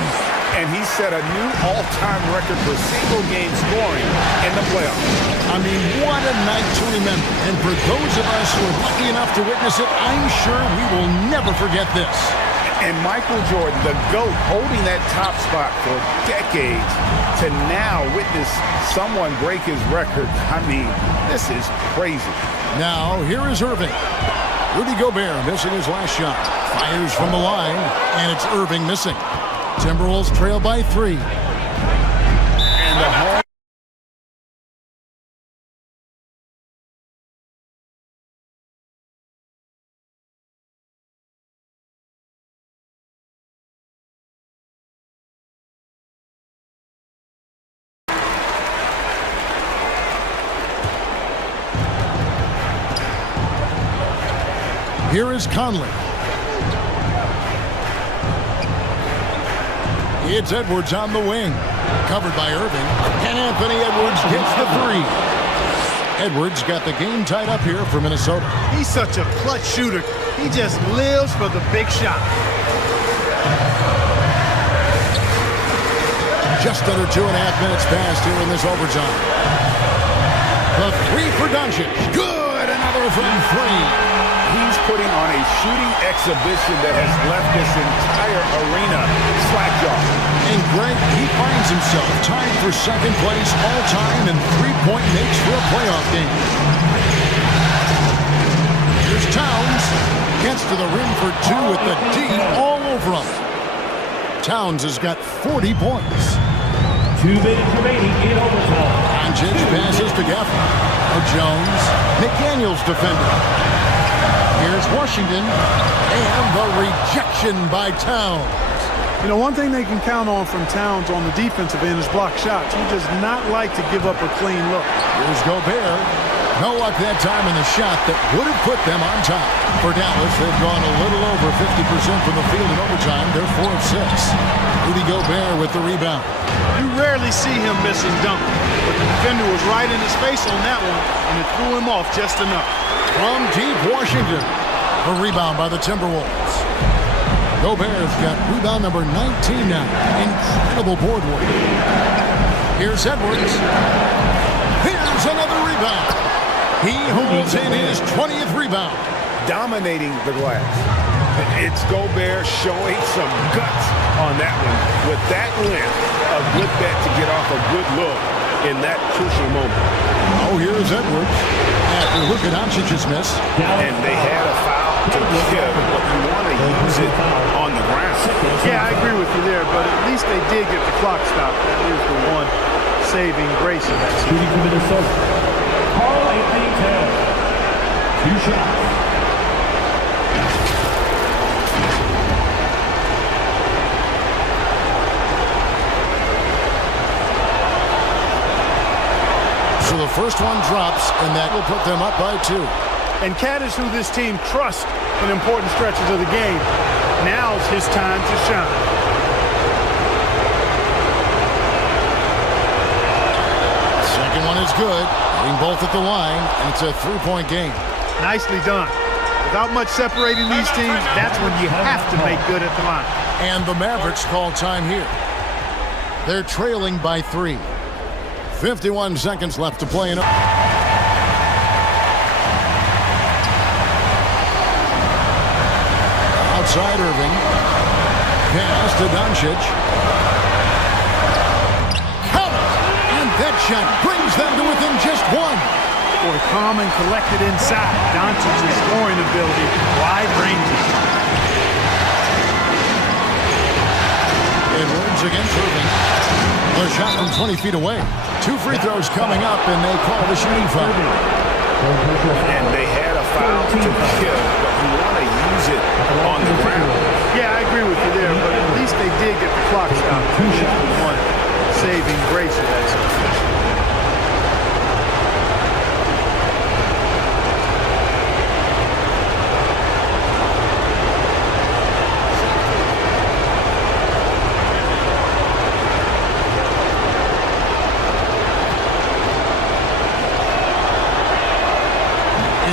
And he set a new all-time record for single-game scoring in the playoffs. I mean, what a night to remember. And for those of us who are lucky enough to witness it, I'm sure we will never forget this. And Michael Jordan, the GOAT, holding that top spot for decades, to now witness someone break his record. I mean, this is crazy. Now, here is Irving. Rudy Gobert missing his last shot. Fires from the line, and it's Irving missing. Timberwolves trail by 3. And the home. Here is Conley. It's Edwards on the wing. Covered by Irving. And Anthony Edwards gets the 3. Edwards got the game tied up here for Minnesota. He's such a clutch shooter. He just lives for the big shot. Just under 2.5 minutes passed here in this overtime. The 3 for Doncic. Good! Another from 3. He's putting on a shooting exhibition that has left this entire arena slack-jawed. And Greg, he finds himself tied for second place all-time in three-point makes for a playoff game. Here's Towns. Gets to the rim for 2 with the D all over him. Towns has got 40 points. 2 minutes remaining in overtime. Doncic passes to Gafford. Jones. McDaniels defending. Here's Washington, and the rejection by Towns. You know, one thing they can count on from Towns on the defensive end is block shots. He does not like to give up a clean look. Here's Gobert. No luck that time in the shot that would have put them on top. For Dallas, they've gone a little over 50% from the field in overtime. They're 4 of 6. Rudy Gobert with the rebound. You rarely see him missing dunk, but the defender was right in his face on that one, and it threw him off just enough. From deep Washington, a rebound by the Timberwolves. Gobert's got rebound number 19 now. Incredible board work. Here's Edwards. Here's another rebound. He holds in his 20th rebound. Dominating the glass. It's Gobert showing some guts on that one. With that length, a good bet to get off a good look in that crucial moment. Oh, here's Edwards. After Luka Doncic's miss. And they had a foul to give, but you want to use it on the ground. Yeah, I agree with you there, but at least they did get the clock stopped. That is the one saving grace in that Shooting for Minnesota. Carl Anthony Towns. 2 shots. So the first one drops, and that will put them up by 2. And Cat is who this team trusts in important stretches of the game. Now's his time to shine. Second one is good. Hitting both at the line, and it's a 3-point game. Nicely done. Without much separating these teams, that's when you have to make good at the line. And the Mavericks call time here. They're trailing by 3. 51 seconds left to play. Outside Irving. Pass to Doncic. Count it! And that shot brings them to within just 1. Boy, calm and collected inside. Doncic's scoring ability, wide-ranging. Edwards against Irving. The shot from 20 feet away. 2 free throws coming up, and they call the shooting foul. And they had a foul to kill, but you want to use it on the ground. Yeah, I agree with you there, but at least they did get the clock stopped. 2 shots. One saving grace of that situation.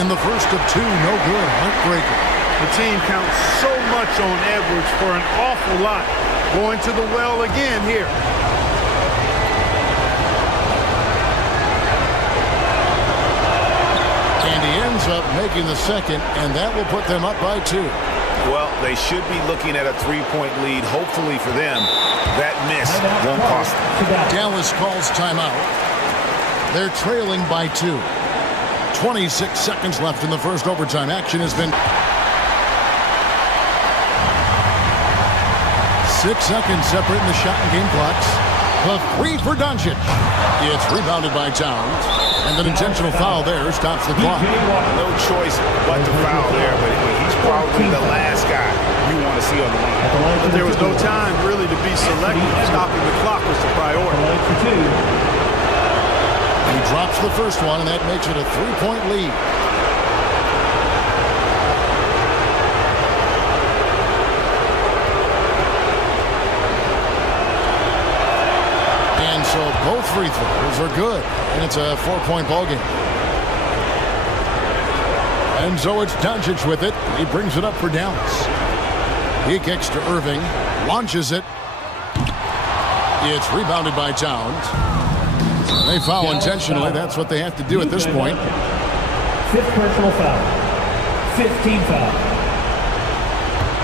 The first of 2, no good. Heartbreaker. The team counts so much on Edwards for an awful lot. Going to the well again here. And he ends up making the second, and that will put them up by 2. Well, they should be looking at a 3-point lead. Hopefully for them, that miss won't cost them. Dallas calls timeout. They're trailing by 2. 26 seconds left in the first overtime. Action has been 6 seconds separating the shot and game clocks. The 3 for Doncic. It's rebounded by Towns. And an intentional foul there stops the clock. No choice but to foul there, but he's probably the last guy you want to see on the line. But there was no time really to be selective. Stopping the clock was the priority. He drops the first one, and that makes it a 3-point lead. And so both free throws are good, and it's a 4-point ball game. And so it's Doncic with it. He brings it up for Dallas. He kicks to Irving, launches it. It's rebounded by Towns. They foul intentionally. That's what they have to do at this point. 5th personal foul. 15 foul.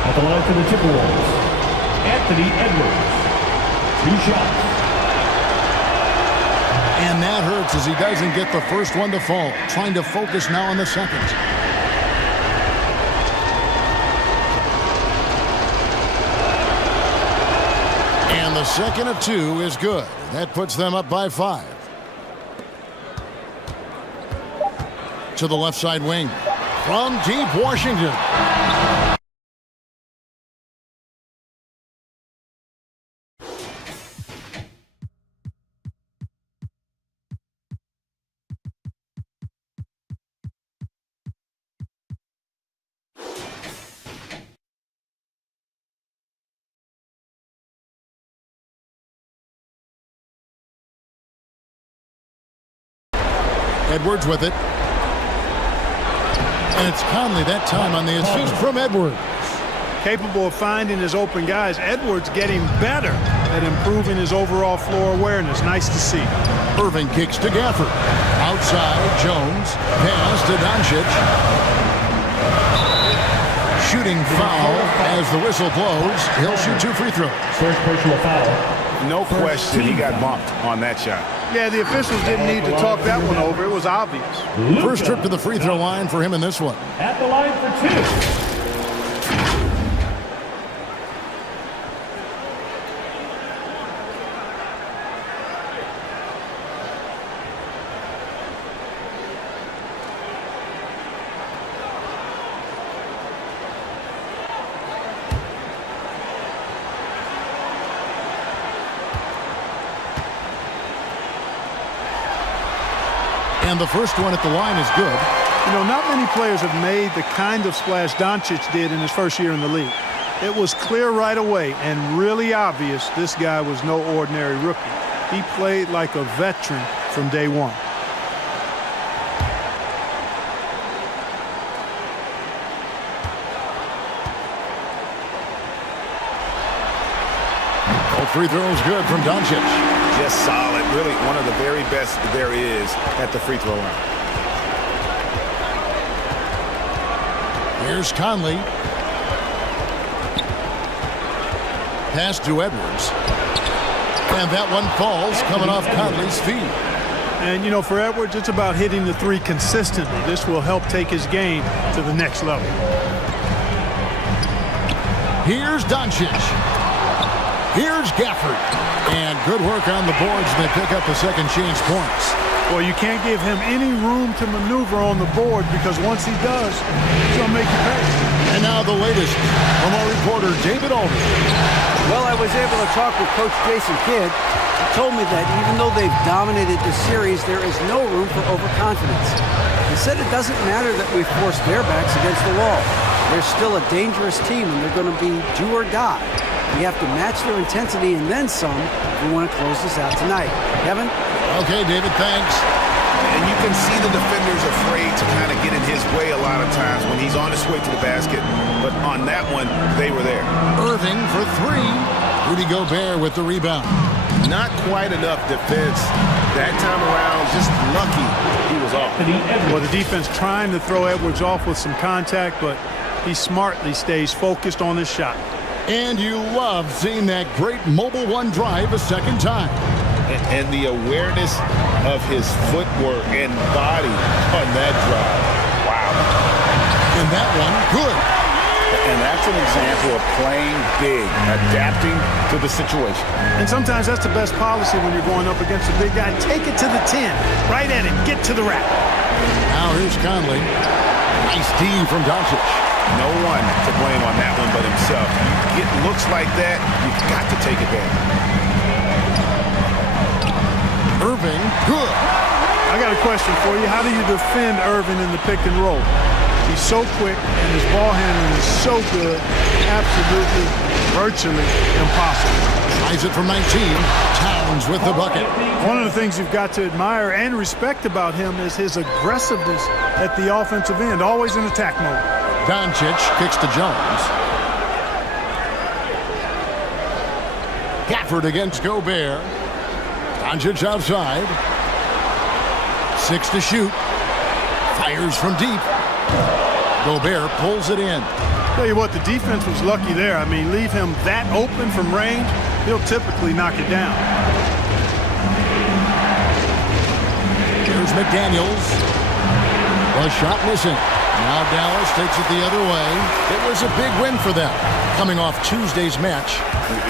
At the line for the Timberwolves, Anthony Edwards. 2 shots. And that hurts as he doesn't get the first one to fall. Trying to focus now on the second. And the second of 2 is good. That puts them up by 5. To the left side wing. From deep Washington. Edwards with it. And it's Conley that time on the assist from Edwards. Capable of finding his open guys. Edwards getting better at improving his overall floor awareness. Nice to see. Irving kicks to Gafford. Outside, Jones. Pass to Doncic. Shooting foul as the whistle blows. He'll shoot 2 free throws. First personal foul. No question he got bumped on that shot. Yeah, the officials didn't need to talk that one over. It was obvious. First trip to the free throw line for him in this one. At the line for 2. And the first one at the line is good. You know, not many players have made the kind of splash Doncic did in his first year in the league. It was clear right away and really obvious this guy was no ordinary rookie. He played like a veteran from day one. Both free throws good from Doncic. Just solid. Really one of the very best there is at the free throw line. Here's Conley. Pass to Edwards. And that one falls coming off Conley's feet. And, you know, for Edwards, it's about hitting the 3 consistently. This will help take his game to the next level. Here's Doncic. Here's Gafford. And good work on the boards. They pick up the second chance points. Well, you can't give him any room to maneuver on the board because once he does, he's going to make you pay. And now the latest from our reporter, David Aldridge. Well, I was able to talk with Coach Jason Kidd. He told me that even though they've dominated the series, there is no room for overconfidence. He said it doesn't matter that we've forced their backs against the wall. They're still a dangerous team, and they're going to be do or die. We have to match their intensity and then some if we want to close this out tonight. Kevin? Okay, David, thanks. And you can see the defenders afraid to kind of get in his way a lot of times when he's on his way to the basket. But on that one, they were there. Irving for three. Rudy Gobert with the rebound. Not quite enough defense that time around. Just lucky he was off. Well, the defense trying to throw Edwards off with some contact, but he smartly stays focused on his shot. And you love seeing that great mobile one drive a second time. And the awareness of his footwork and body on that drive. Wow. And that one, good. And that's an example of playing big, adapting to the situation. And sometimes that's the best policy when you're going up against a big guy. Take it to the 10. Right at him. Get to the rack. Now here's Conley. Nice D from Doncic. No one to blame on that one but himself. You get looks like that, you've got to take advantage. Irving, good. I got a question for you. How do you defend Irving in the pick and roll? He's so quick and his ball handling is so good. Absolutely, virtually impossible. Tries it from 19. Towns with the bucket. One of the things you've got to admire and respect about him is his aggressiveness at the offensive end, always in attack mode. Doncic kicks to Jones. Gafford against Gobert. Doncic outside. 6 to shoot. Fires from deep. Gobert pulls it in. Tell you what, the defense was lucky there. I mean, leave him that open from range, he'll typically knock it down. Here's McDaniels. The shot missing. Now Dallas takes it the other way. It was a big win for them, coming off Tuesday's match.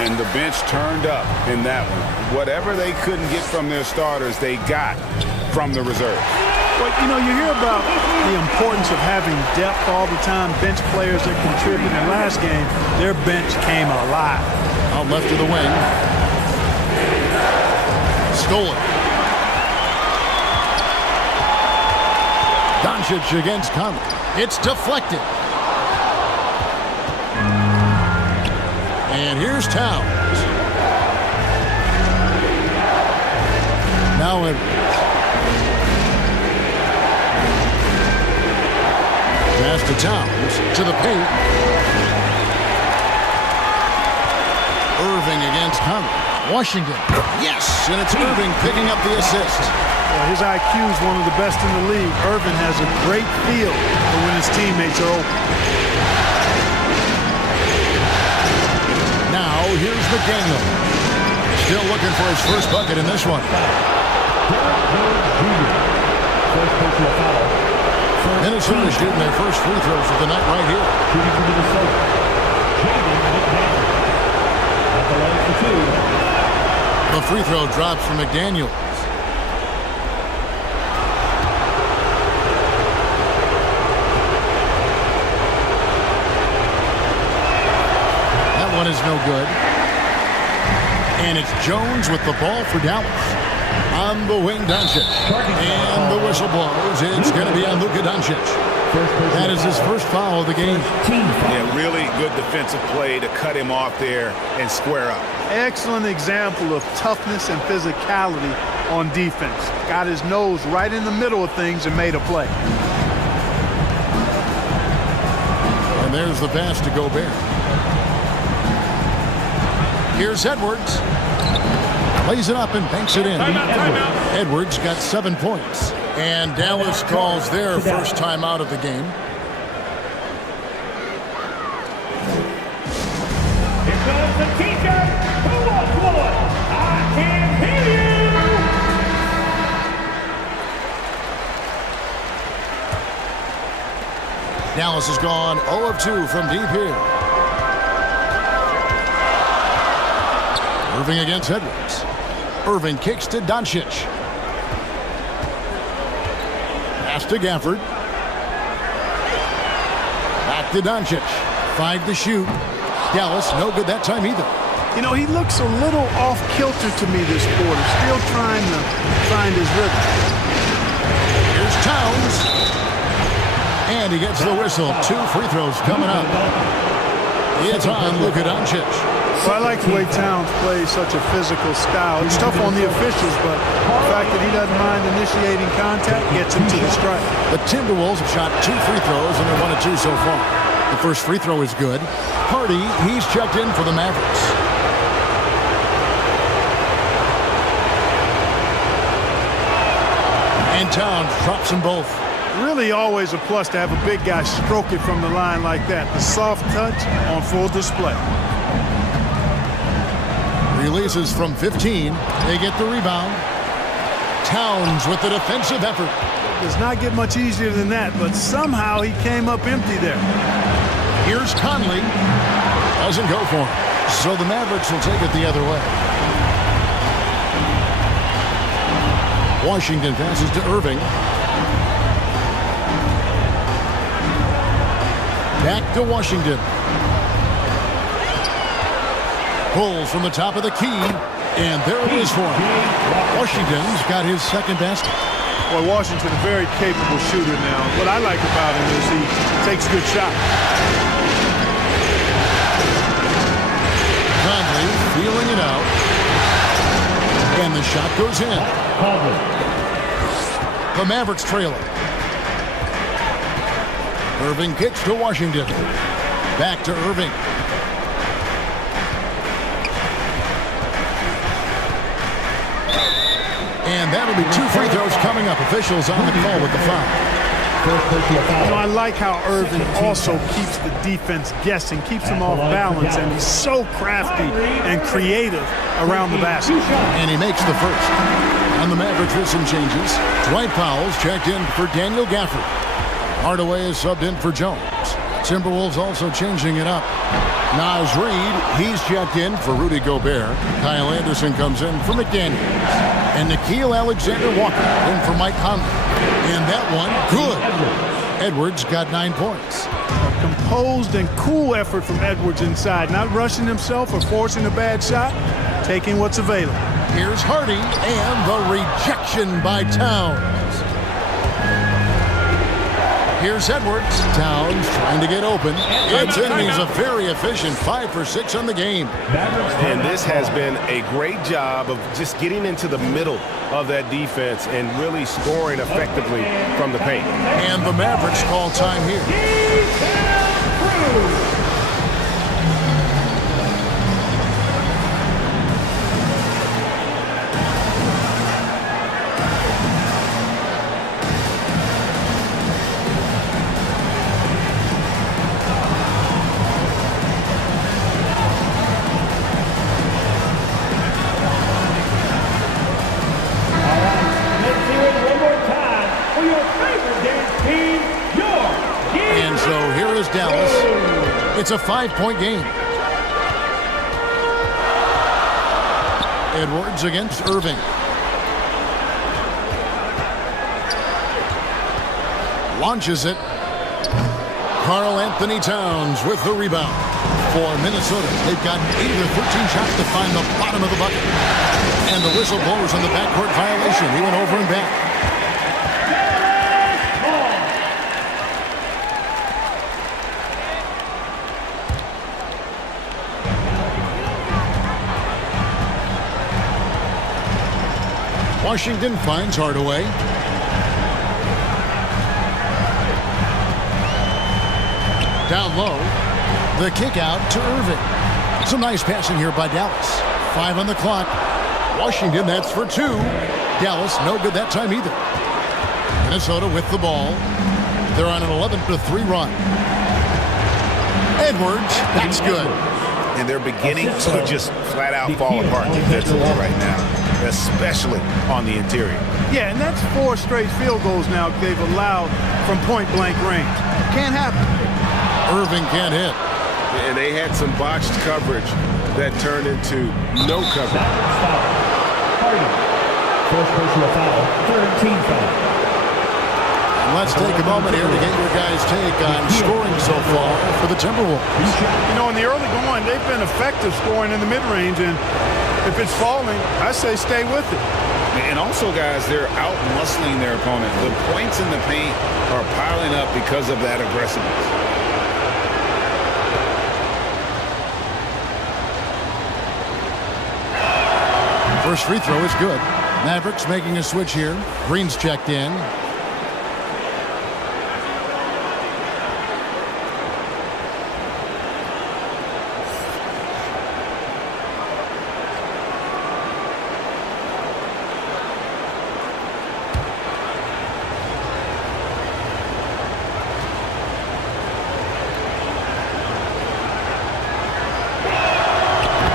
And the bench turned up in that one. Whatever they couldn't get from their starters, they got from the reserves. Well, you know, you hear about the importance of having depth all the time, bench players that contribute. In last game, their bench came alive. Out left of the wing. Stole it. Doncic against Conley. It's deflected. And here's Towns. Now Edwards. Pass to Towns. To the paint. Irving against Conley. Washington. Yes, and it's Irving picking up the assist. Well, his IQ is one of the best in the league. Irving has a great feel for when his teammates are open. Now, here's McDaniel. Still looking for his first bucket in this one. Minnesota shooting their first free throws of the night right here. The free throw drops from McDaniel. That one is no good. And it's Jones with the ball for Dallas. On the wing, Doncic. And the whistle blows. It's going to be on Luka Doncic. That is his first foul of the game. Yeah, really good defensive play to cut him off there and square up. Excellent example of toughness and physicality on defense. Got his nose right in the middle of things and made a play. And there's the pass to Gobert. Here's Edwards. Lays it up and banks it in. Edwards got 7 points. And Dallas calls their first timeout of the game. Here comes the teacher. Who wants one? I can hear you. Dallas has gone 0 of 2 from deep here. Irving against Edwards. Irving kicks to Doncic. Pass to Gafford. Back to Doncic. 5 to shoot. Dallas, no good that time either. You know, he looks a little off-kilter to me this quarter, still trying to find his rhythm. Here's Towns. And he gets the whistle. 2 free throws coming up. It's on Luka Doncic. Well, I like the way Towns plays such a physical style. It's tough on the officials, but the fact that he doesn't mind initiating contact gets him to the strike. The Timberwolves have shot 2 free throws, and they're 1 of 2 so far. The first free throw is good. Hardy, he's checked in for the Mavericks. And Towns drops them both. Really always a plus to have a big guy stroke it from the line like that. The soft touch on full display. Releases from 15. They get the rebound. Towns with the defensive effort. Does not get much easier than that, but somehow he came up empty there. Here's Conley. Doesn't go for him. So the Mavericks will take it the other way. Washington passes to Irving. Back to Washington. Pulls from the top of the key. And there it is for him. Washington's got his second basket. Boy, Washington a very capable shooter now. What I like about him is he takes good shots. Conley feeling it out. And the shot goes in. The Mavericks trail it. Irving kicks to Washington. Back to Irving. And that'll be 2 free throws coming up. Officials on the call with the foul. You know, I like how Irving also keeps the defense guessing, keeps them off balance, and he's so crafty and creative around the basket. And he makes the first. On the Mavericks with some changes. Dwight Powell's checked in for Daniel Gafford. Hardaway is subbed in for Jones. Timberwolves also changing it up. Naz Reid, he's checked in for Rudy Gobert. Kyle Anderson comes in for McDaniels. And Nickeil Alexander-Walker in for Mike Conley. And that one, good. Edwards got 9 points. A composed and cool effort from Edwards inside, not rushing himself or forcing a bad shot, taking what's available. Here's Hardy and the rejection by Towns. Here's Edwards. Towns trying to get open. It's in. He's a very efficient 5 for 6 on the game. And this has been a great job of just getting into the middle of that defense and really scoring effectively from the paint. And the Mavericks call time here. Dallas. It's a 5-point game. Edwards against Irving. Launches it. Karl Anthony Towns with the rebound. For Minnesota, they've got 8 of their 13 shots to find the bottom of the bucket. And the whistle blows on the backcourt violation. He went over and back. Washington finds Hardaway. Down low. The kick out to Irving. Some nice passing here by Dallas. 5 on the clock. Washington, that's for 2. Dallas, no good that time either. Minnesota with the ball. They're on an 11-3 run. Edwards, that's good. And they're beginning to just flat out fall apart defensively right now, especially on the interior. Yeah, and that's 4 straight field goals now they've allowed from point-blank range. Can't happen. Irving can't hit. And they had some botched coverage that turned into no coverage. Hardy. First personal foul, third team foul. Let's take a moment here to get your guys' take on scoring so far for the Timberwolves. You know, in the early going, they've been effective scoring in the mid-range, and if it's falling, I say stay with it. And also, guys, they're out-muscling their opponent. The points in the paint are piling up because of that aggressiveness. First free throw is good. Mavericks making a switch here. Green's checked in.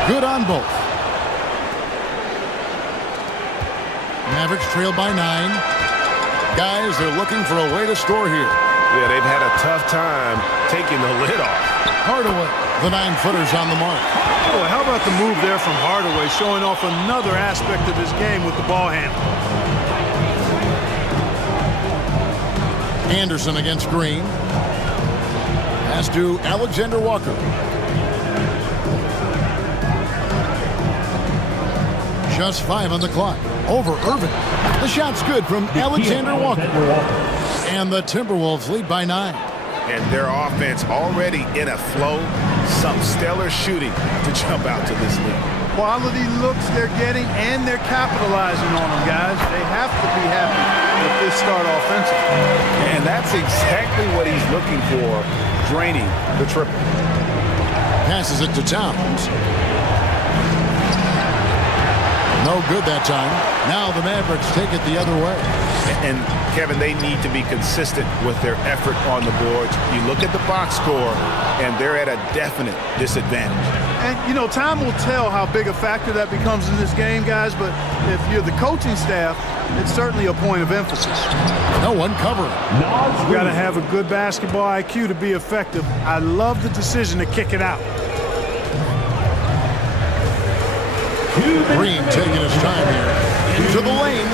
Good on both. Mavericks trail by 9. Guys, they're looking for a way to score here. Yeah, they've had a tough time taking the lid off. Hardaway, the 9-footers on the mark. Boy, how about the move there from Hardaway, showing off another aspect of his game with the ball handle. Anderson against Green. Pass to Alexander Walker. Just 5 on the clock. Over Irving. The shot's good from Alexander Walker. And the Timberwolves lead by 9. And their offense already in a flow. Some stellar shooting to jump out to this lead. Quality looks they're getting, and they're capitalizing on them, guys. They have to be happy with this start offensively. And that's exactly what he's looking for, draining the triple. Passes it to Towns. No good that time. Now the Mavericks take it the other way. And Kevin, they need to be consistent with their effort on the boards. You look at the box score, and they're at a definite disadvantage. And, you know, time will tell how big a factor that becomes in this game, guys, but if you're the coaching staff, it's certainly a point of emphasis. No one covering. You got to have a good basketball IQ to be effective. I love the decision to kick it out. Green taking his time here. Into the lane.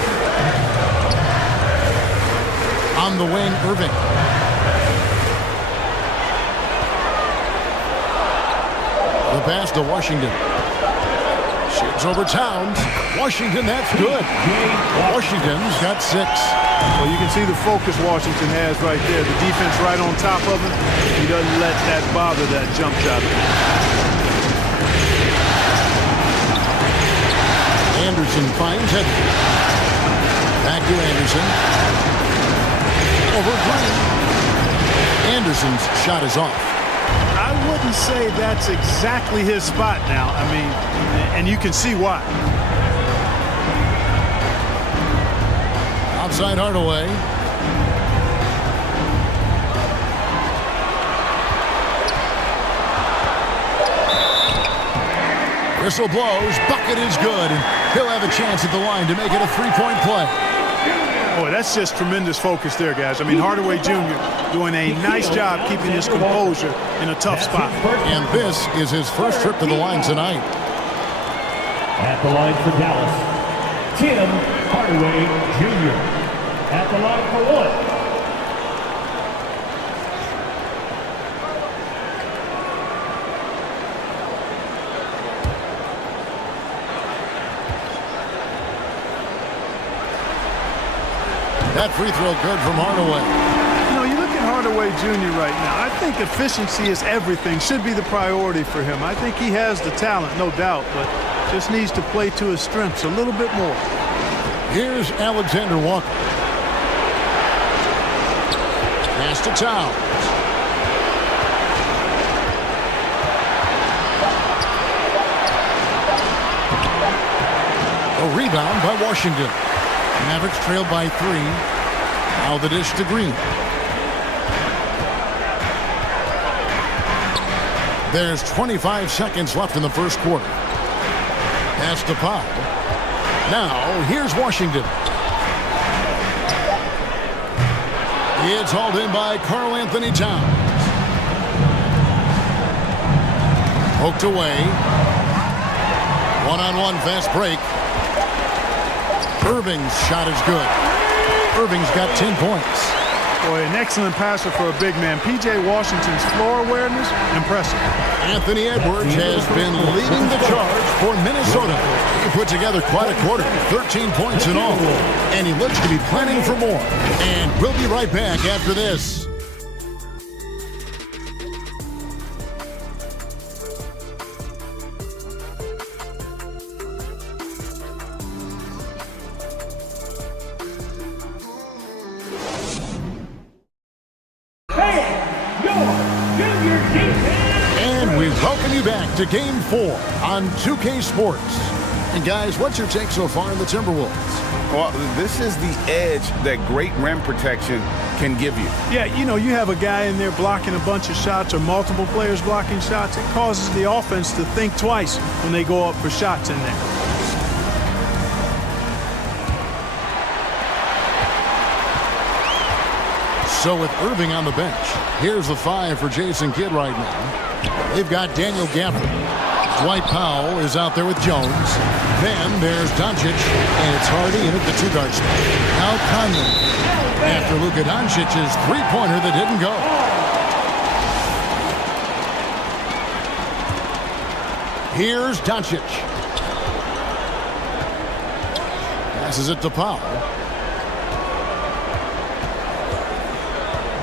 On the wing, Irving. The pass to Washington. Shoots over Towns. Washington, that's good. Washington's got 6. Well, you can see the focus Washington has right there. The defense right on top of him. He doesn't let that bother that jump shot. Anderson finds it. Back to Anderson. Over Green. Anderson's shot is off. I wouldn't say that's exactly his spot now. I mean, and you can see why. Outside Hardaway. Whistle blows. Bucket is good. And he'll have a chance at the line to make it a 3-point play. Boy, that's just tremendous focus there, guys. I mean, Hardaway Jr. doing a nice job keeping his composure in a tough spot. And this is his first trip to the line tonight. At the line for Dallas, Tim Hardaway Jr. At the line for 1. That free throw good from Hardaway. You know, you look at Hardaway Jr. right now. I think efficiency is everything, should be the priority for him. I think he has the talent, no doubt, but just needs to play to his strengths a little bit more. Here's Alexander Walker. Pass to Towns. A rebound by Washington. Mavericks trail by 3. Now the dish to Green. There's 25 seconds left in the first quarter. Pass to Powell. Now here's Washington. It's hauled in by Karl Anthony Towns. Poked away. One-on-one fast break. Irving's shot is good. Irving's got 10 points. Boy, an excellent passer for a big man. P.J. Washington's floor awareness, impressive. Anthony Edwards has been leading the charge for Minnesota. He put together quite a quarter, 13 points in all. And he looks to be planning for more. And we'll be right back after this. Welcome you back to Game 4 on 2K Sports. And guys, what's your take so far in the Timberwolves? Well, this is the edge that great rim protection can give you. Yeah, you know, you have a guy in there blocking a bunch of shots or multiple players blocking shots. It causes the offense to think twice when they go up for shots in there. So with Irving on the bench, here's the 5 for Jason Kidd right now. They've got Daniel Gafford. Dwight Powell is out there with Jones. Then there's Doncic, and it's Hardy in at the 2-guard spot. Now Conley. After Luka Doncic's three-pointer that didn't go. Here's Doncic. Passes it to Powell.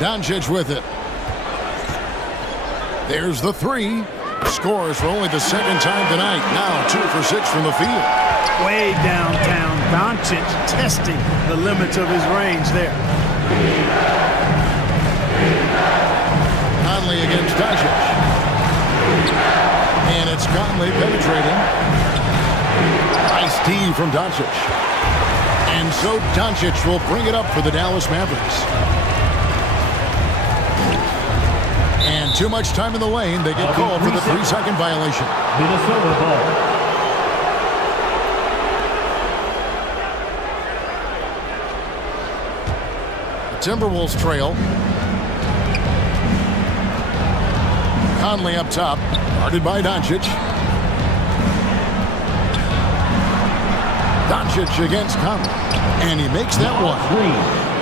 Doncic with it. There's the 3. Scores for only the second time tonight. Now 2 for 6 from the field. Way downtown. Doncic testing the limits of his range there. Conley against Doncic. And it's Conley penetrating. Nice D from Doncic. And so Doncic will bring it up for the Dallas Mavericks. And too much time in the lane. They get called for the 3-second violation. Minnesota ball. The Timberwolves trail. Conley up top. Guarded by Doncic. Doncic against Conley. And he makes that one.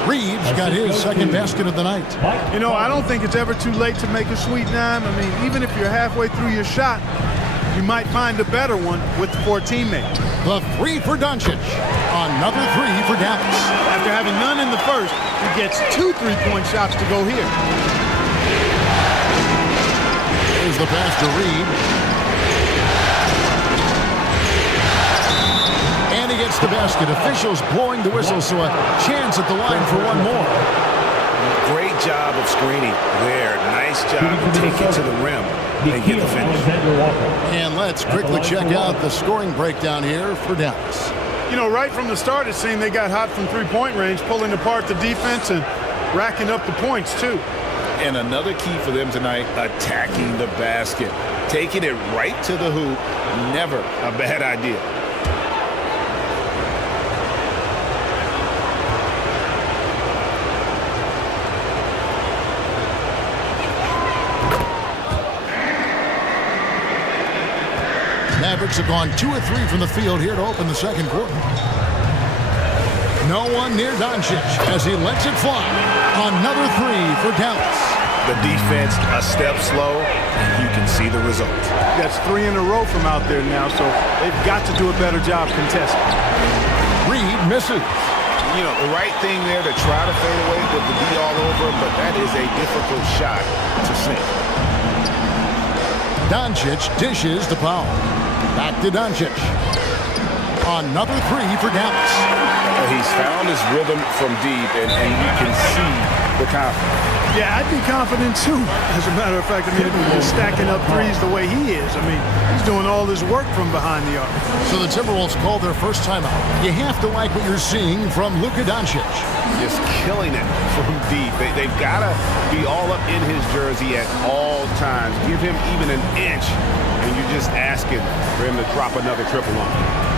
Reeves got his second basket of the night. You know, I don't think it's ever too late to make a sweet dime. I mean, even if you're halfway through your shot, you might find a better one for a teammate. The 3 for Doncic. Another 3 for Dallas. After having none in the first, he gets 2 3-point shots to go here. Here's the pass to Reed. And he gets the basket. Officials blowing the whistle, so a chance at the line for one more. Great job of screening there. Nice job to take it to the rim and get the finish. And let's quickly check out the scoring breakdown here for Dallas. You know, right from the start, it seemed they got hot from 3-point range, pulling apart the defense and racking up the points, too. And another key for them tonight, attacking the basket. Taking it right to the hoop, never a bad idea. Mavericks have gone 2 of 3 from the field here to open the second quarter. No one near Doncic as he lets it fly. Another 3 for Dallas. The defense a step slow, and you can see the result. That's 3 in a row from out there now, so they've got to do a better job contesting. Reed misses. You know, the right thing there to try to fade away with the D all over, but that is a difficult shot to sink. Doncic dishes to Powell. Back to Doncic. Another 3 for Dallas. He's found his rhythm from deep, and you can see the confidence. Yeah, I'd be confident, too. As a matter of fact, I mean, if he's stacking up threes the way he is, I mean, he's doing all this work from behind the arc. So the Timberwolves call their first timeout. You have to like what you're seeing from Luka Doncic. Just killing it from deep. They've got to be all up in his jersey at all times. Give him even an inch, and you're just asking for him to drop another triple on him.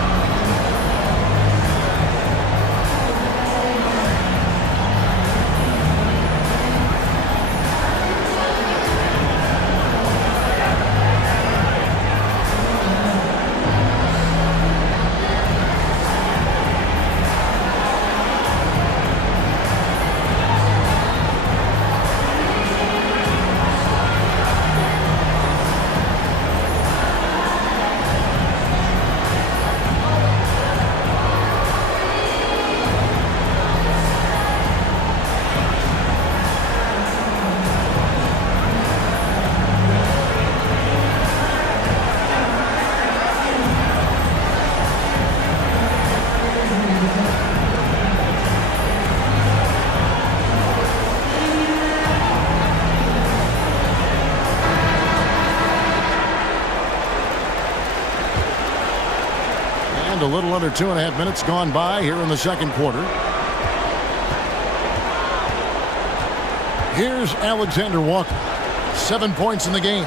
And a little under 2.5 minutes gone by here in the second quarter. Here's Alexander Walker. 7 points in the game.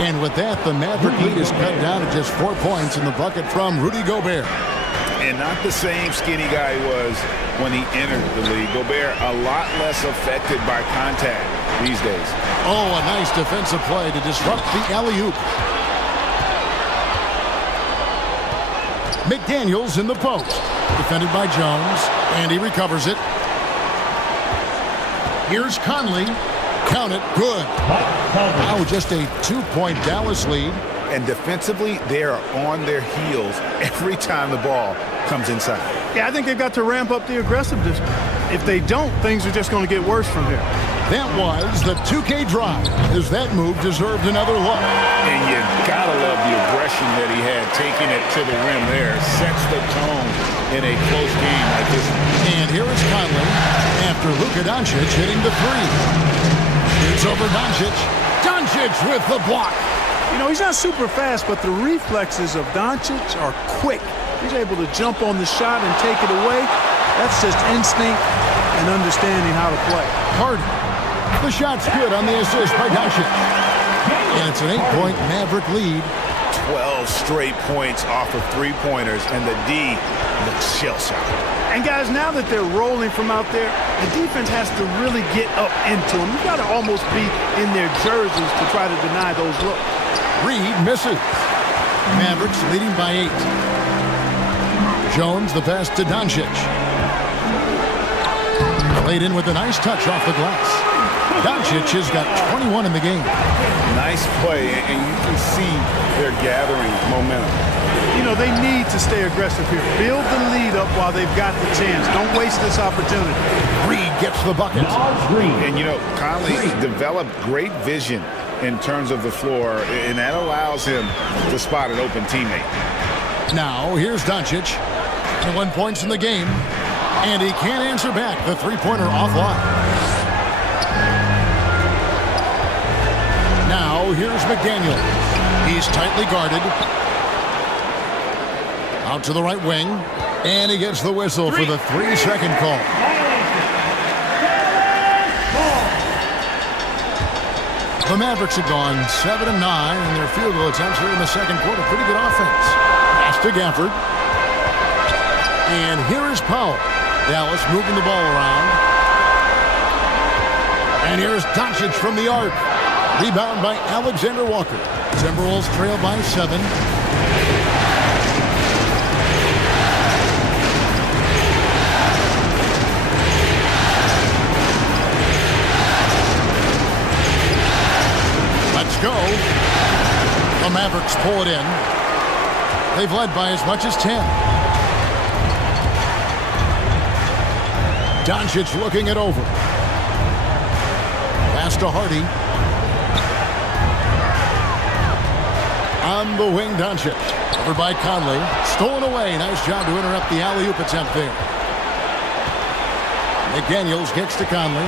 And with that, the Maverick lead is cut down to just 4 points in the bucket from Rudy Gobert. And not the same skinny guy he was when he entered the league. Gobert a lot less affected by contact these days. Oh, a nice defensive play to disrupt the alley-oop. McDaniels in the post. Defended by Jones, and he recovers it. Here's Conley. Count it. Good. Now just a 2-point Dallas lead. And defensively, they are on their heels every time the ball comes inside. Yeah, I think they've got to ramp up the aggressiveness. If they don't, things are just going to get worse from here. That was the 2K drive, as that move deserved another look. And you gotta love the aggression that he had, taking it to the rim there. Sets the tone in a close game like this. And here is Conley after Luka Doncic hitting the three. It's over Doncic. Doncic with the block. You know, he's not super fast, but the reflexes of Doncic are quick. He's able to jump on the shot and take it away. That's just instinct and understanding how to play. Harden. The shot's good on the assist by Doncic. And it's an 8-point Maverick lead. 12 straight points off of three-pointers, and the D looks shell-shocked. And guys, now that they're rolling from out there, the defense has to really get up into them. You've got to almost be in their jerseys to try to deny those looks. Reed misses. Mavericks leading by 8. Jones the pass to Doncic. Laid in with a nice touch off the glass. Doncic has got 21 in the game. Nice play, and you can see they're gathering momentum. You know, they need to stay aggressive here. Build the lead up while they've got the chance. Don't waste this opportunity. Reed gets the bucket. And, you know, Conley developed great vision in terms of the floor, and that allows him to spot an open teammate. Now, here's Doncic. 21 points in the game. And he can't answer back. The three-pointer offline. Now, here's McDaniel. He's tightly guarded. Out to the right wing. And he gets the whistle for the 3-second call. The Mavericks have gone 7 of 9 in their field goal attempts here in the second quarter. Pretty good offense. Pass to Gafford. And here is Powell. Dallas moving the ball around. And here's Doncic from the arc. Rebound by Alexander Walker. Timberwolves trail by 7. Let's go. The Mavericks pull it in. They've led by as much as 10. Doncic looking it over. Pass to Hardy. On the wing, Doncic. Covered by Conley. Stolen away. Nice job to interrupt the alley-oop attempt there. McDaniels kicks to Conley.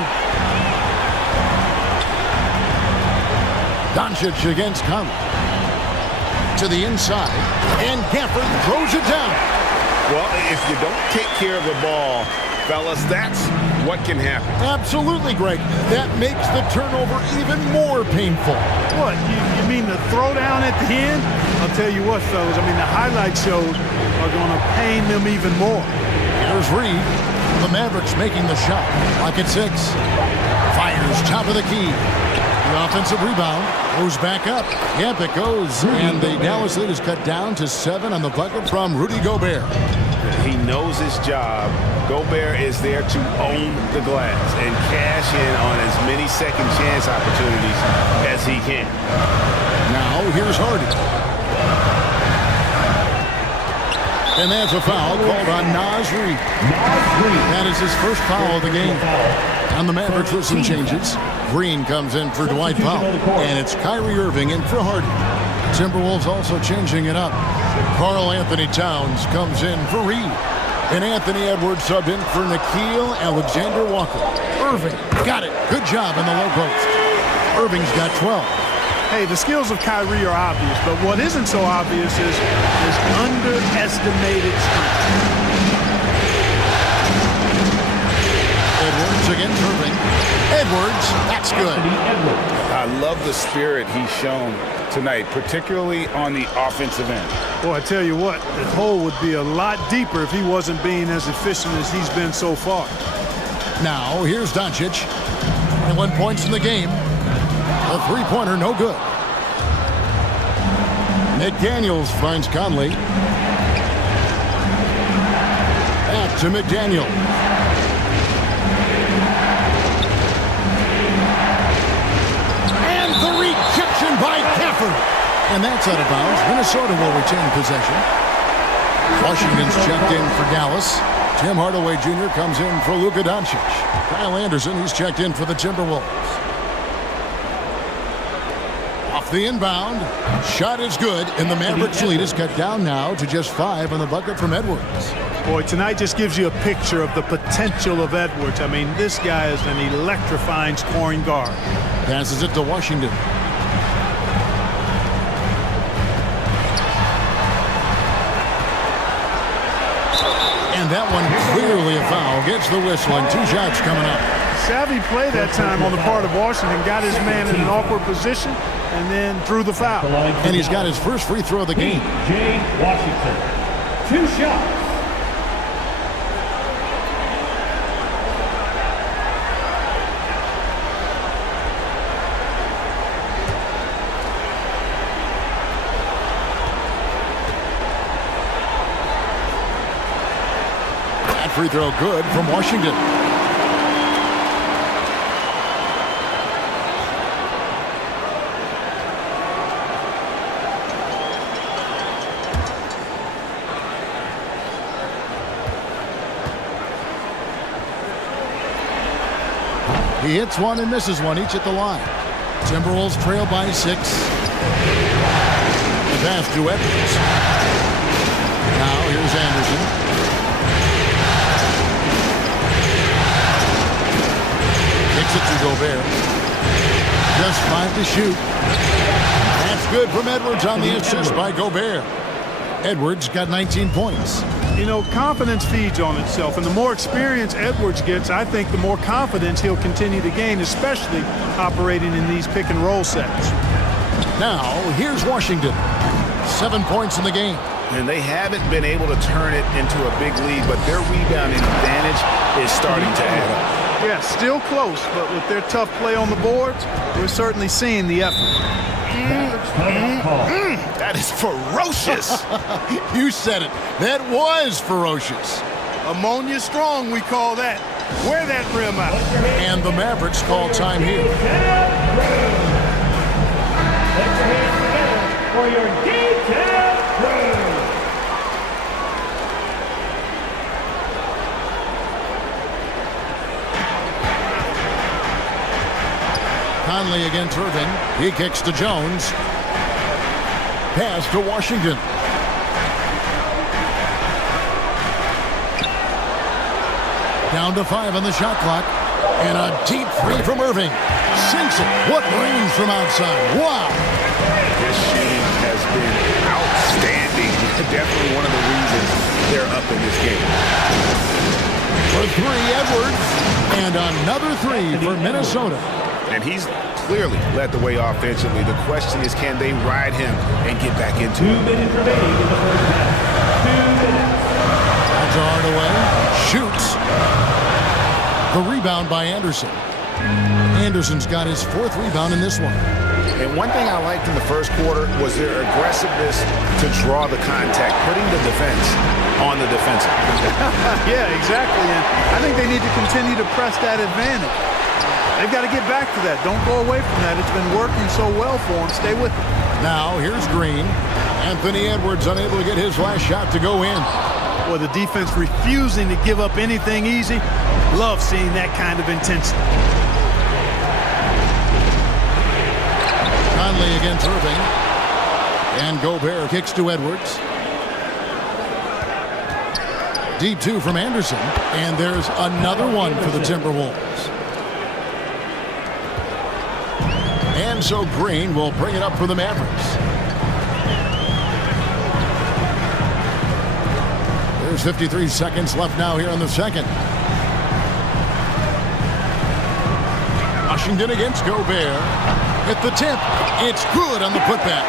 Doncic against Conley. To the inside. And Gafford throws it down. Well, if you don't take care of the ball, fellas, that's what can happen. Absolutely, Greg. That makes the turnover even more painful. What, you mean the throwdown at the end? I'll tell you what, fellas, I mean, the highlight shows are going to pain them even more. Here's Reed. The Mavericks making the shot. Clock at 6. Fires top of the key. The offensive rebound goes back up. Yep, it goes. And the Dallas lead is cut down to 7 on the bucket from Rudy Gobert. He knows his job. Gobert is there to own the glass and cash in on as many second chance opportunities as he can. Now, here's Hardy. And that's a foul called on Naz Reid. That is his first foul of the game. On the Mavericks with some changes. Green comes in for Dwight Powell. And it's Kyrie Irving in for Hardy. Timberwolves also changing it up. Karl Anthony Towns comes in for Reed. And Anthony Edwards subbed in for Nickeil Alexander-Walker. Irving got it. Good job in the low post. Irving's got 12. Hey, the skills of Kyrie are obvious, but what isn't so obvious is his underestimated strength. Edwards against Irving. Edwards, that's good. I love the spirit he's shown tonight, particularly on the offensive end. Boy, I tell you what, the hole would be a lot deeper if he wasn't being as efficient as he's been so far. Now, here's Doncic. 21 points in the game. A three-pointer, no good. McDaniels finds Conley. Back to McDaniel. And the rejection by Gafford. And that's out of bounds. Minnesota will retain possession. Washington's checked in for Dallas. Tim Hardaway Jr. comes in for Luka Doncic. Kyle Anderson, he's checked in for the Timberwolves. Off the inbound. Shot is good, and the Mavericks lead is cut down now to just 5 on the bucket from Edwards. Boy, tonight just gives you a picture of the potential of Edwards. I mean, this guy is an electrifying scoring guard. Passes it to Washington. And that one clearly a foul. Gets the whistle and 2 shots coming up. Savvy play that time on the part of Washington. Got his man in an awkward position and then drew the foul. And he's got his first free throw of the game. J. Washington. 2 shots. Free throw good from Washington. He hits one and misses one, each at the line. Timberwolves trail by 6. The pass to Edwards. Now here's Anderson. Kicks it to Gobert. Just 5 to shoot. That's good from Edwards on the assist by Gobert. Edwards got 19 points. You know, confidence feeds on itself, and the more experience Edwards gets, I think the more confidence he'll continue to gain, especially operating in these pick-and-roll sets. Now, here's Washington. 7 points in the game. And they haven't been able to turn it into a big lead, but their rebounding advantage is starting to add up. Yeah, still close, but with their tough play on the boards, we're certainly seeing the effort. That is ferocious. You said it. That was ferocious. Ammonia strong, we call that. Wear that rim out. And the Mavericks call time here. Put your hands together for your detailed crew. Conley against Irving. He kicks to Jones. Pass to Washington. Down to 5 on the shot clock. And a deep three from Irving. Sinks it. What range from outside. Wow. His shooting has been outstanding. Definitely one of the reasons they're up in this game. For 3, Edwards. And another 3 for Minnesota. And he's clearly led the way offensively. The question is, can they ride him and get back into 2 it? minutes remaining in the first half. 2 minutes. That's Hardaway. Shoots. The rebound by Anderson. Anderson's got his 4th rebound in this one. And one thing I liked in the first quarter was their aggressiveness to draw the contact, putting the defense on the defensive. Yeah, exactly. And I think they need to continue to press that advantage. They've got to get back to that. Don't go away from that. It's been working so well for them. Stay with it. Now, here's Green. Anthony Edwards unable to get his last shot to go in. Well, the defense refusing to give up anything easy. Love seeing that kind of intensity. Conley against Irving. And Gobert kicks to Edwards. Deep 2 from Anderson. And there's another one for the Timberwolves. And and so Green will bring it up for the Mavericks. There's 53 seconds left now here in the second. Washington against Gobert. At the tip, it's good on the putback.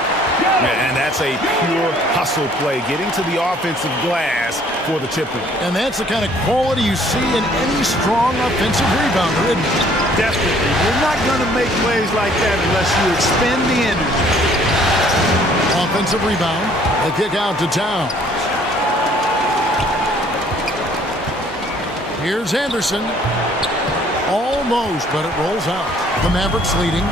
And that's a pure hustle play, getting to the offensive glass for the tip. And that's the kind of quality you see in any strong offensive rebounder, isn't it? Definitely. You're not going to make plays like that unless you expend the energy. Offensive rebound. The kick out to Towns. Here's Anderson. Almost, but it rolls out. The Mavericks leading.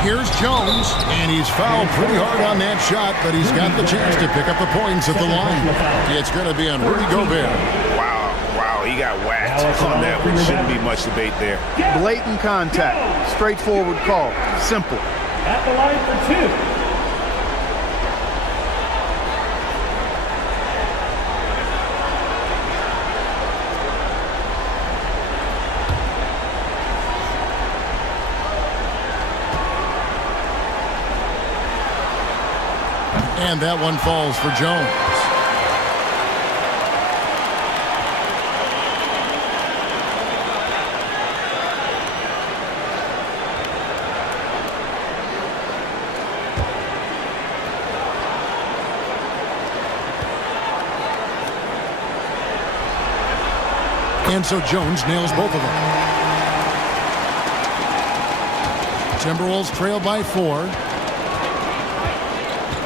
Here's Jones, and he's fouled pretty hard on that shot, but he's got the chance to pick up the points at the line. It's going to be on Rudy Gobert. Wow, he got whacked on that one. Shouldn't be much debate there. Blatant contact. Straightforward call. Simple. At the line for two. And that one falls for Jones. And so Jones nails both of them. Timberwolves trail by 4.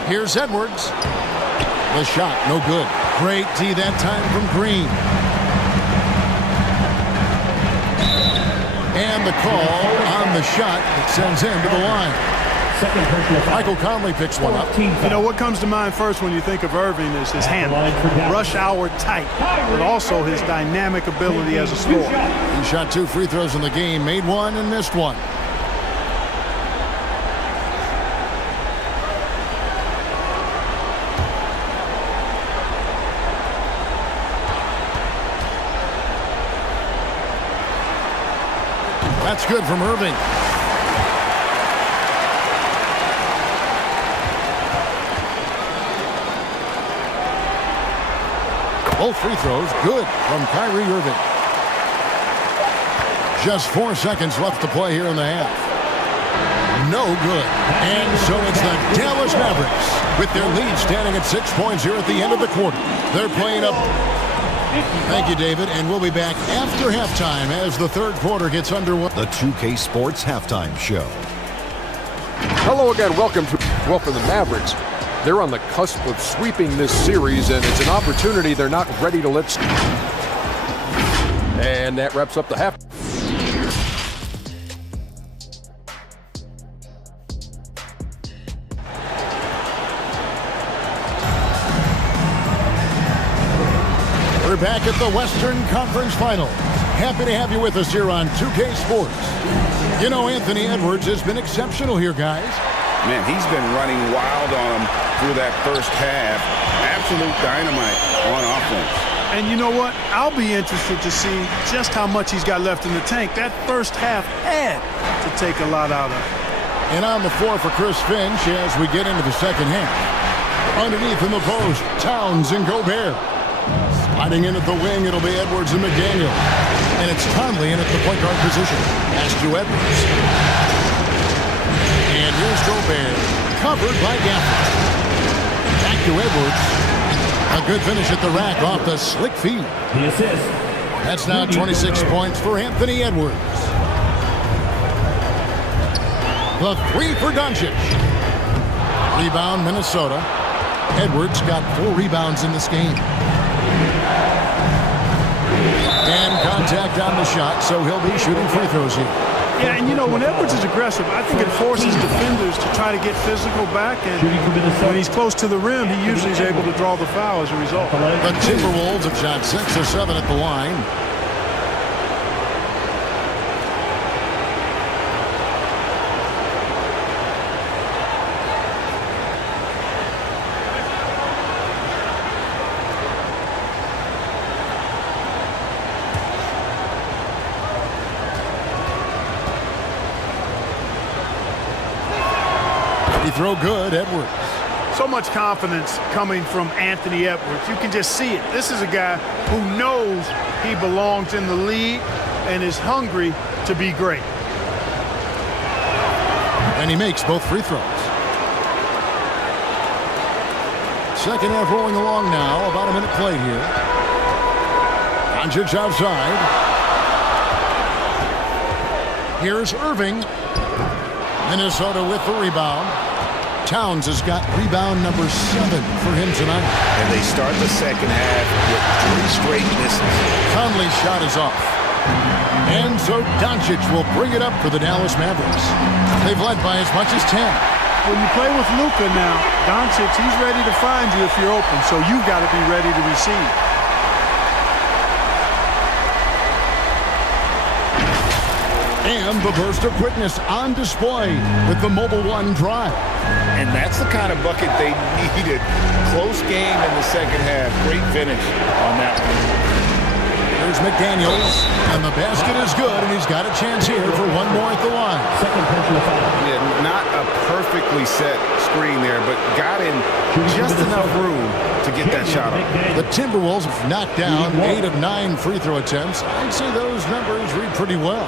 Here's Edwards. The shot, no good. Great D that time from Green. And the call on the shot that sends him to the line. Michael Conley picks one up. You know, what comes to mind first when you think of Irving is his handle. Rush hour tight, but also his dynamic ability as a scorer. He shot 2 free throws in the game, made one and missed one. That's good from Irving. Both free throws good from Kyrie Irving. Just 4 seconds left to play here in the half. No good. And so it's the Dallas Mavericks with their lead standing at 6 points here at the end of the quarter. They're playing up. Thank you, David, and we'll be back after halftime as the third quarter gets underway. The 2K Sports Halftime Show. Hello again. Welcome to the Mavericks. They're on the cusp of sweeping this series, and it's an opportunity they're not ready to let. And that wraps up the half. We're back at the Western Conference Finals. Happy to have you with us here on 2K Sports. You know, Anthony Edwards has been exceptional here, guys. Man, he's been running wild on him through that first half. Absolute dynamite on offense. And you know what? I'll be interested to see just how much he's got left in the tank. That first half had to take a lot out of it. And on the floor for Chris Finch as we get into the second half. Underneath in the post, Towns and Gobert. Sliding in at the wing, it'll be Edwards and McDaniel. And it's Conley in at the point guard position. Pass to Edwards. And here's Gobert, covered by Gafford. Back to Edwards. A good finish at the rack off the slick feed. The assist. That's now 26 points for Anthony Edwards. The 3 for Doncic. Rebound, Minnesota. Edwards got 4 rebounds in this game. And contact on the shot, so he'll be shooting free throws here. Yeah, and you know, when Edwards is aggressive, I think it forces defenders to try to get physical back, and when he's close to the rim, he usually is able to draw the foul as a result. The Timberwolves have shot 6 or 7 at the line. throw good, Edwards. So much confidence coming from Anthony Edwards. You can just see it. This is a guy who knows he belongs in the league and is hungry to be great. And he makes both free throws. Second half rolling along now. About a minute played here. Doncic outside. Here's Irving. Minnesota with the rebound. Towns has got rebound number 7 for him tonight. And they start the second half with 3 straight misses. Conley's shot is off. And so Doncic will bring it up for the Dallas Mavericks. They've led by as much as 10. When you play with Luka now, Doncic, he's ready to find you if you're open, so you've got to be ready to receive. And the burst of quickness on display with the Mobile One drive. And that's the kind of bucket they needed. Close game in the second half. Great finish on that one. Here's McDaniels, and the basket is good, and he's got a chance here for one more at the line. Yeah, not a perfectly set screen there, but got in just enough room to get that shot off. The Timberwolves have knocked down 8 of 9 free throw attempts. I'd say those numbers read pretty well.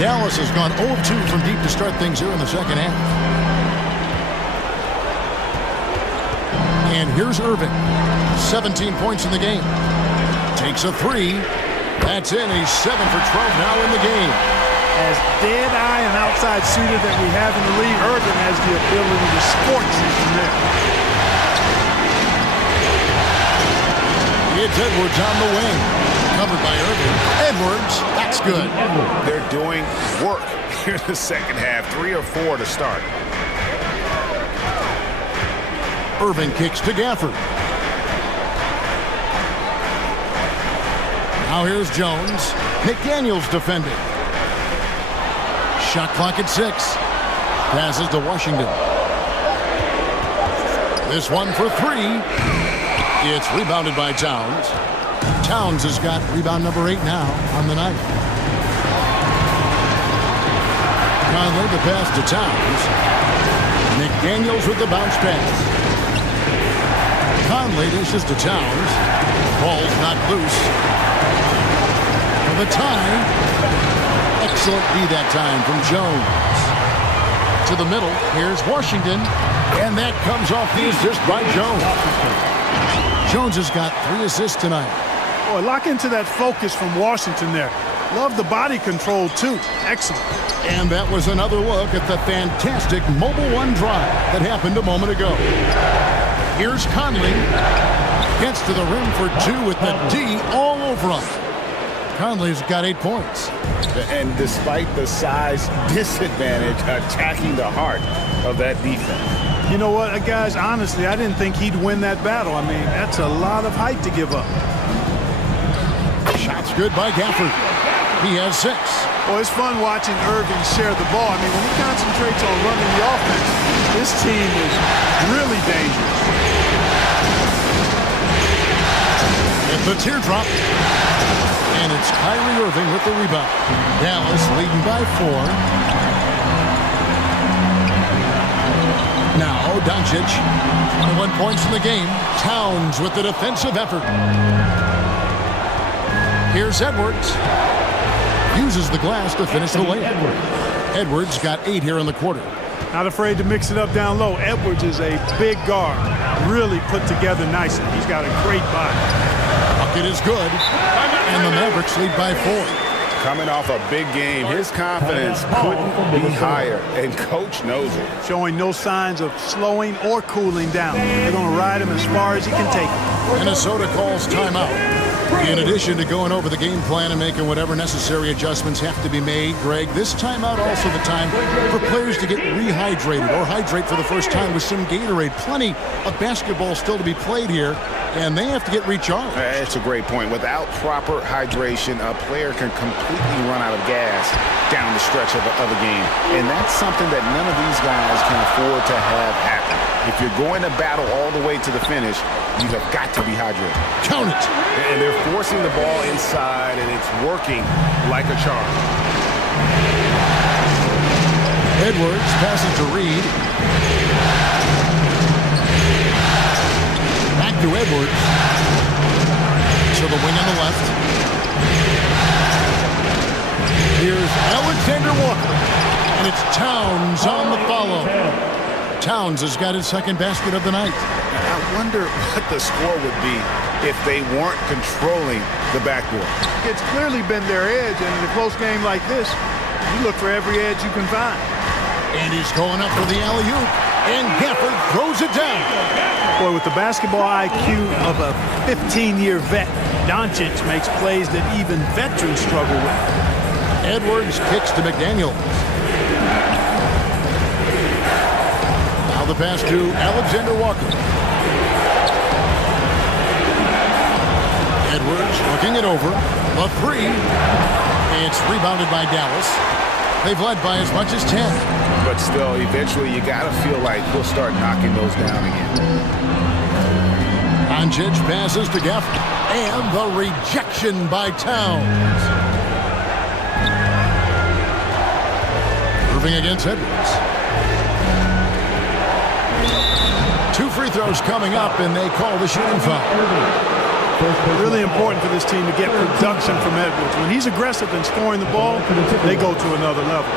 Dallas has gone 0-2 from deep to start things here in the second half. And here's Irving. 17 points in the game. Takes a 3. That's in. He's 7 for 12 now in the game. As dead-eye and outside shooter that we have in the league, Irving has the ability to scorch you from there. It's Edwards on the wing. Covered by Irving. Edwards, that's good. They're doing work here in the second half. 3 or 4 to start. Irving kicks to Gafford. Now here's Jones. McDaniels defending. Shot clock at 6. Passes to Washington. This one for 3. It's rebounded by Towns. Towns has got rebound number 8 now on the night. Conley the pass to Towns. McDaniels with the bounce pass. Conley dishes to Towns. Ball's not loose. For the tie. Excellent D that time from Jones. To the middle. Here's Washington. And that comes off the assist by Jones. Jones has got 3 assists tonight. Boy, lock into that focus from Washington there. Love the body control, too. Excellent. And that was another look at the fantastic Mobile One drive that happened a moment ago. Here's Conley. Gets to the rim for 2 with the D all over him. Conley's got 8 points. And despite the size disadvantage, attacking the heart of that defense. You know what, guys, honestly, I didn't think he'd win that battle. I mean, that's a lot of height to give up. Shots good by Gafford. He has 6. Well, it's fun watching Irving share the ball. I mean, when he concentrates on running the offense, this team is really dangerous. It's a teardrop. And it's Kyrie Irving with the rebound. Dallas leading by 4. Now, Doncic, 21 points in the game. Towns with the defensive effort. Here's Edwards. Uses the glass to finish the layup. Edwards got 8 here in the quarter. Not afraid to mix it up down low. Edwards is a big guard. Really put together nicely. He's got a great body. Bucket is good. And the Mavericks lead by 4. Coming off a big game, his confidence couldn't be higher, and coach knows it. Showing no signs of slowing or cooling down. They're going to ride him as far as he can take him. Minnesota calls timeout. In addition to going over the game plan and making whatever necessary adjustments have to be made, Greg, this timeout also the time for players to get rehydrated or hydrate for the first time with some Gatorade. Plenty of basketball still to be played here, and they have to get recharged. That's a great point. Without proper hydration, a player can completely run out of gas down the stretch of a game. And that's something that none of these guys can afford to have happen. If you're going to battle all the way to the finish, you have got to be hydrated. Count it. And they're forcing the ball inside, and it's working like a charm. Edwards passes to Reed. Back to Edwards. To the wing on the left. Here's Alexander Walker. And it's Towns on the follow. Towns has got his second basket of the night. I wonder what the score would be if they weren't controlling the backboard. It's clearly been their edge, and in a close game like this, you look for every edge you can find. And he's going up for the alley-oop. And Gafford throws it down. Boy, with the basketball IQ of a 15-year vet, Doncic makes plays that even veterans struggle with. Edwards kicks to McDaniel. Now the pass to Alexander Walker. Edwards looking it over. The three. It's rebounded by Dallas. They've led by as much as 10. But still, eventually you got to feel like he'll start knocking those down again. Doncic passes to Gafford. And the rejection by Towns. Irving against Edwards. 2 free throws coming up, and they call the shooting foul. Really important for this team to get production from Edwards. When he's aggressive and scoring the ball, they go to another level.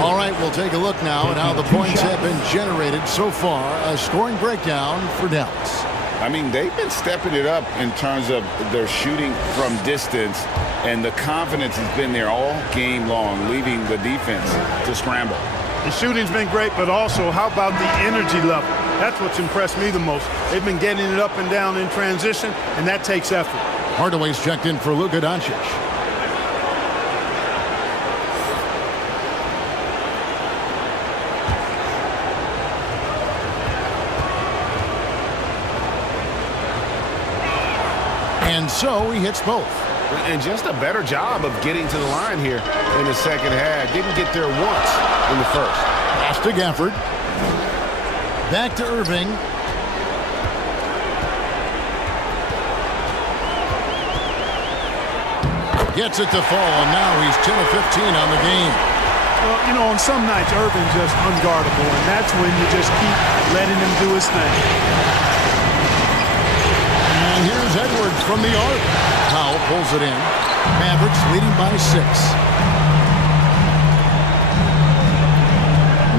All right, we'll take a look now at how the points have been generated so far. A scoring breakdown for Dallas. I mean, they've been stepping it up in terms of their shooting from distance, and the confidence has been there all game long, leaving the defense to scramble. The shooting's been great, but also how about the energy level? That's what's impressed me the most. They've been getting it up and down in transition, and that takes effort. Hardaway's checked in for Luka Doncic. And so he hits both. And just a better job of getting to the line here in the second half. Didn't get there once in the first. Pass to Gafford. Back to Irving. Gets it to fall, and now he's 10 of 15 on the game. Well, you know, on some nights, Irving's just unguardable, and that's when you just keep letting him do his thing. And here's Edwards from the arc. Powell pulls it in. Mavericks leading by 6.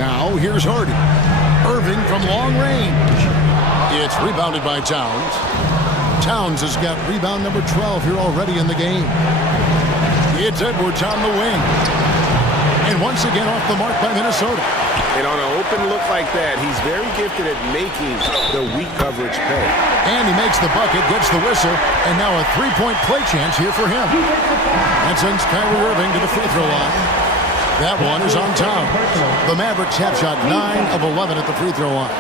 Now here's Hardy. Irving from long range. It's rebounded by Towns. Towns has got rebound number 12 here already in the game. It's Edwards on the wing. And once again off the mark by Minnesota. And on an open look like that, he's very gifted at making the weak coverage pay. And he makes the bucket, gets the whistle, and now a three-point play chance here for him. That sends Kyrie Irving to the free throw line. That one is on Towns. The Mavericks have shot 9 of 11 at the free throw line.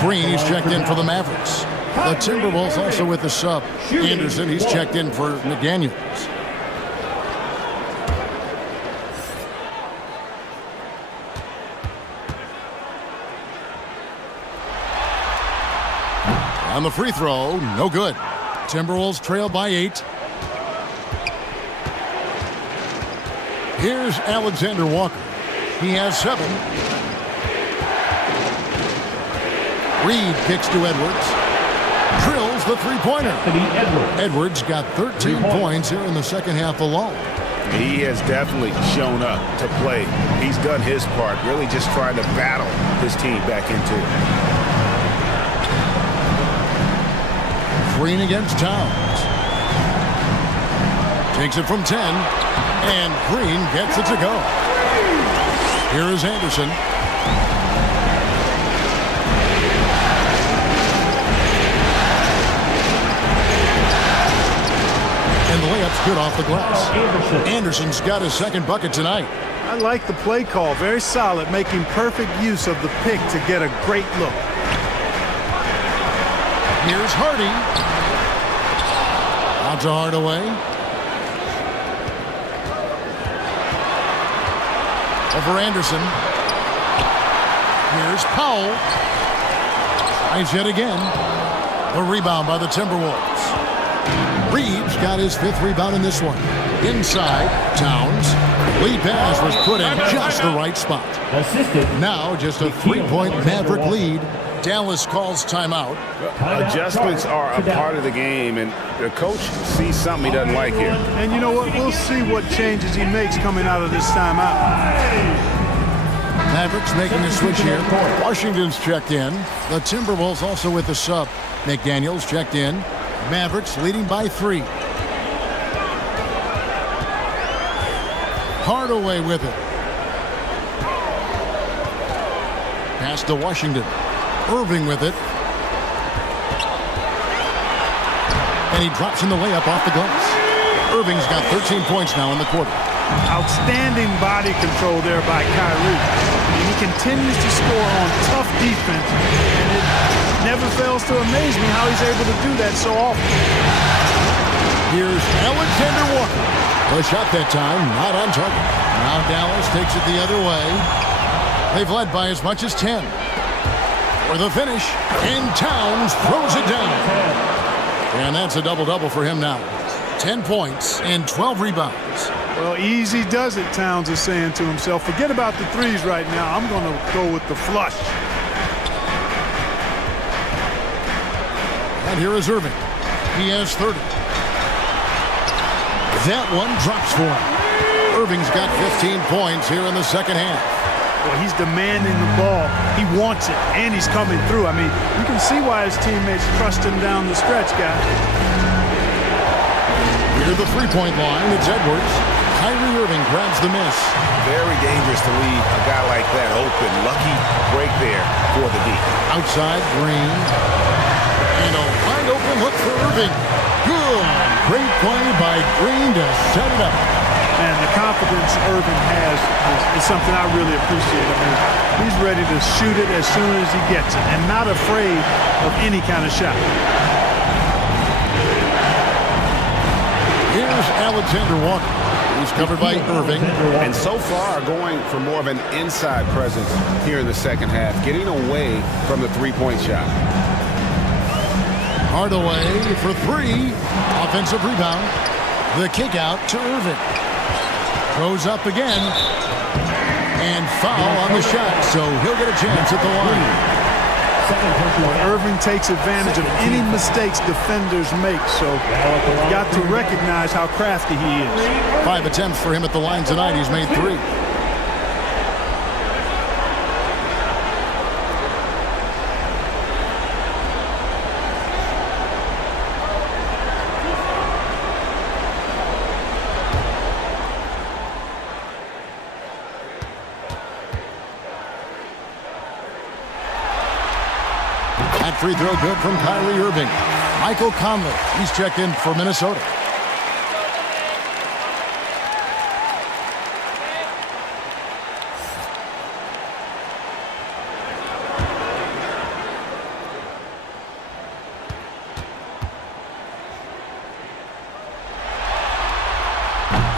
Green, he's checked in for the Mavericks. The Timberwolves also with the sub. Anderson, he's checked in for McDaniels. On the free throw, no good. Timberwolves trail by 8. Here's Alexander Walker. He has 7. Reed kicks to Edwards. Drills the three-pointer. Edwards got 13 points here in the second half alone. He has definitely shown up to play. He's done his part, really just trying to battle his team back into it. Green against Towns. Takes it from 10. And Green gets it to go. Here is Anderson. good off the glass. Anderson's got his second bucket tonight. I like the play call. Very solid, making perfect use of the pick to get a great look. Here's Hardy. Out to Hardaway. Over Anderson. Here's Powell. Tries yet again. A rebound by the Timberwolves. Reeves got his 5th rebound in this one. Inside, Towns. Lead pass was put in just the right spot. Now just a 3-point Maverick lead. Dallas calls timeout. Adjustments are a part of the game, and the coach sees something he doesn't like here. And you know what? We'll see what changes he makes coming out of this timeout. Mavericks making a switch here. Washington's checked in. The Timberwolves also with the sub. McDaniels checked in. Mavericks leading by 3. Hardaway with it. Pass to Washington. Irving with it. And he drops in the layup off the glass. Irving's got 13 points now in the quarter. Outstanding body control there by Kyrie. And he continues to score on tough defense. And it never fails to amaze me how he's able to do that so often. Here's Alexander Walker. The shot that time, not on target. Now Dallas takes it the other way. They've led by as much as 10. For the finish, and Towns throws it down. And that's a double-double for him now. 10 points and 12 rebounds. Well, easy does it, Towns is saying to himself. Forget about the threes right now. I'm going to go with the flush. And here is Irving. He has 30. That one drops for him. Irving's got 15 points here in the second half. Well, he's demanding the ball. He wants it, and he's coming through. I mean, you can see why his teammates trust him down the stretch, guys. Near the three-point line, it's Edwards. Kyrie Irving grabs the miss. Very dangerous to leave a guy like that open. Lucky break there for the D. Outside, Green. And a wide open look for Irving. Good. Great play by Green to set it up. And the confidence Irving has is something I really appreciate. I mean, he's ready to shoot it as soon as he gets it and not afraid of any kind of shot. Here's Alexander Walker. He's covered by Irving. And so far going for more of an inside presence here in the second half, getting away from the three-point shot. Hardaway for 3. Offensive rebound. The kick out to Irving. Goes up again. And foul on the shot, so he'll get a chance at the line. Irving takes advantage of any mistakes defenders make, so you've got to recognize how crafty he is. 5 attempts for him at the line tonight. He's made 3. That free throw good from Kyrie Irving. Michael Conley, he's checked in for Minnesota.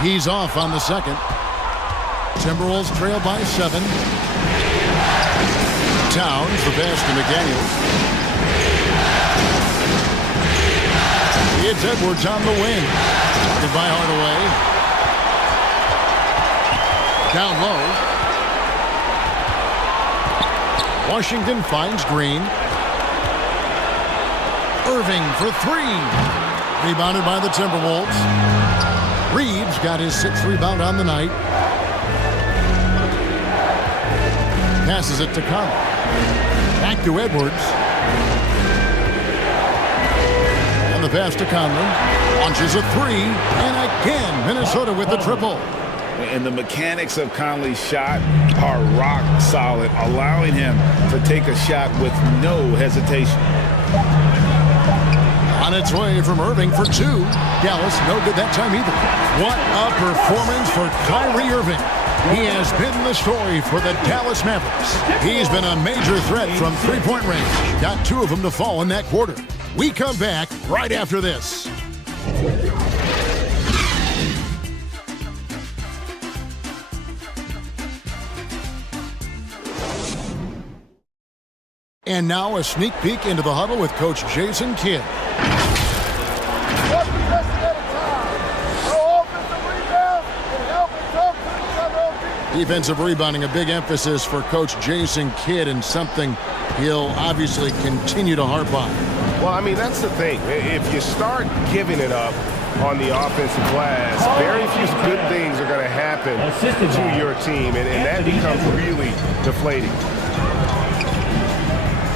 He's off on the second. Timberwolves trail by 7. Towns, the pass to McDaniels. It's Edwards on the wing. Goodbye Hardaway. Down low. Washington finds Green. Irving for 3. Rebounded by the Timberwolves. Reeves got his 6th rebound on the night. Passes it to Conley. Back to Edwards. And the pass to Conley. Launches a 3. And again, Minnesota with the triple. And the mechanics of Conley's shot are rock solid, allowing him to take a shot with no hesitation. On its way from Irving for 2. Dallas no good that time either. What a performance for Kyrie Irving. He has been the story for the Dallas Mavericks. He's been a major threat from three-point range. Got 2 of them to fall in that quarter. We come back right after this. And now a sneak peek into the huddle with Coach Jason Kidd. Defensive rebounding, a big emphasis for Coach Jason Kidd, and something he'll obviously continue to harp on. Well, I mean, that's the thing. If you start giving it up on the offensive glass, very few good things are going to happen to your team, and that becomes really deflating.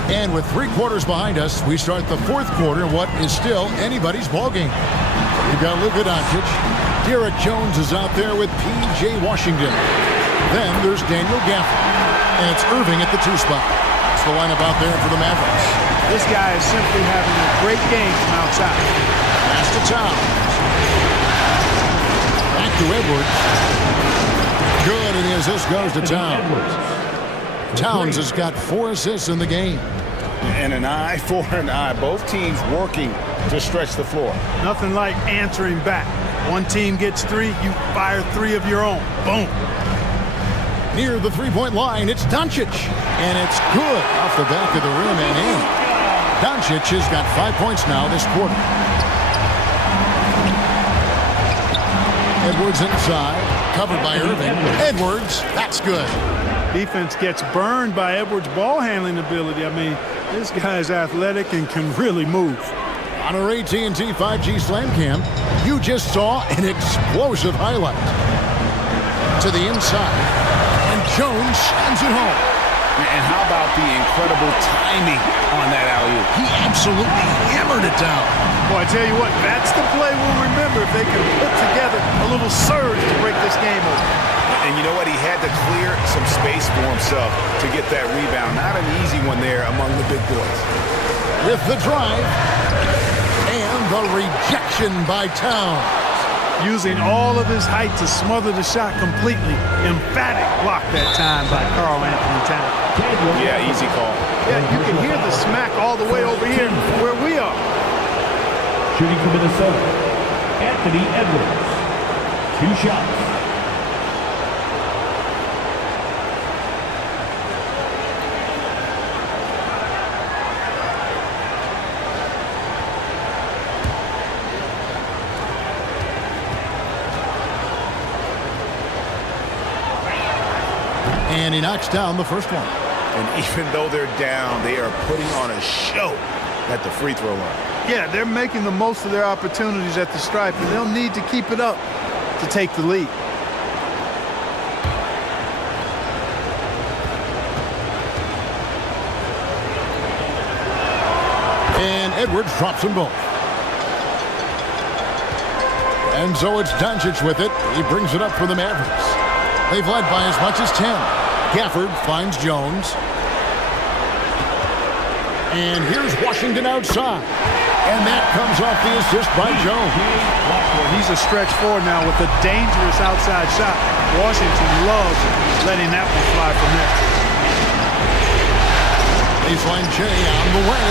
And with 3 quarters behind us, we start the 4th quarter in what is still anybody's ballgame. We've got Luka Doncic. Derek Jones is out there with P.J. Washington. Then there's Daniel Gafford. And it's Irving at the 2 spot. That's the lineup out there for the Mavericks. This guy is simply having a great game from outside. Pass to Towns. Back to Edwards. Good, and the assist goes to Towns. Towns has got 4 assists in the game. And an eye for an eye. Both teams working to stretch the floor. Nothing like answering back. One team gets 3, you fire 3 of your own. Boom. Near the three-point line, it's Doncic. And it's good off the back of the rim and in. Doncic has got 5 points now this quarter. Edwards inside, covered by Irving. Edwards, that's good. Defense gets burned by Edwards' ball handling ability. I mean, this guy's athletic and can really move. On our AT&T 5G Slam Cam, you just saw an explosive highlight. To the inside, and Jones sends it home. And how about the incredible timing on that alley-oop? He absolutely hammered it down. Well, I tell you what, that's the play we'll remember if they can put together a little surge to break this game open. And you know what? He had to clear some space for himself to get that rebound. Not an easy one there among the big boys. With the drive and the rejection by Towns. Using all of his height to smother the shot completely. Emphatic block that time by Karl Anthony Towns. Yeah, easy call. Yeah, you can hear the smack all the way over here where we are. Shooting for Minnesota, Anthony Edwards. 2 shots. And he knocks down the first one. And even though they're down, they are putting on a show at the free throw line. Yeah, they're making the most of their opportunities at the stripe, and they'll need to keep it up to take the lead. And Edwards drops them both. And so it's Doncic with it. He brings it up for the Mavericks. They've led by as much as 10. Gafford finds Jones. And here's Washington outside. And that comes off the assist by Jones. He's a stretch forward now with a dangerous outside shot. Washington loves letting that one fly from there. Baseline J on the way.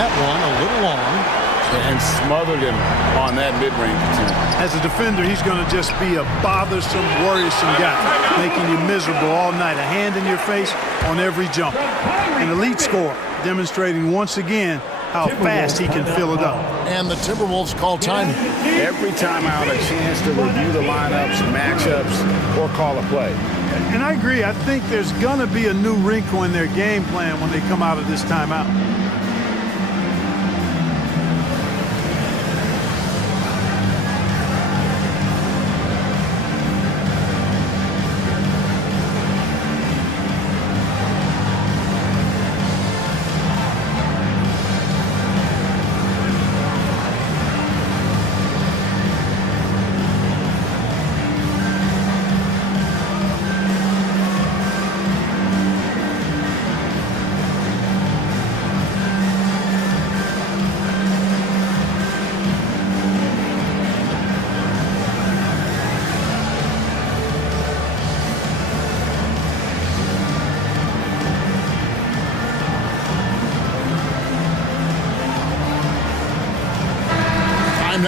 That one a little long. And smothered him on that mid-range attempt. As a defender, he's going to just be a bothersome, worrisome guy, making you miserable all night. A hand in your face on every jump. An elite scorer, demonstrating once again how fast he can fill it up. And the Timberwolves call time. Every time out, a chance to review the lineups, matchups, or call a play. And I agree. I think there's going to be a new wrinkle in their game plan when they come out of this timeout.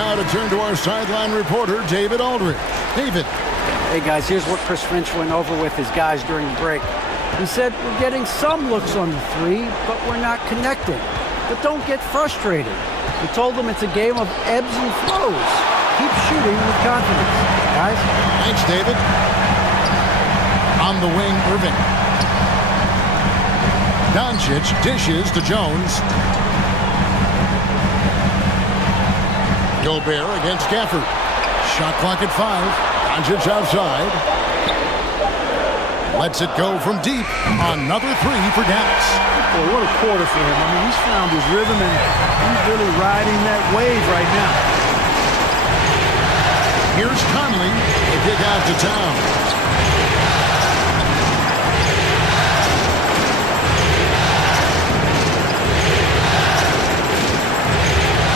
now to turn to our sideline reporter, David Aldridge. David. Hey, guys, here's what Chris Finch went over with his guys during the break. He said, we're getting some looks on the three, but we're not connecting. But don't get frustrated. He told them it's a game of ebbs and flows. Keep shooting with confidence, guys. Thanks, David. On the wing, Irving. Doncic dishes to Jones. Gobert against Gafford. Shot clock at 5. Doncic outside. Lets it go from deep. Another three for Dallas. Boy, what a quarter for him. I mean, he's found his rhythm, and he's really riding that wave right now. Here's Conley to kick out to Town.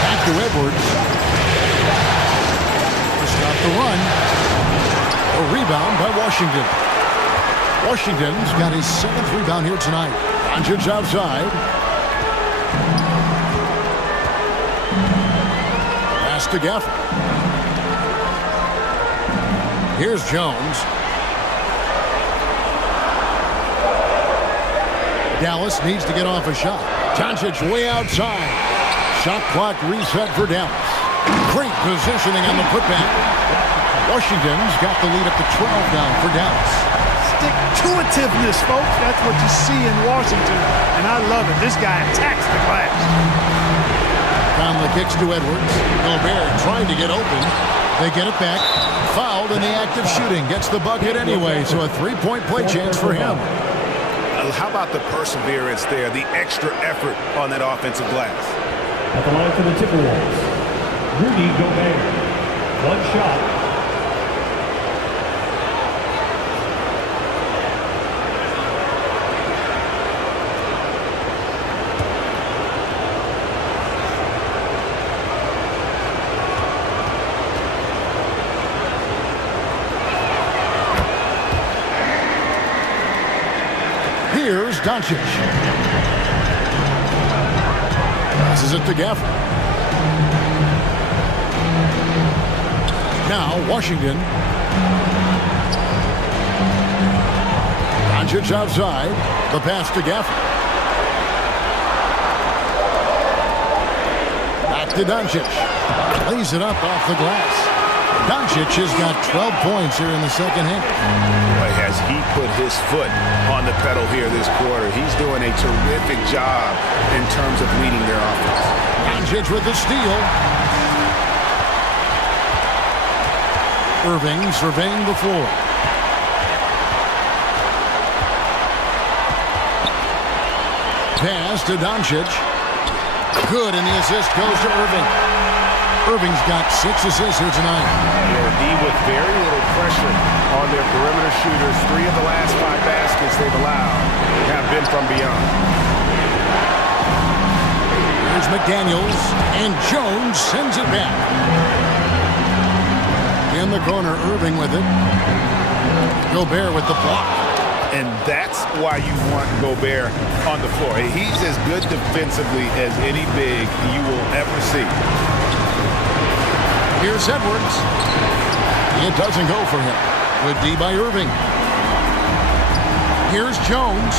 Back to Edwards. To stop the run. A rebound by Washington. Washington's got his 7th rebound here tonight. Doncic outside. Pass to Gafford. Here's Jones. Dallas needs to get off a shot. Doncic way outside. Shot clock reset for Dallas. Great positioning on the putback. Washington's got the lead up to 12 now for Dallas. Stick-to-itiveness, folks. That's what you see in Washington, and I love it. This guy attacks the glass. Conley kicks to Edwards. Gobert trying to get open. They get it back. Fouled in the act of shooting. Gets the bucket anyway, so a three-point play chance for him. How about the perseverance there, the extra effort on that offensive glass? At the line for the Timberwolves, Rudy Gobert. One shot. Here's Doncic. Passes it to Gafford. Now Washington. Doncic outside. The pass to Gafford. Back to Doncic. Lays it up off the glass. Doncic has got 12 points here in the second half. Boy, has he put his foot on the pedal here this quarter. He's doing a terrific job in terms of leading their offense. Doncic with the steal. Irving surveying the floor. Pass to Doncic. Good, and the assist goes to Irving. Irving's got 6 assists here tonight. Yeah, D with very little pressure on their perimeter shooters. 3 of the last 5 baskets they've allowed have been from beyond. Here's McDaniels, and Jones sends it back. In the corner, Irving with it. Gobert with the block. And that's why you want Gobert on the floor. He's as good defensively as any big you will ever see. Here's Edwards. It doesn't go for him. Good D by Irving. Here's Jones.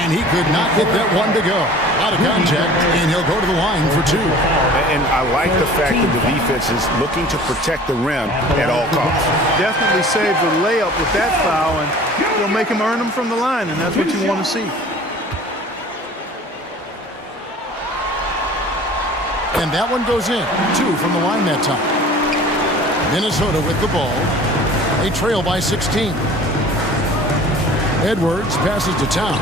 And he could not get that one to go. Out of contact, and he'll go to the line for 2. And I like the fact that the defense is looking to protect the rim at all costs. Definitely save the layup with that foul, and you'll make him earn them from the line, and that's what you want to see. And that one goes in. 2 from the line that time. Minnesota with the ball. They trail by 16. Edwards passes to Towns.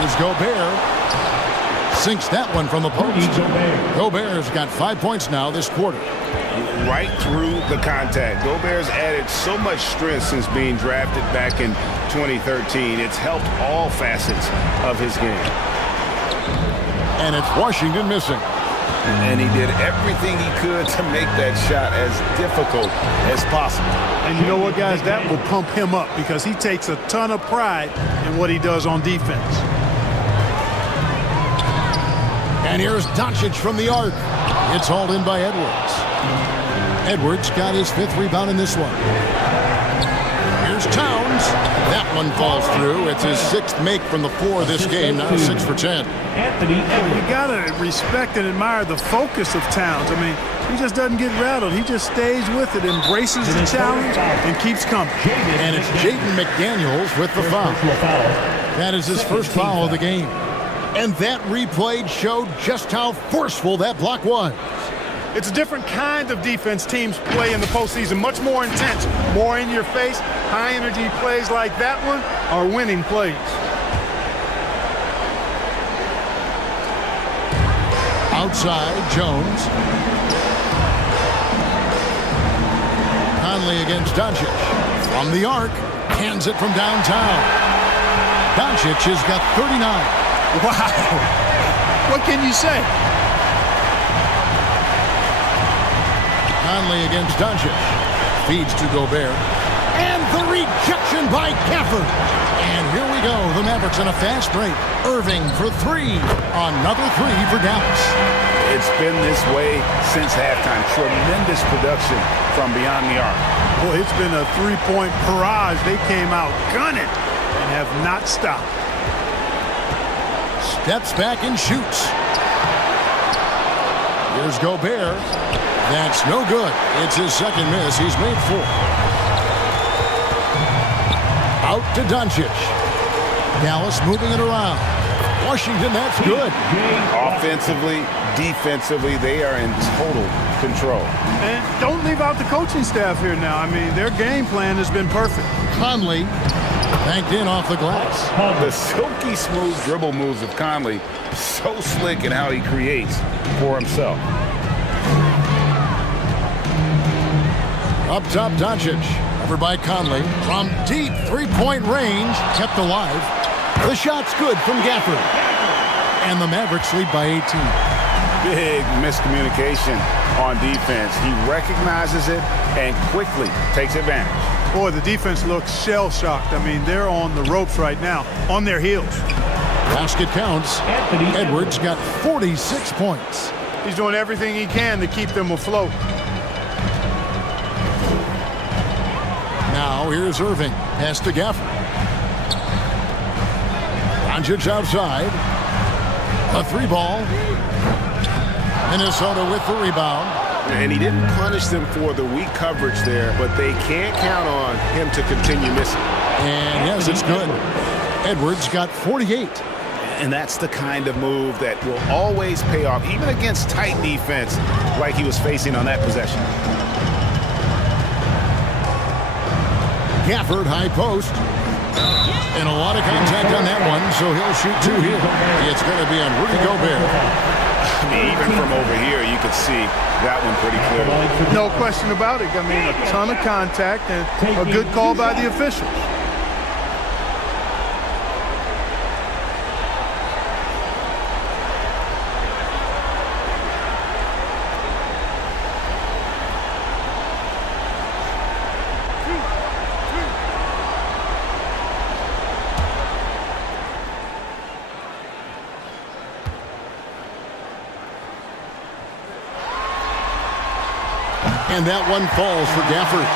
Here's Gobert. Sinks that one from the post. Gobert's got 5 points now this quarter. Right through the contact. Gobert's added so much strength since being drafted back in 2013. It's helped all facets of his game. And it's Washington missing. And he did everything he could to make that shot as difficult as possible. And you know what, guys? That will pump him up because he takes a ton of pride in what he does on defense. And here's Doncic from the arc. It's hauled in by Edwards. Edwards got his 5th rebound in this one. Here's Towns. That one falls through. It's his 6th make from the floor this game, now 6 for 10. You got to respect and admire the focus of Towns. I mean, he just doesn't get rattled. He just stays with it, embraces the challenge, and keeps coming. And it's Jaden McDaniels with the foul. That is his first foul of the game. And that replay showed just how forceful that block was. It's a different kind of defense teams play in the postseason, much more intense, more in your face. High-energy plays like that one are winning plays. Outside, Jones. Conley against Doncic. From the arc, hands it from downtown. Doncic has got 39. Wow. What can you say? Conley against Doncic. Feeds to Gobert. And the rejection by Gafford. And here we go. The Mavericks on a fast break. Irving for 3. Another 3 for Dallas. It's been this way since halftime. Tremendous production from beyond the arc. Boy, it's been a 3-point barrage. They came out gunning and have not stopped. Steps back and shoots. Here's Gobert. That's no good. It's his 2nd miss. He's made 4. Out to Doncic. Dallas moving it around. Washington, that's good. Offensively, defensively, they are in total control. And don't leave out the coaching staff here now. I mean, their game plan has been perfect. Conley banked in off the glass. The silky smooth dribble moves of Conley, so slick in how he creates for himself. Up top, Doncic. Covered by Conley. From deep 3-point range. Kept alive. The shot's good from Gafford. And the Mavericks lead by 18. Big miscommunication on defense. He recognizes it and quickly takes advantage. Boy, the defense looks shell-shocked. I mean, they're on the ropes right now, on their heels. Basket counts. Edwards got 46 points. He's doing everything he can to keep them afloat. Now here's Irving. Pass to Gafford. Doncic outside. A 3-ball. Minnesota with the rebound. And he didn't punish them for the weak coverage there, but they can't count on him to continue missing. And yes, it's good. Edwards got 48. And that's the kind of move that will always pay off, even against tight defense like he was facing on that possession. Gafford, high post. And a lot of contact on that one, so he'll shoot 2 here. It's going to be on Rudy Gobert. I mean, even from over here, you could see that one pretty clearly. No question about it. I mean, a ton of contact and a good call by the officials. And that one falls for Gafford.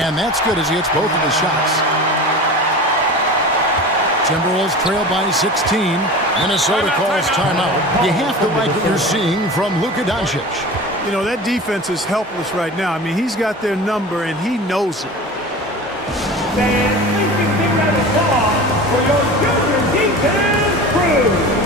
And that's good as he hits both of his shots. Timberwolves trail by 16. Minnesota calls timeout. You have to like what you're seeing from Luka Doncic. You know, that defense is helpless right now. I mean, he's got their number, and he knows it. Fans, please give a round of applause for your junior defense crew.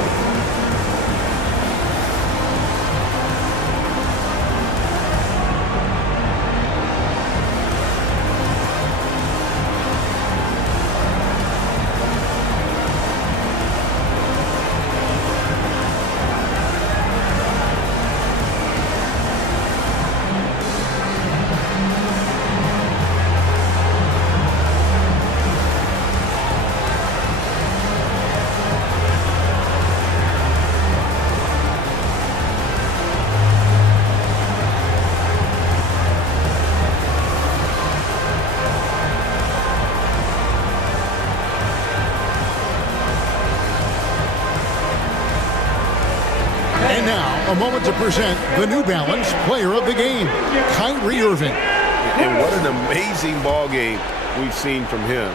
A moment to present the New Balance Player of the Game, Kyrie Irving. And what an amazing ball game we've seen from him.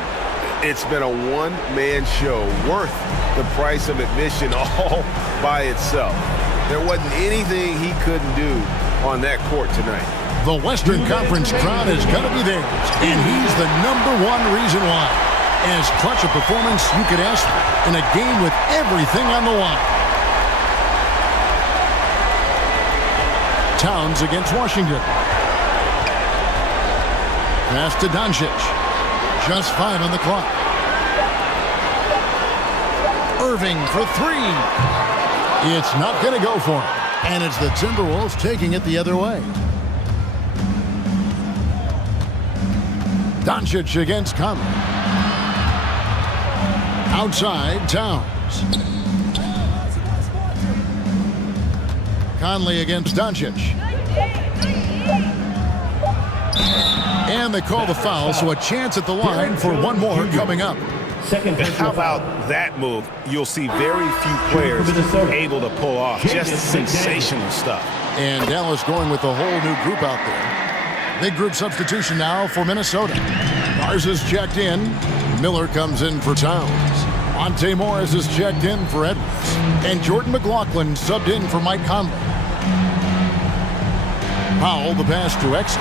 It's been a one-man show worth the price of admission all by itself. There wasn't anything he couldn't do on that court tonight. The Western Conference crown is going to be theirs, and he's the #1 reason why. As clutch a performance you could ask for in a game with everything on the line. Towns against Washington. Pass to Doncic. Just 5 on the clock. Irving for 3. It's not going to go for him. And it's the Timberwolves taking it the other way. Doncic against Conley. Outside, Towns. Conley against Doncic. And they call the foul, so a chance at the line for one more coming up. How about that move? You'll see very few players able to pull off. Just sensational stuff. And Dallas going with a whole new group out there. Big group substitution now for Minnesota. Mars is checked in. Miller comes in for Towns. Monte Morris is checked in for Edwards. And Jordan McLaughlin subbed in for Mike Conley. Powell the pass to Exum.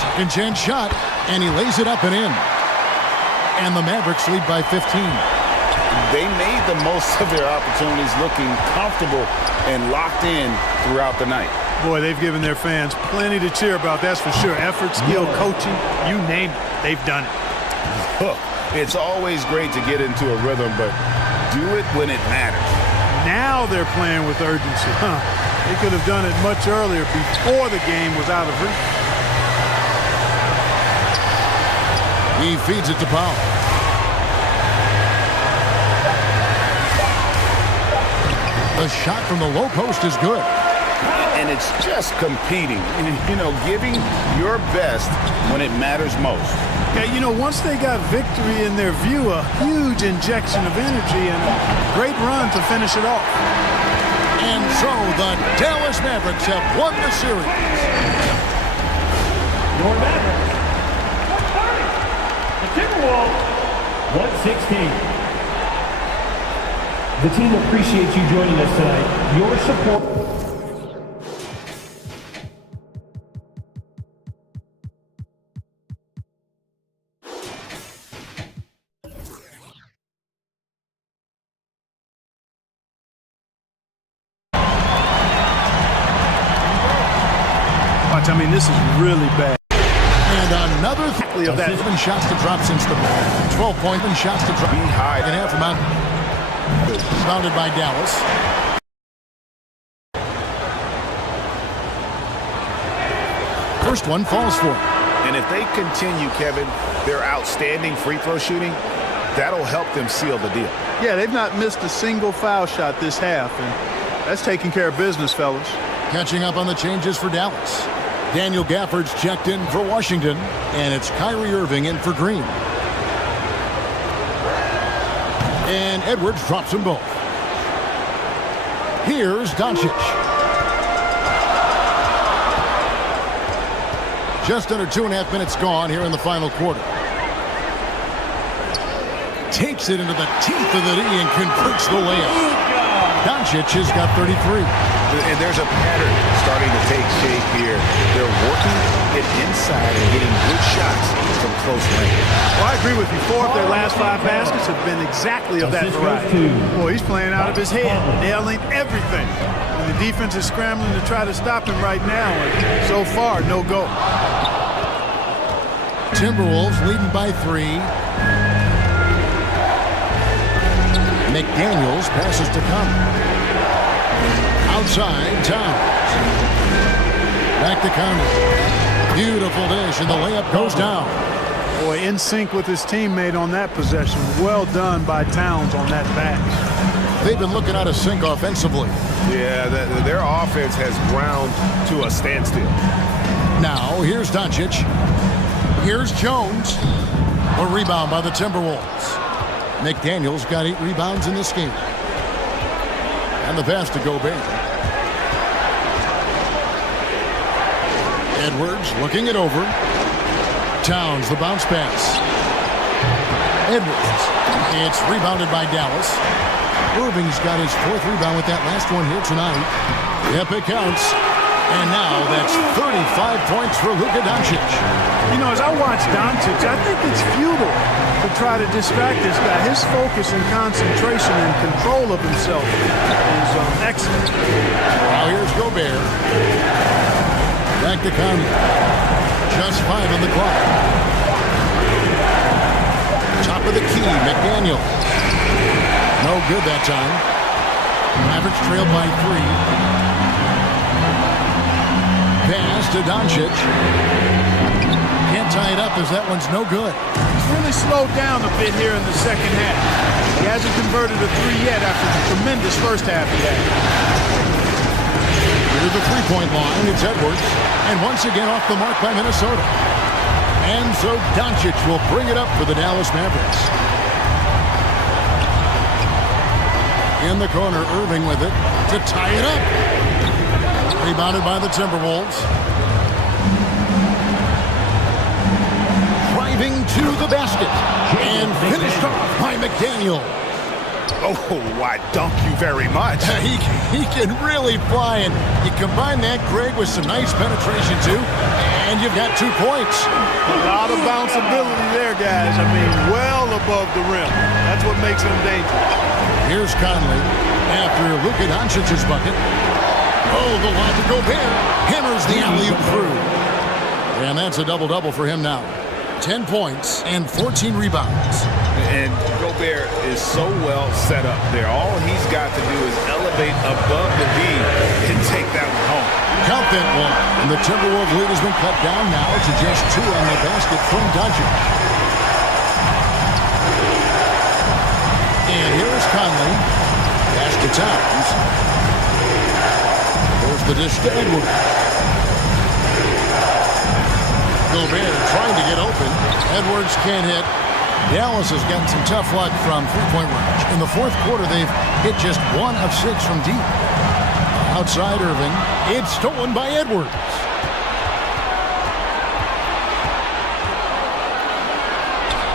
Second chance shot, and he lays it up and in. And the Mavericks lead by 15. They made the most of their opportunities, looking comfortable and locked in throughout the night. Boy, they've given their fans plenty to cheer about, that's for sure. Effort, skill, coaching, you name it, they've done it. Look, it's always great to get into a rhythm, but do it when it matters. Now they're playing with urgency. They could have done it much earlier, before the game was out of reach. He feeds it to Powell. The shot from the low post is good. And it's just competing, you know, giving your best when it matters most. Okay, you know, once they got victory in their view, a huge injection of energy and a great run to finish it off. And so the Dallas Mavericks have won the series. Your Mavericks, 130. The Timberwolves, 116. The team appreciates you joining us tonight. Your support. I mean, this is really bad. And another of that 7 shots to drop since the 12-point shots to drop. High. And half amount. Rebounded by Dallas. First one falls for him. And if they continue, Kevin, their outstanding free throw shooting, that'll help them seal the deal. Yeah, they've not missed a single foul shot this half, and that's taking care of business, fellas. Catching up on the changes for Dallas. Daniel Gafford's checked in for Washington, and it's Kyrie Irving in for Green. And Edwards drops them both. Here's Doncic. Just under 2.5 minutes gone here in the final quarter. Takes it into the teeth of the D and converts the layup. Doncic has got 33. And there's a pattern starting to take shape here. They're working it inside and getting good shots from close range. Well, I agree with you. 4 of their last 5 baskets have been exactly of that variety. Boy, he's playing out of his head, nailing everything. And the defense is scrambling to try to stop him right now. And so far, no go. Timberwolves leading by 3. McDaniels passes to Conley. Outside, Towns. Back to Conley. Beautiful dish, and the layup goes down. Boy, in sync with his teammate on that possession. Well done by Towns on that back. They've been looking out of sync offensively. Yeah, their offense has ground to a standstill. Now, here's Doncic. Here's Jones. A rebound by the Timberwolves. McDaniels got 8 rebounds in this game. And the pass to Gobert. Edwards looking it over. Towns, the bounce pass. Edwards. It's rebounded by Dallas. Irving's got his 4th rebound with that last one here tonight. Yep, it counts. And now that's 35 points for Luka Doncic. You know, as I watch Doncic, I think it's futile to try to distract this guy. His focus and concentration and control of himself is excellent. Now here's Gobert. Back to Conley. Just 5 on the clock. Top of the key, McDaniel. No good that time. Mavericks trailed by 3. Pass to Doncic. Can't tie it up as that one's no good. He's really slowed down a bit here in the second half. He hasn't converted a 3 yet after the tremendous first half he had. Here's the three-point line. It's Edwards. And once again off the mark by Minnesota. And so Doncic will bring it up for the Dallas Mavericks. In the corner, Irving with it to tie it up. Rebounded by the Timberwolves. Driving to the basket. And finished off by McDaniel. Oh, I dunk you very much. He can really fly. And you combine that, Greg, with some nice penetration, too. And you've got 2 points. A lot of bounceability there, guys. I mean, well above the rim. That's what makes him dangerous. Here's Conley after Luka Doncic's bucket. Oh, the line to Gobert. Hammers the alley-oop through. And that's a double-double for him now. 10 points and 14 rebounds. And Gobert is so well set up there. All he's got to do is elevate above the D and take that one home. Count that one. And the Timberwolves lead has been cut down now to just 2 on the basket from Doncic. And here is Conley. Pass to Towns. There's the dish to Edwards. Gobert trying to get open. Edwards can't hit. Dallas has gotten some tough luck from three-point range. In the fourth quarter, they've hit just 1 of 6 from deep. Outside Irving. It's stolen by Edwards.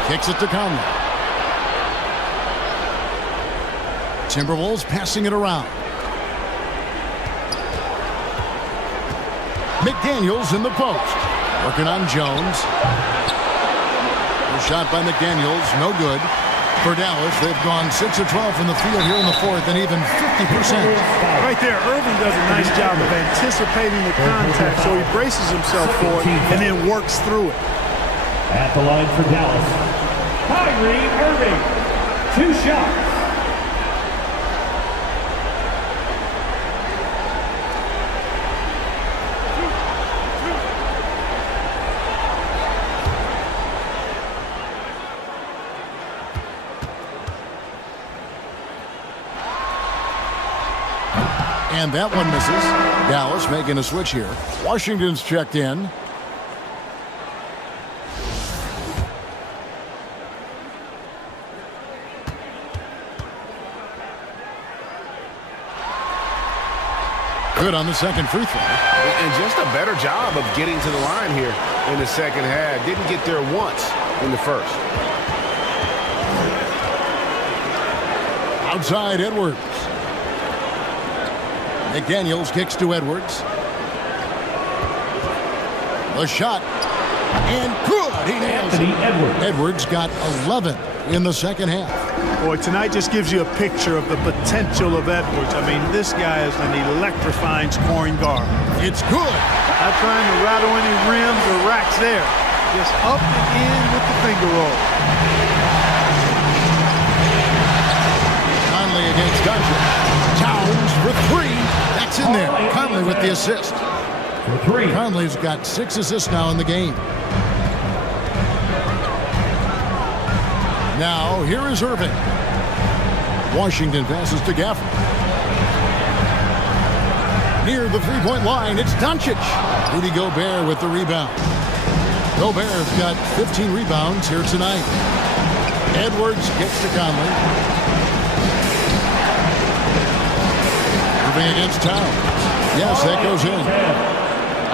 Kicks it to Conley. Timberwolves passing it around. McDaniels in the post. Working on Jones. A shot by McDaniels, no good. For Dallas, they've gone 6 of 12 from the field here in the fourth and even 50%. Right there, Irving does a nice job of anticipating the contact, so he braces himself for it and then works through it. At the line for Dallas, Kyrie Irving. 2 shots. And that one misses. Dallas making a switch here. Washington's checked in. Good on the second free throw. And just a better job of getting to the line here in the second half. Didn't get there once in the first. Outside Edwards. McDaniels kicks to Edwards. The shot. And good. He nails it. Edwards got 11 in the second half. Boy, tonight just gives you a picture of the potential of Edwards. I mean, this guy is an electrifying scoring guard. It's good. Not trying to rattle any rims or racks there. Just up and in with the finger roll. Conley against Doncic. Towns for 3. That's in there. Conley with the assist. For 3. Conley's got 6 assists now in the game. Now, here is Irving. Washington passes to Gafford. Near the three-point line, it's Doncic. Rudy Gobert with the rebound. Gobert's got 15 rebounds here tonight. Edwards gets to Conley. Moving against Towns. Yes, that goes in.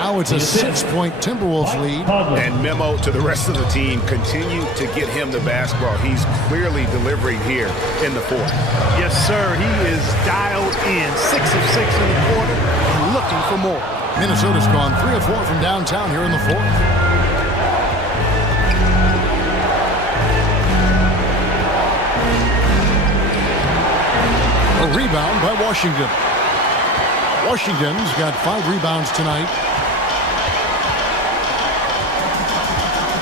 Now it's a 6-point Timberwolves lead. And memo to the rest of the team, continue to get him the basketball. He's clearly delivering here in the fourth. Yes, sir. He is dialed in. 6 of 6 in the quarter and looking for more. Minnesota's gone 3 of 4 from downtown here in the fourth. A rebound by Washington. Washington's got 5 rebounds tonight.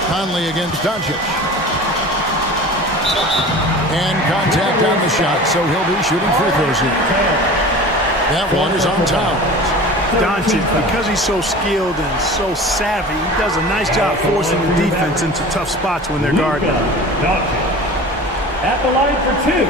Conley against Doncic. And contact on the shot, so he'll be shooting free throws here. That one is on Towns. Doncic, because he's so skilled and so savvy, he does a nice job forcing the defense into tough spots when they're guarding. At the line for 2.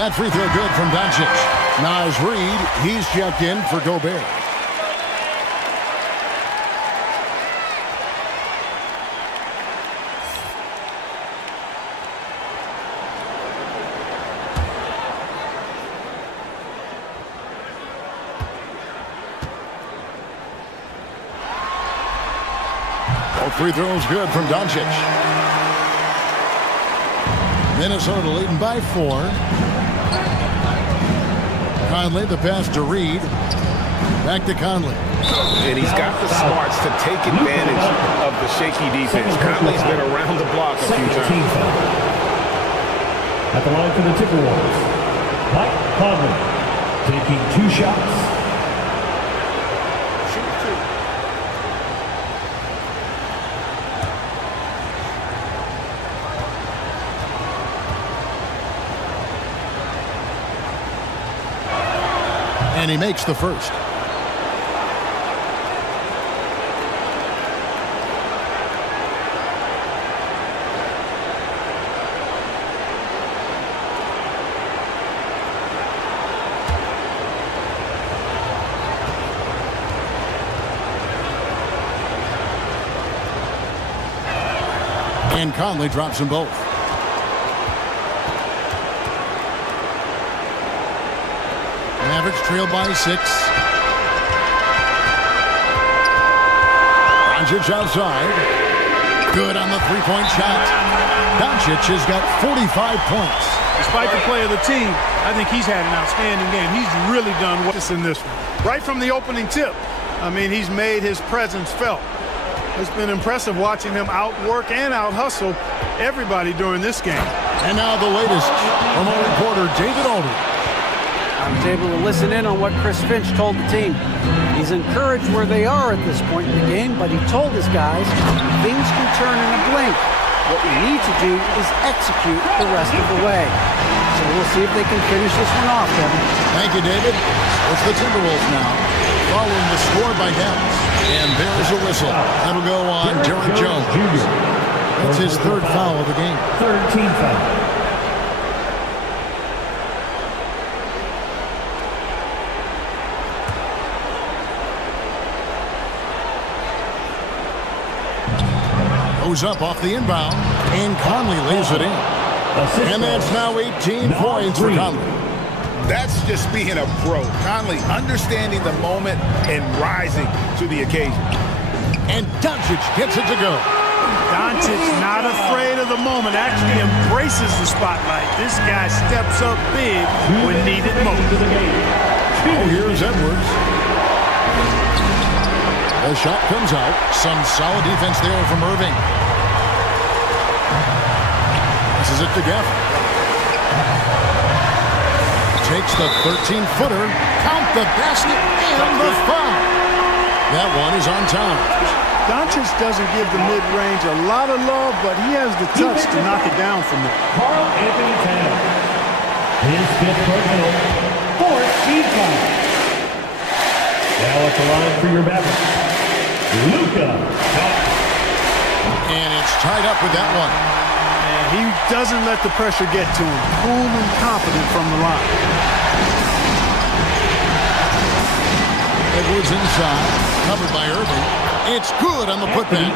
That free throw good from Doncic. Naz Reid, he's checked in for Gobert. Both free throws good from Doncic. Minnesota leading by 4. Conley, the pass to Reid. Back to Conley. And he's got the smarts to take advantage of the shaky defense. Conley's been around the block a few times. At the line for the Timberwolves, Mike Conley taking 2 shots. And he makes the first. And Conley drops them both. Mavericks trail by 6. Doncic outside. Good on the 3-point shot. Doncic has got 45 points. Despite the play of the team, I think he's had an outstanding game. He's really done what's in this one. Right from the opening tip, I mean, he's made his presence felt. It's been impressive watching him outwork and out-hustle everybody during this game. And now the latest from our reporter, David Aldridge. I was able to listen in on what Chris Finch told the team. He's encouraged where they are at this point in the game, but he told his guys things can turn in a blink. What we need to do is execute the rest of the way. So we'll see if they can finish this one off, Kevin. Thank you, David. It's the Timberwolves now, following the score by Dallas. And there's a whistle. That'll go on Derrick Jones. That's his 3rd foul of the game. 3rd team foul. Goes up off the inbound, and Conley lays it in. And that's now 18 points for Conley. That's just being a pro. Conley understanding the moment and rising to the occasion. And Doncic gets it to go. Doncic not afraid of the moment, actually embraces the spotlight. This guy steps up big when needed most. Oh, here's Edwards. The shot comes out. Some solid defense there from Irving. This is it to Gafford. Takes the 13-footer. Count the basket and the foul. That one is on time. Doncic doesn't give the mid-range a lot of love, but he has the touch to knock it down from there. Carl Anthony Towns. His 5th personal, 4th team foul. Now at the line for your Mavericks, Luka. And it's tied up with that one. And he doesn't let the pressure get to him. Cool and confident from the line. Edwards inside, covered by Irving. It's good on the putback.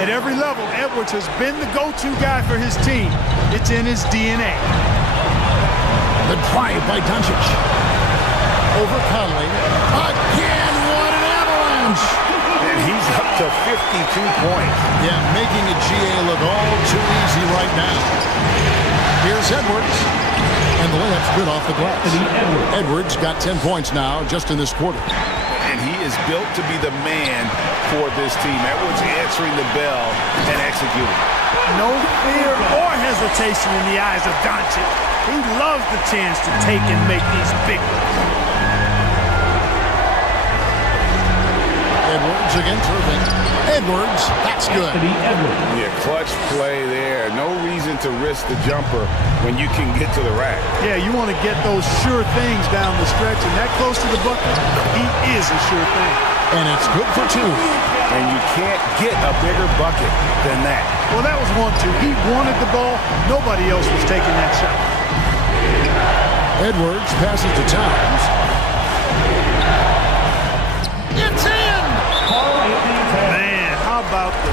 At every level, Edwards has been the go-to guy for his team. It's in his DNA. The drive by Doncic. Over Conley. Again, what an avalanche! And he's up to 52 points. Yeah, making a GA look all too easy right now. Here's Edwards. And the layup's good off the glass. Edwards got 10 points now just in this quarter. And he is built to be the man for this team. Edwards answering the bell and executing. No fear or hesitation in the eyes of Doncic. He loves the chance to take and make these big ones. Edwards against Irving. Edwards, that's good. Yeah, clutch play there. No reason to risk the jumper when you can get to the rack. Yeah, you want to get those sure things down the stretch, and that close to the bucket, he is a sure thing. And it's good for two. And you can't get a bigger bucket than that. Well, that was 1-2. He wanted the ball. Nobody else was taking that shot. Edwards passes to Towns. It's in! Man, how about the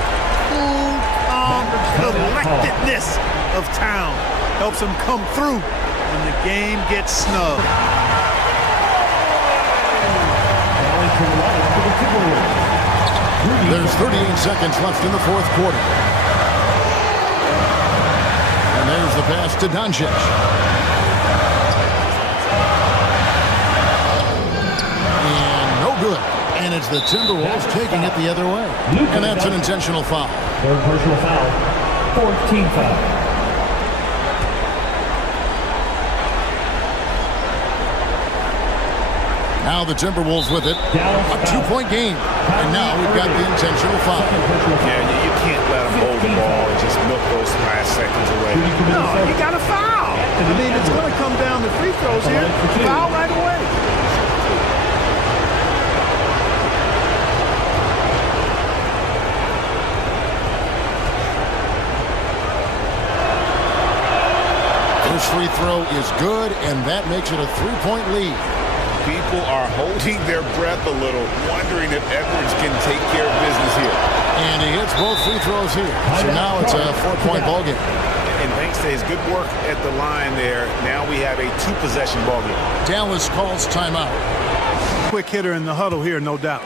cool, calm, collectedness of Town. Helps him come through when the game gets snug. There's 38 seconds left in the fourth quarter. And there's the pass to Doncic. And no good. And it's the Timberwolves taking it the other way. And that's an intentional foul. Third personal foul. Fourth team foul. Now the Timberwolves with it. A 2-point game. And now we've got the intentional foul. Yeah, you can't let them hold the ball and just milk those last seconds away. No, you got to foul. I mean, it's going to come down to free throws here. Foul right away. First free throw is good, and that makes it a 3-point lead. People are holding their breath a little, wondering if Edwards can take care of business here. And he hits both free throws here. So now it's a 4-point ball game. And thanks to his good work at the line there, now we have a 2-possession ball game. Dallas calls timeout. Quick hitter in the huddle here, no doubt.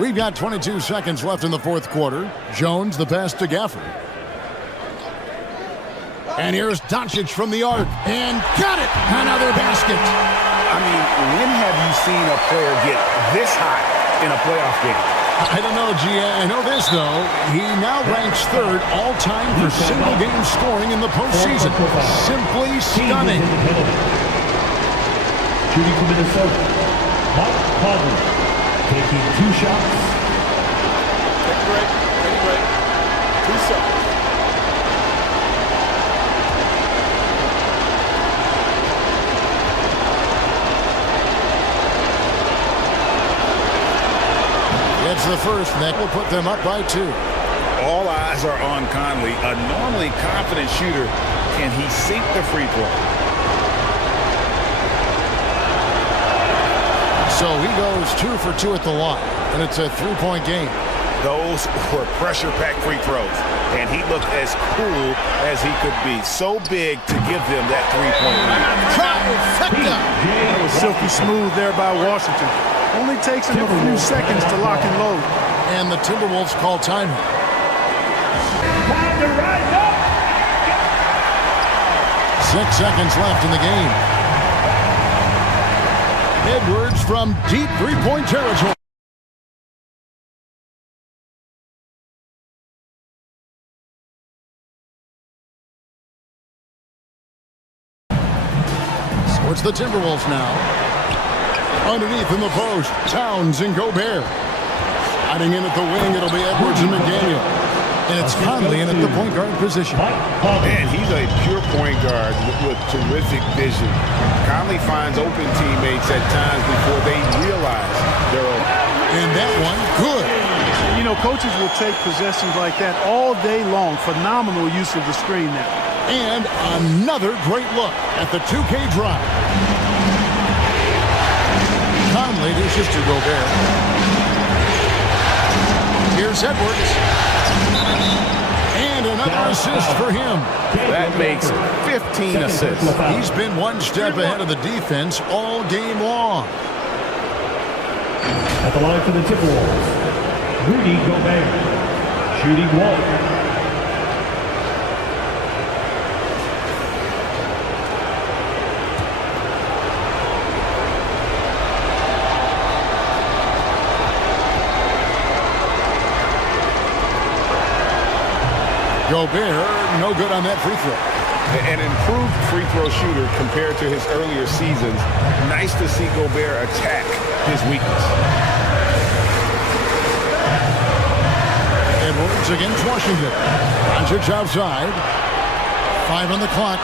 We've got 22 seconds left in the fourth quarter. Jones, the pass to Gafford. And here's Doncic from the arc. And got it! Another basket. I mean, when have you seen a player get this high in a playoff game? I don't know, G. I know this, though. He now ranks third all-time for single-game scoring in the postseason. Simply stunning. Shooting for Minnesota. Mike Conley taking 2 shots. Take a break. 2 shots. It's the first, and that will put them up by 2. All eyes are on Conley, a normally confident shooter. Can he sink the free throw? So he goes 2 for 2 at the line, and it's a 3-point game. Those were pressure-packed free throws, and he looked as cool as he could be. So big to give them that 3-point lead. Trifecta! That was silky smooth there by Washington. Only takes him a few seconds to lock and load. And the Timberwolves call time. Time to rise up. 6 seconds left in the game. Edwards from deep 3-point territory. So it's the Timberwolves now. Underneath in the post, Towns and Gobert. Sliding in at the wing, it'll be Edwards and McDaniel. And it's Conley in at the point guard position. And he's a pure point guard with terrific vision. Conley finds open teammates at times before they realize they're open. And that one, good. You know, coaches will take possessions like that all day long. Phenomenal use of the screen there. And another great look at the 2K drive. Conley dishes to Gobert. Here's Edwards. And another assist for him. That makes 15 assists. He's been one step ahead of the defense all game long. At the line for the Timberwolves, Rudy Gobert, shooting 1. Gobert, no good on that free throw. An improved free throw shooter compared to his earlier seasons. Nice to see Gobert attack his weakness. Edwards against Washington. Doncic outside. 5 on the clock.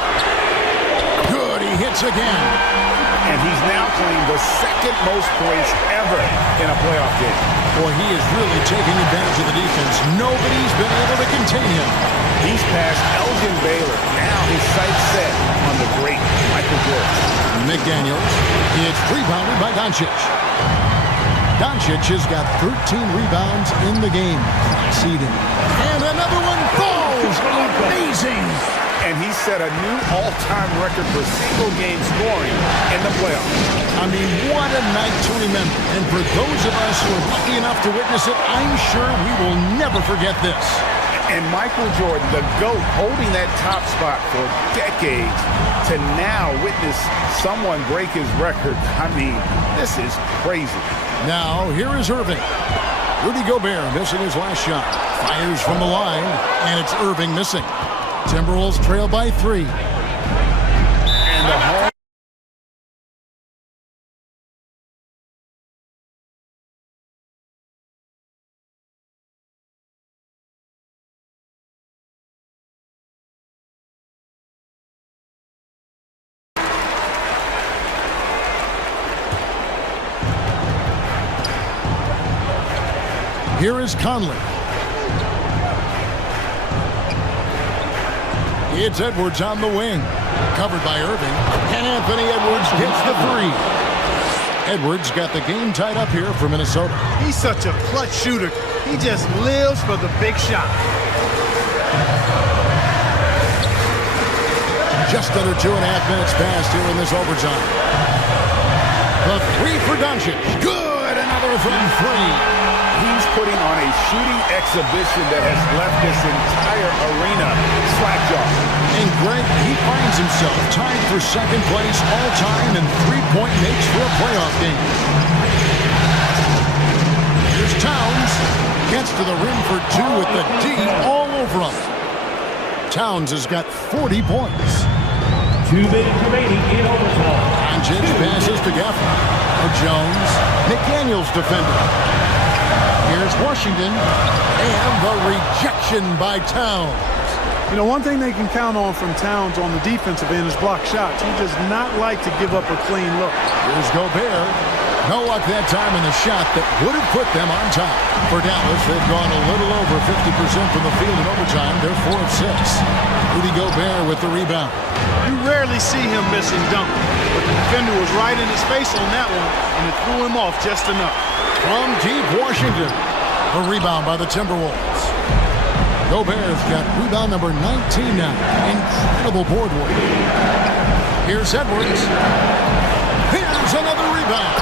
Good, he hits again. And he's now claimed the second most points ever in a playoff game. Boy, he is really taking advantage of the defense. Nobody's been able to contain him. He's past Elgin Baylor. Now his sights set on the great Michael Jordan. McDaniels. It's rebounded by Doncic. Doncic has got 13 rebounds in the game. Exceeding. And another one falls. Amazing. And he set a new all-time record for single-game scoring in the playoffs. I mean, what a night to remember. And for those of us who are lucky enough to witness it, I'm sure we will never forget this. And Michael Jordan, the GOAT, holding that top spot for decades, to now witness someone break his record. I mean, this is crazy. Now, here is Irving. Rudy Gobert missing his last shot. Fires from the line, and it's Irving missing. Timberwolves trail by 3. And the home. Here is Conley. It's Edwards on the wing. Covered by Irving. And Anthony Edwards hits the 3. Edwards got the game tied up here for Minnesota. He's such a clutch shooter. He just lives for the big shot. Just under 2.5 minutes passed here in this overtime. The 3 for Doncic. Good! Another from 3. He's putting on a shooting exhibition that has left this entire arena slack-jawed. And Greg, he finds himself tied for second place all-time in three-point makes for a playoff game. Here's Towns. Gets to the rim for 2 with the D all over him. Towns has got 40 points. 2 minutes remaining in overtime. Doncic passes to Gafford. Jones. McDaniels defender. Here's Washington. And the rejection by Towns. You know, one thing they can count on from Towns on the defensive end is block shots. He does not like to give up a clean look. Here's Gobert. No luck that time in the shot that would have put them on top. For Dallas, they've gone a little over 50% from the field in overtime. They're 4 of 6. Rudy Gobert with the rebound. You rarely see him missing dunk, but the defender was right in his face on that one, and it threw him off just enough. From deep Washington, a rebound by the Timberwolves. Gobert's got rebound number 19 now. Incredible board work. Here's Edwards. Here's another rebound.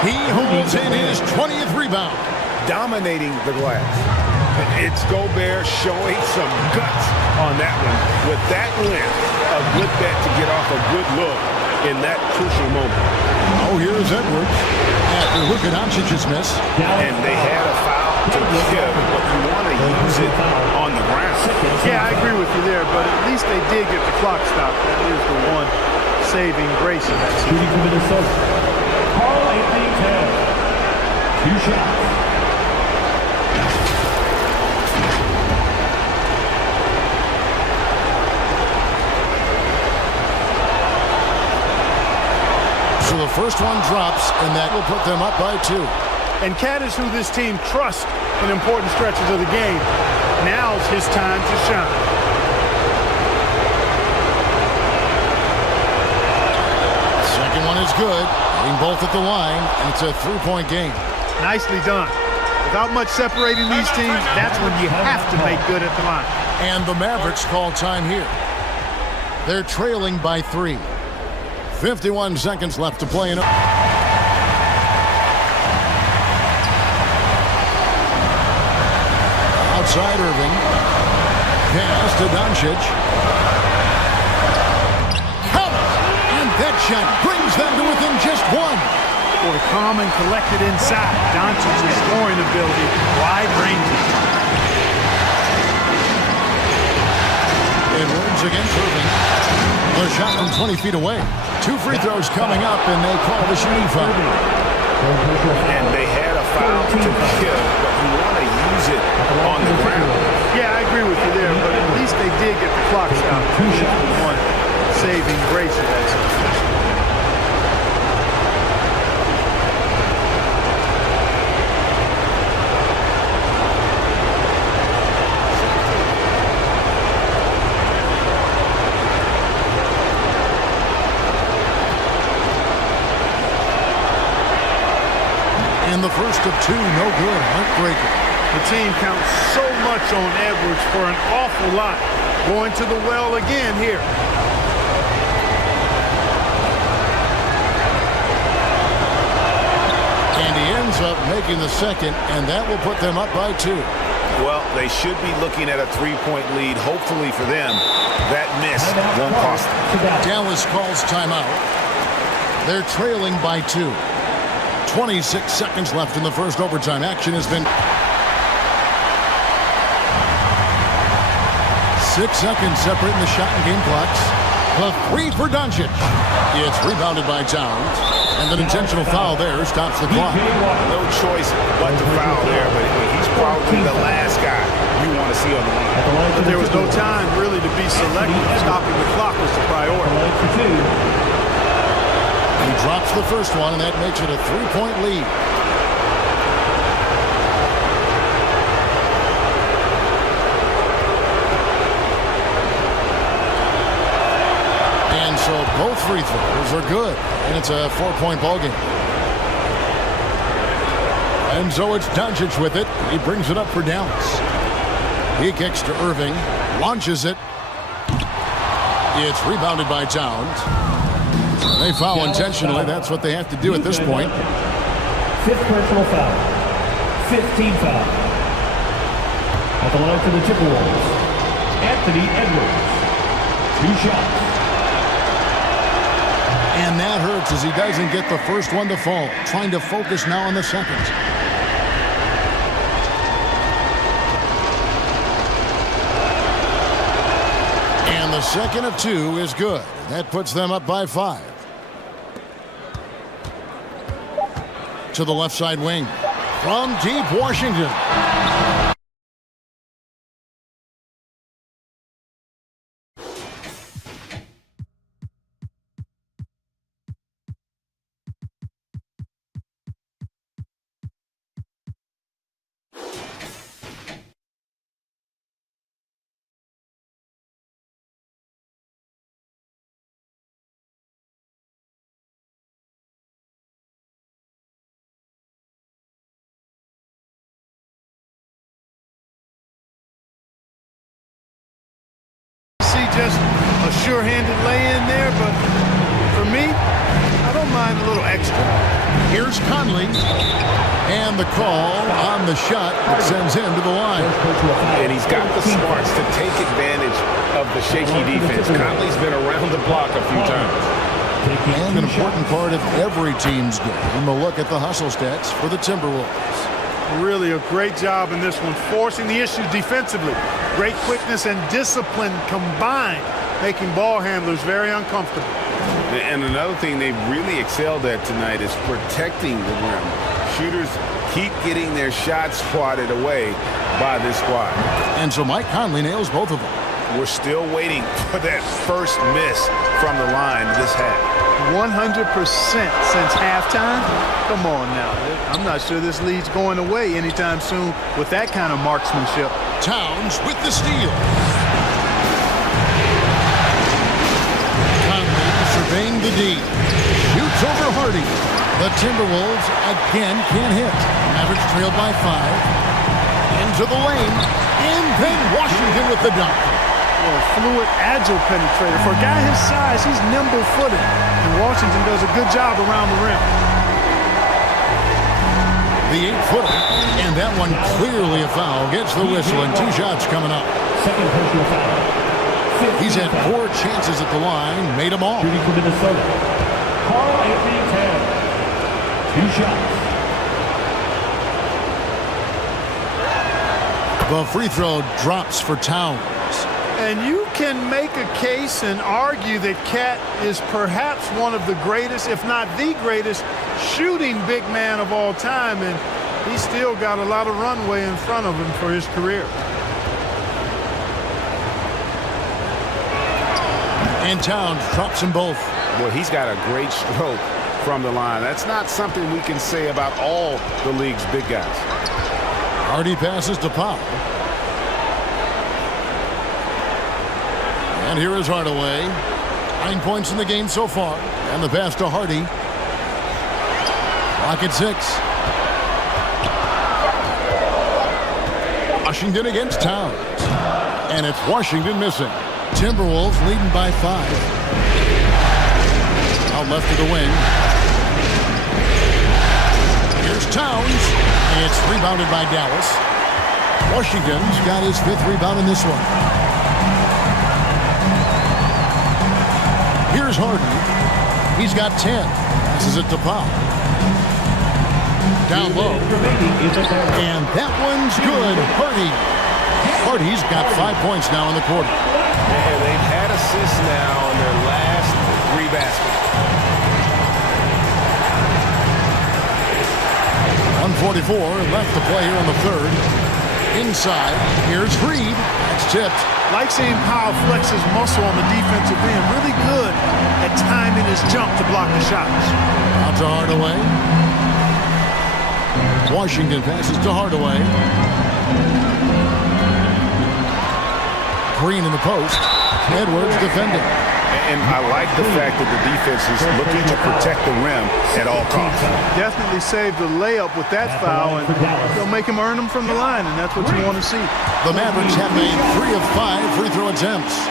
He holds in his 20th rebound. Dominating the glass. It's Gobert showing some guts on that one. With that length, a good bet to get off a good look in that crucial moment. Oh, here's Edwards. After Luka Doncic's miss. And they had a foul to give, but you want to use it on the ground. Yeah, I agree with you there, but at least they did get the clock stopped. That is the one saving grace in that season. Shooting for Minnesota, Carl Anthony Towns. 2 shots. first one drops, and that will put them up by 2. And Cat is who this team trusts in important stretches of the game. Now's his time to shine. Second one is good. Hitting both at the line, and it's a 3-point game. Nicely done. Without much separating these teams, that's when you have to make good at the line. And the Mavericks call time here. They're trailing by 3. 51 seconds left to play. Outside Irving. Pass to Doncic. Count it! And that shot brings them to within just 1. Boy, calm and collected inside. Doncic's scoring ability, wide-ranging. Edwards against Irving. The shot from 20 feet away. 2 free throws coming up, and they call the shooting foul. And they had a foul to kill, but you want to use it on the ground. Yeah, I agree with you there, but at least they did get the clock stopped. 2 shots. One saving grace of that situation. And the first of 2, no good. Heartbreaker. The team counts so much on Edwards for an awful lot. Going to the well again here. And he ends up making the second, and that will put them up by 2. Well, they should be looking at a 3-point lead. Hopefully for them, that miss won't cost them. Dallas calls timeout. They're trailing by 2. 26 seconds left in the first overtime. Action has been 6 seconds separating the shot and game clocks. The 3 for Doncic. It's rebounded by Towns. And an intentional foul there stops the clock. No choice but to foul there, but he's probably the last guy you want to see on the line. But there was no time really to be selective. Stopping the clock was the priority. He drops the first one, and that makes it a 3-point lead. And so both free throws are good, and it's a 4-point ball game. And so it's Doncic with it. He brings it up for Dallas. He kicks to Irving, launches it. It's rebounded by Towns. They foul intentionally. That's what they have to do at this point. 5th personal foul. 15 foul. At the line for the Timberwolves, Anthony Edwards. 2 shots. And that hurts as he doesn't get the first one to fall. Trying to focus now on the second. And the second of 2 is good. That puts them up by 5. To the left side wing. From deep Washington. Just a sure-handed lay-in there, but for me, I don't mind a little extra. Here's Conley. And the call on the shot that sends him to the line. And he's got the smarts to take advantage of the shaky defense. Conley's been around the block a few times. And an important part of every team's game, a look at the hustle stats for the Timberwolves. Really a great job in this one, forcing the issue defensively. Great quickness and discipline combined, making ball handlers very uncomfortable. And another thing they've really excelled at tonight is protecting the rim. Shooters keep getting their shots swatted away by this squad. And so Mike Conley nails both of them. We're still waiting for that first miss from the line this half. 100% since halftime. Come on now. I'm not sure this lead's going away anytime soon with that kind of marksmanship. Towns with the steal. Conley surveying the D. Shoots over Hardy. The Timberwolves again can't hit. Mavericks trailed by 5. Into the lane. And then Washington with the dunk. A fluid, agile penetrator. For a guy his size, he's nimble-footed. And Washington does a good job around the rim. The 8-footer. And that one clearly a foul. Gets the whistle and 2 shots coming up. Second personal foul. He's had 4 chances at the line. Made them all. Shooting for Minnesota. Carl Anthony Towns. 2 shots. The free throw drops for Towns. And you can make a case and argue that Cat is perhaps one of the greatest, if not the greatest, shooting big man of all time. And he's still got a lot of runway in front of him for his career. And Towns drops them both. Well, he's got a great stroke from the line. That's not something we can say about all the league's big guys. Hardy passes to Pop. And here is Hardaway. 9 points in the game so far. And the pass to Hardy. Clock at 6. Washington against Towns. And it's Washington missing. Timberwolves leading by 5. Out left of the wing. Here's Towns. It's rebounded by Dallas. Washington's got his 5th rebound in this one. Here's Harden. He's got 10. Passes it to Pop. Down low. And that one's good. Hardy's got 5 points now in the quarter. And they've had assists now in their last 3 baskets. 1:44 left to play here in the 3rd. Inside. Here's Reed. That's tipped. Like seeing Powell flex his muscle on the defensive end. Really good at timing his jump to block the shots. Out to Hardaway. Washington passes to Hardaway. Green in the post. Edwards defending. And I like the fact that the defense is looking to protect the rim at all costs. Definitely saved the layup with that foul, and they'll make him earn them from the line, and that's what you want to see. The Mavericks have made 3 of 5 free throw attempts.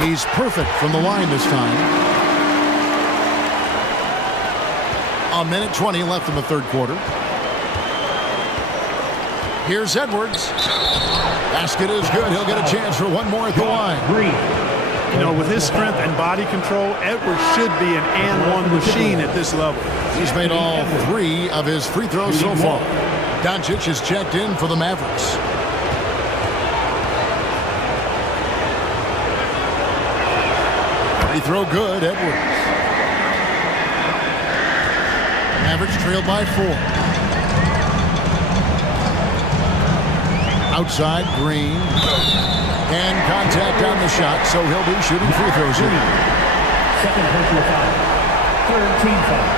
He's perfect from the line this time. 1:20 left in the 3rd quarter. Here's Edwards. Basket is good. He'll get a chance for one more at the line. You know, with his strength and body control, Edwards should be an and-one machine at this level. He's made all 3 of his free throws so far. Doncic is checked in for the Mavericks. Free throw good, Edwards. Mavericks trailed by 4. Outside, Green. And contact on the shot, so he'll be shooting free throws here. Second personal foul. 3rd team foul.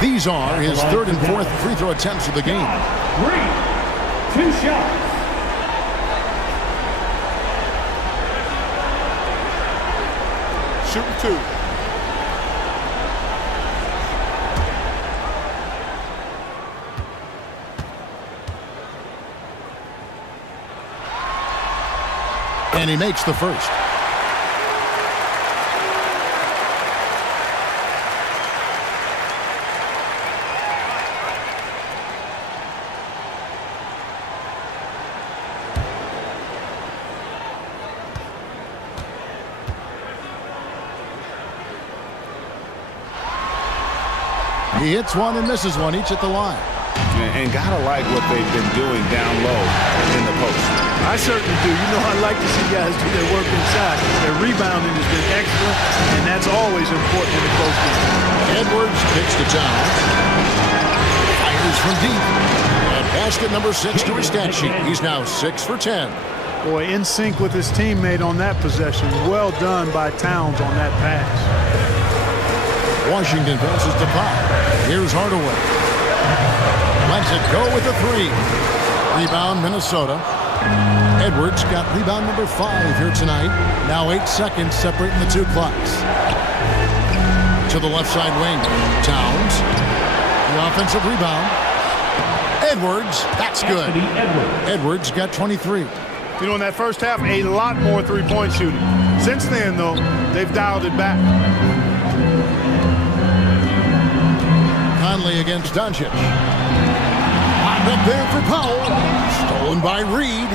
These are his 3rd and 4th free throw attempts of the game. Green. 2 shots. Shooting 2. And he makes the first. He hits one and misses one, each at the line. And gotta like what they've been doing down low in the post. I certainly do. You know, I like to see guys do their work inside. Their rebounding has been excellent, and that's always important in the close game. Edwards kicks to Towns. fires from deep. And basket number 6 to his stat sheet. He's now 6 for 10. Boy, in sync with his teammate on that possession. Well done by Towns on that pass. Washington passes to Pop. Here's Hardaway. Lets it go with a 3. Rebound, Minnesota. Edwards got rebound number 5 here tonight. Now 8 seconds separating the two clocks. To the left side wing. Towns. The offensive rebound. Edwards. That's good. Edwards got 23. You know, in that first half, a lot more three-point shooting. Since then, though, they've dialed it back. Conley against Doncic. Locked up there for Powell. Stolen by Reed.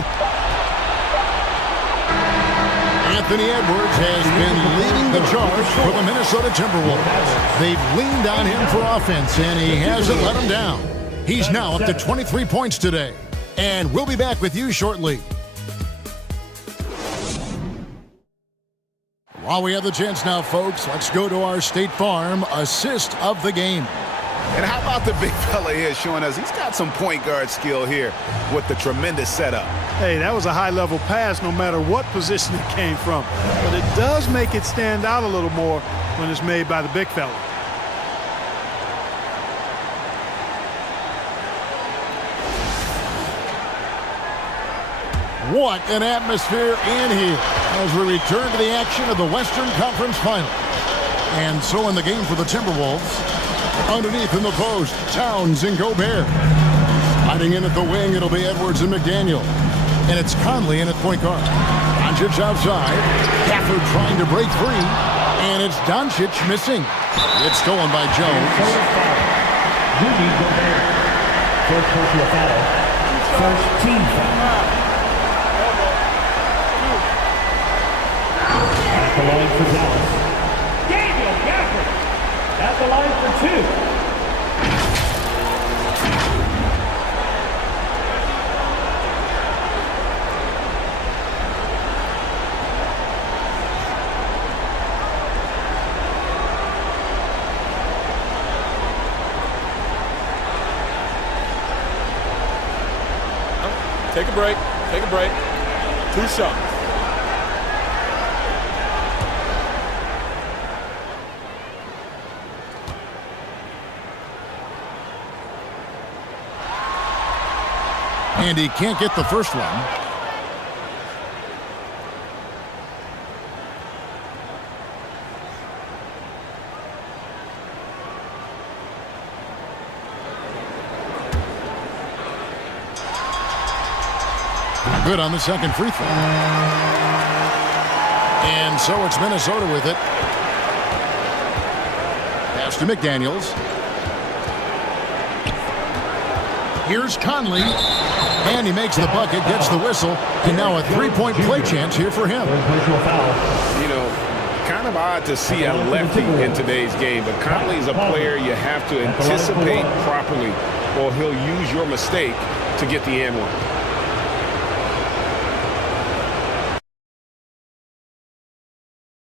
Anthony Edwards has been leading the charge for the Minnesota Timberwolves. They've leaned on him for offense, and he hasn't let them down. He's now up to 23 points today. And we'll be back with you shortly. While we have the chance now, folks, let's go to our State Farm assist of the game. And how about the big fella here showing us he's got some point guard skill here with the tremendous setup. Hey, that was a high-level pass no matter what position it came from. But it does make it stand out a little more when it's made by the big fella. What an atmosphere in here as we return to the action of the Western Conference Final. And so in the game for the Timberwolves, underneath in the post, Towns and Gobert. Hiding in at the wing, it'll be Edwards and McDaniel. And it's Conley in at point guard. Doncic outside. Gafford trying to break free. And it's Doncic missing. It's stolen by Jones. Rudy Gobert. First personal foul. First team foul. At the line for Dallas. Daniel Gafford. At the line for 2. Take a break. Take a break. 2 shots. And he can't get the first one. Good on the second free throw. And so it's Minnesota with it. Pass to McDaniels. Here's Conley. And he makes the bucket, gets the whistle, and now a three-point play chance here for him. You know, kind of odd to see a lefty in today's game, but Conley's a player you have to anticipate properly, or he'll use your mistake to get the and one.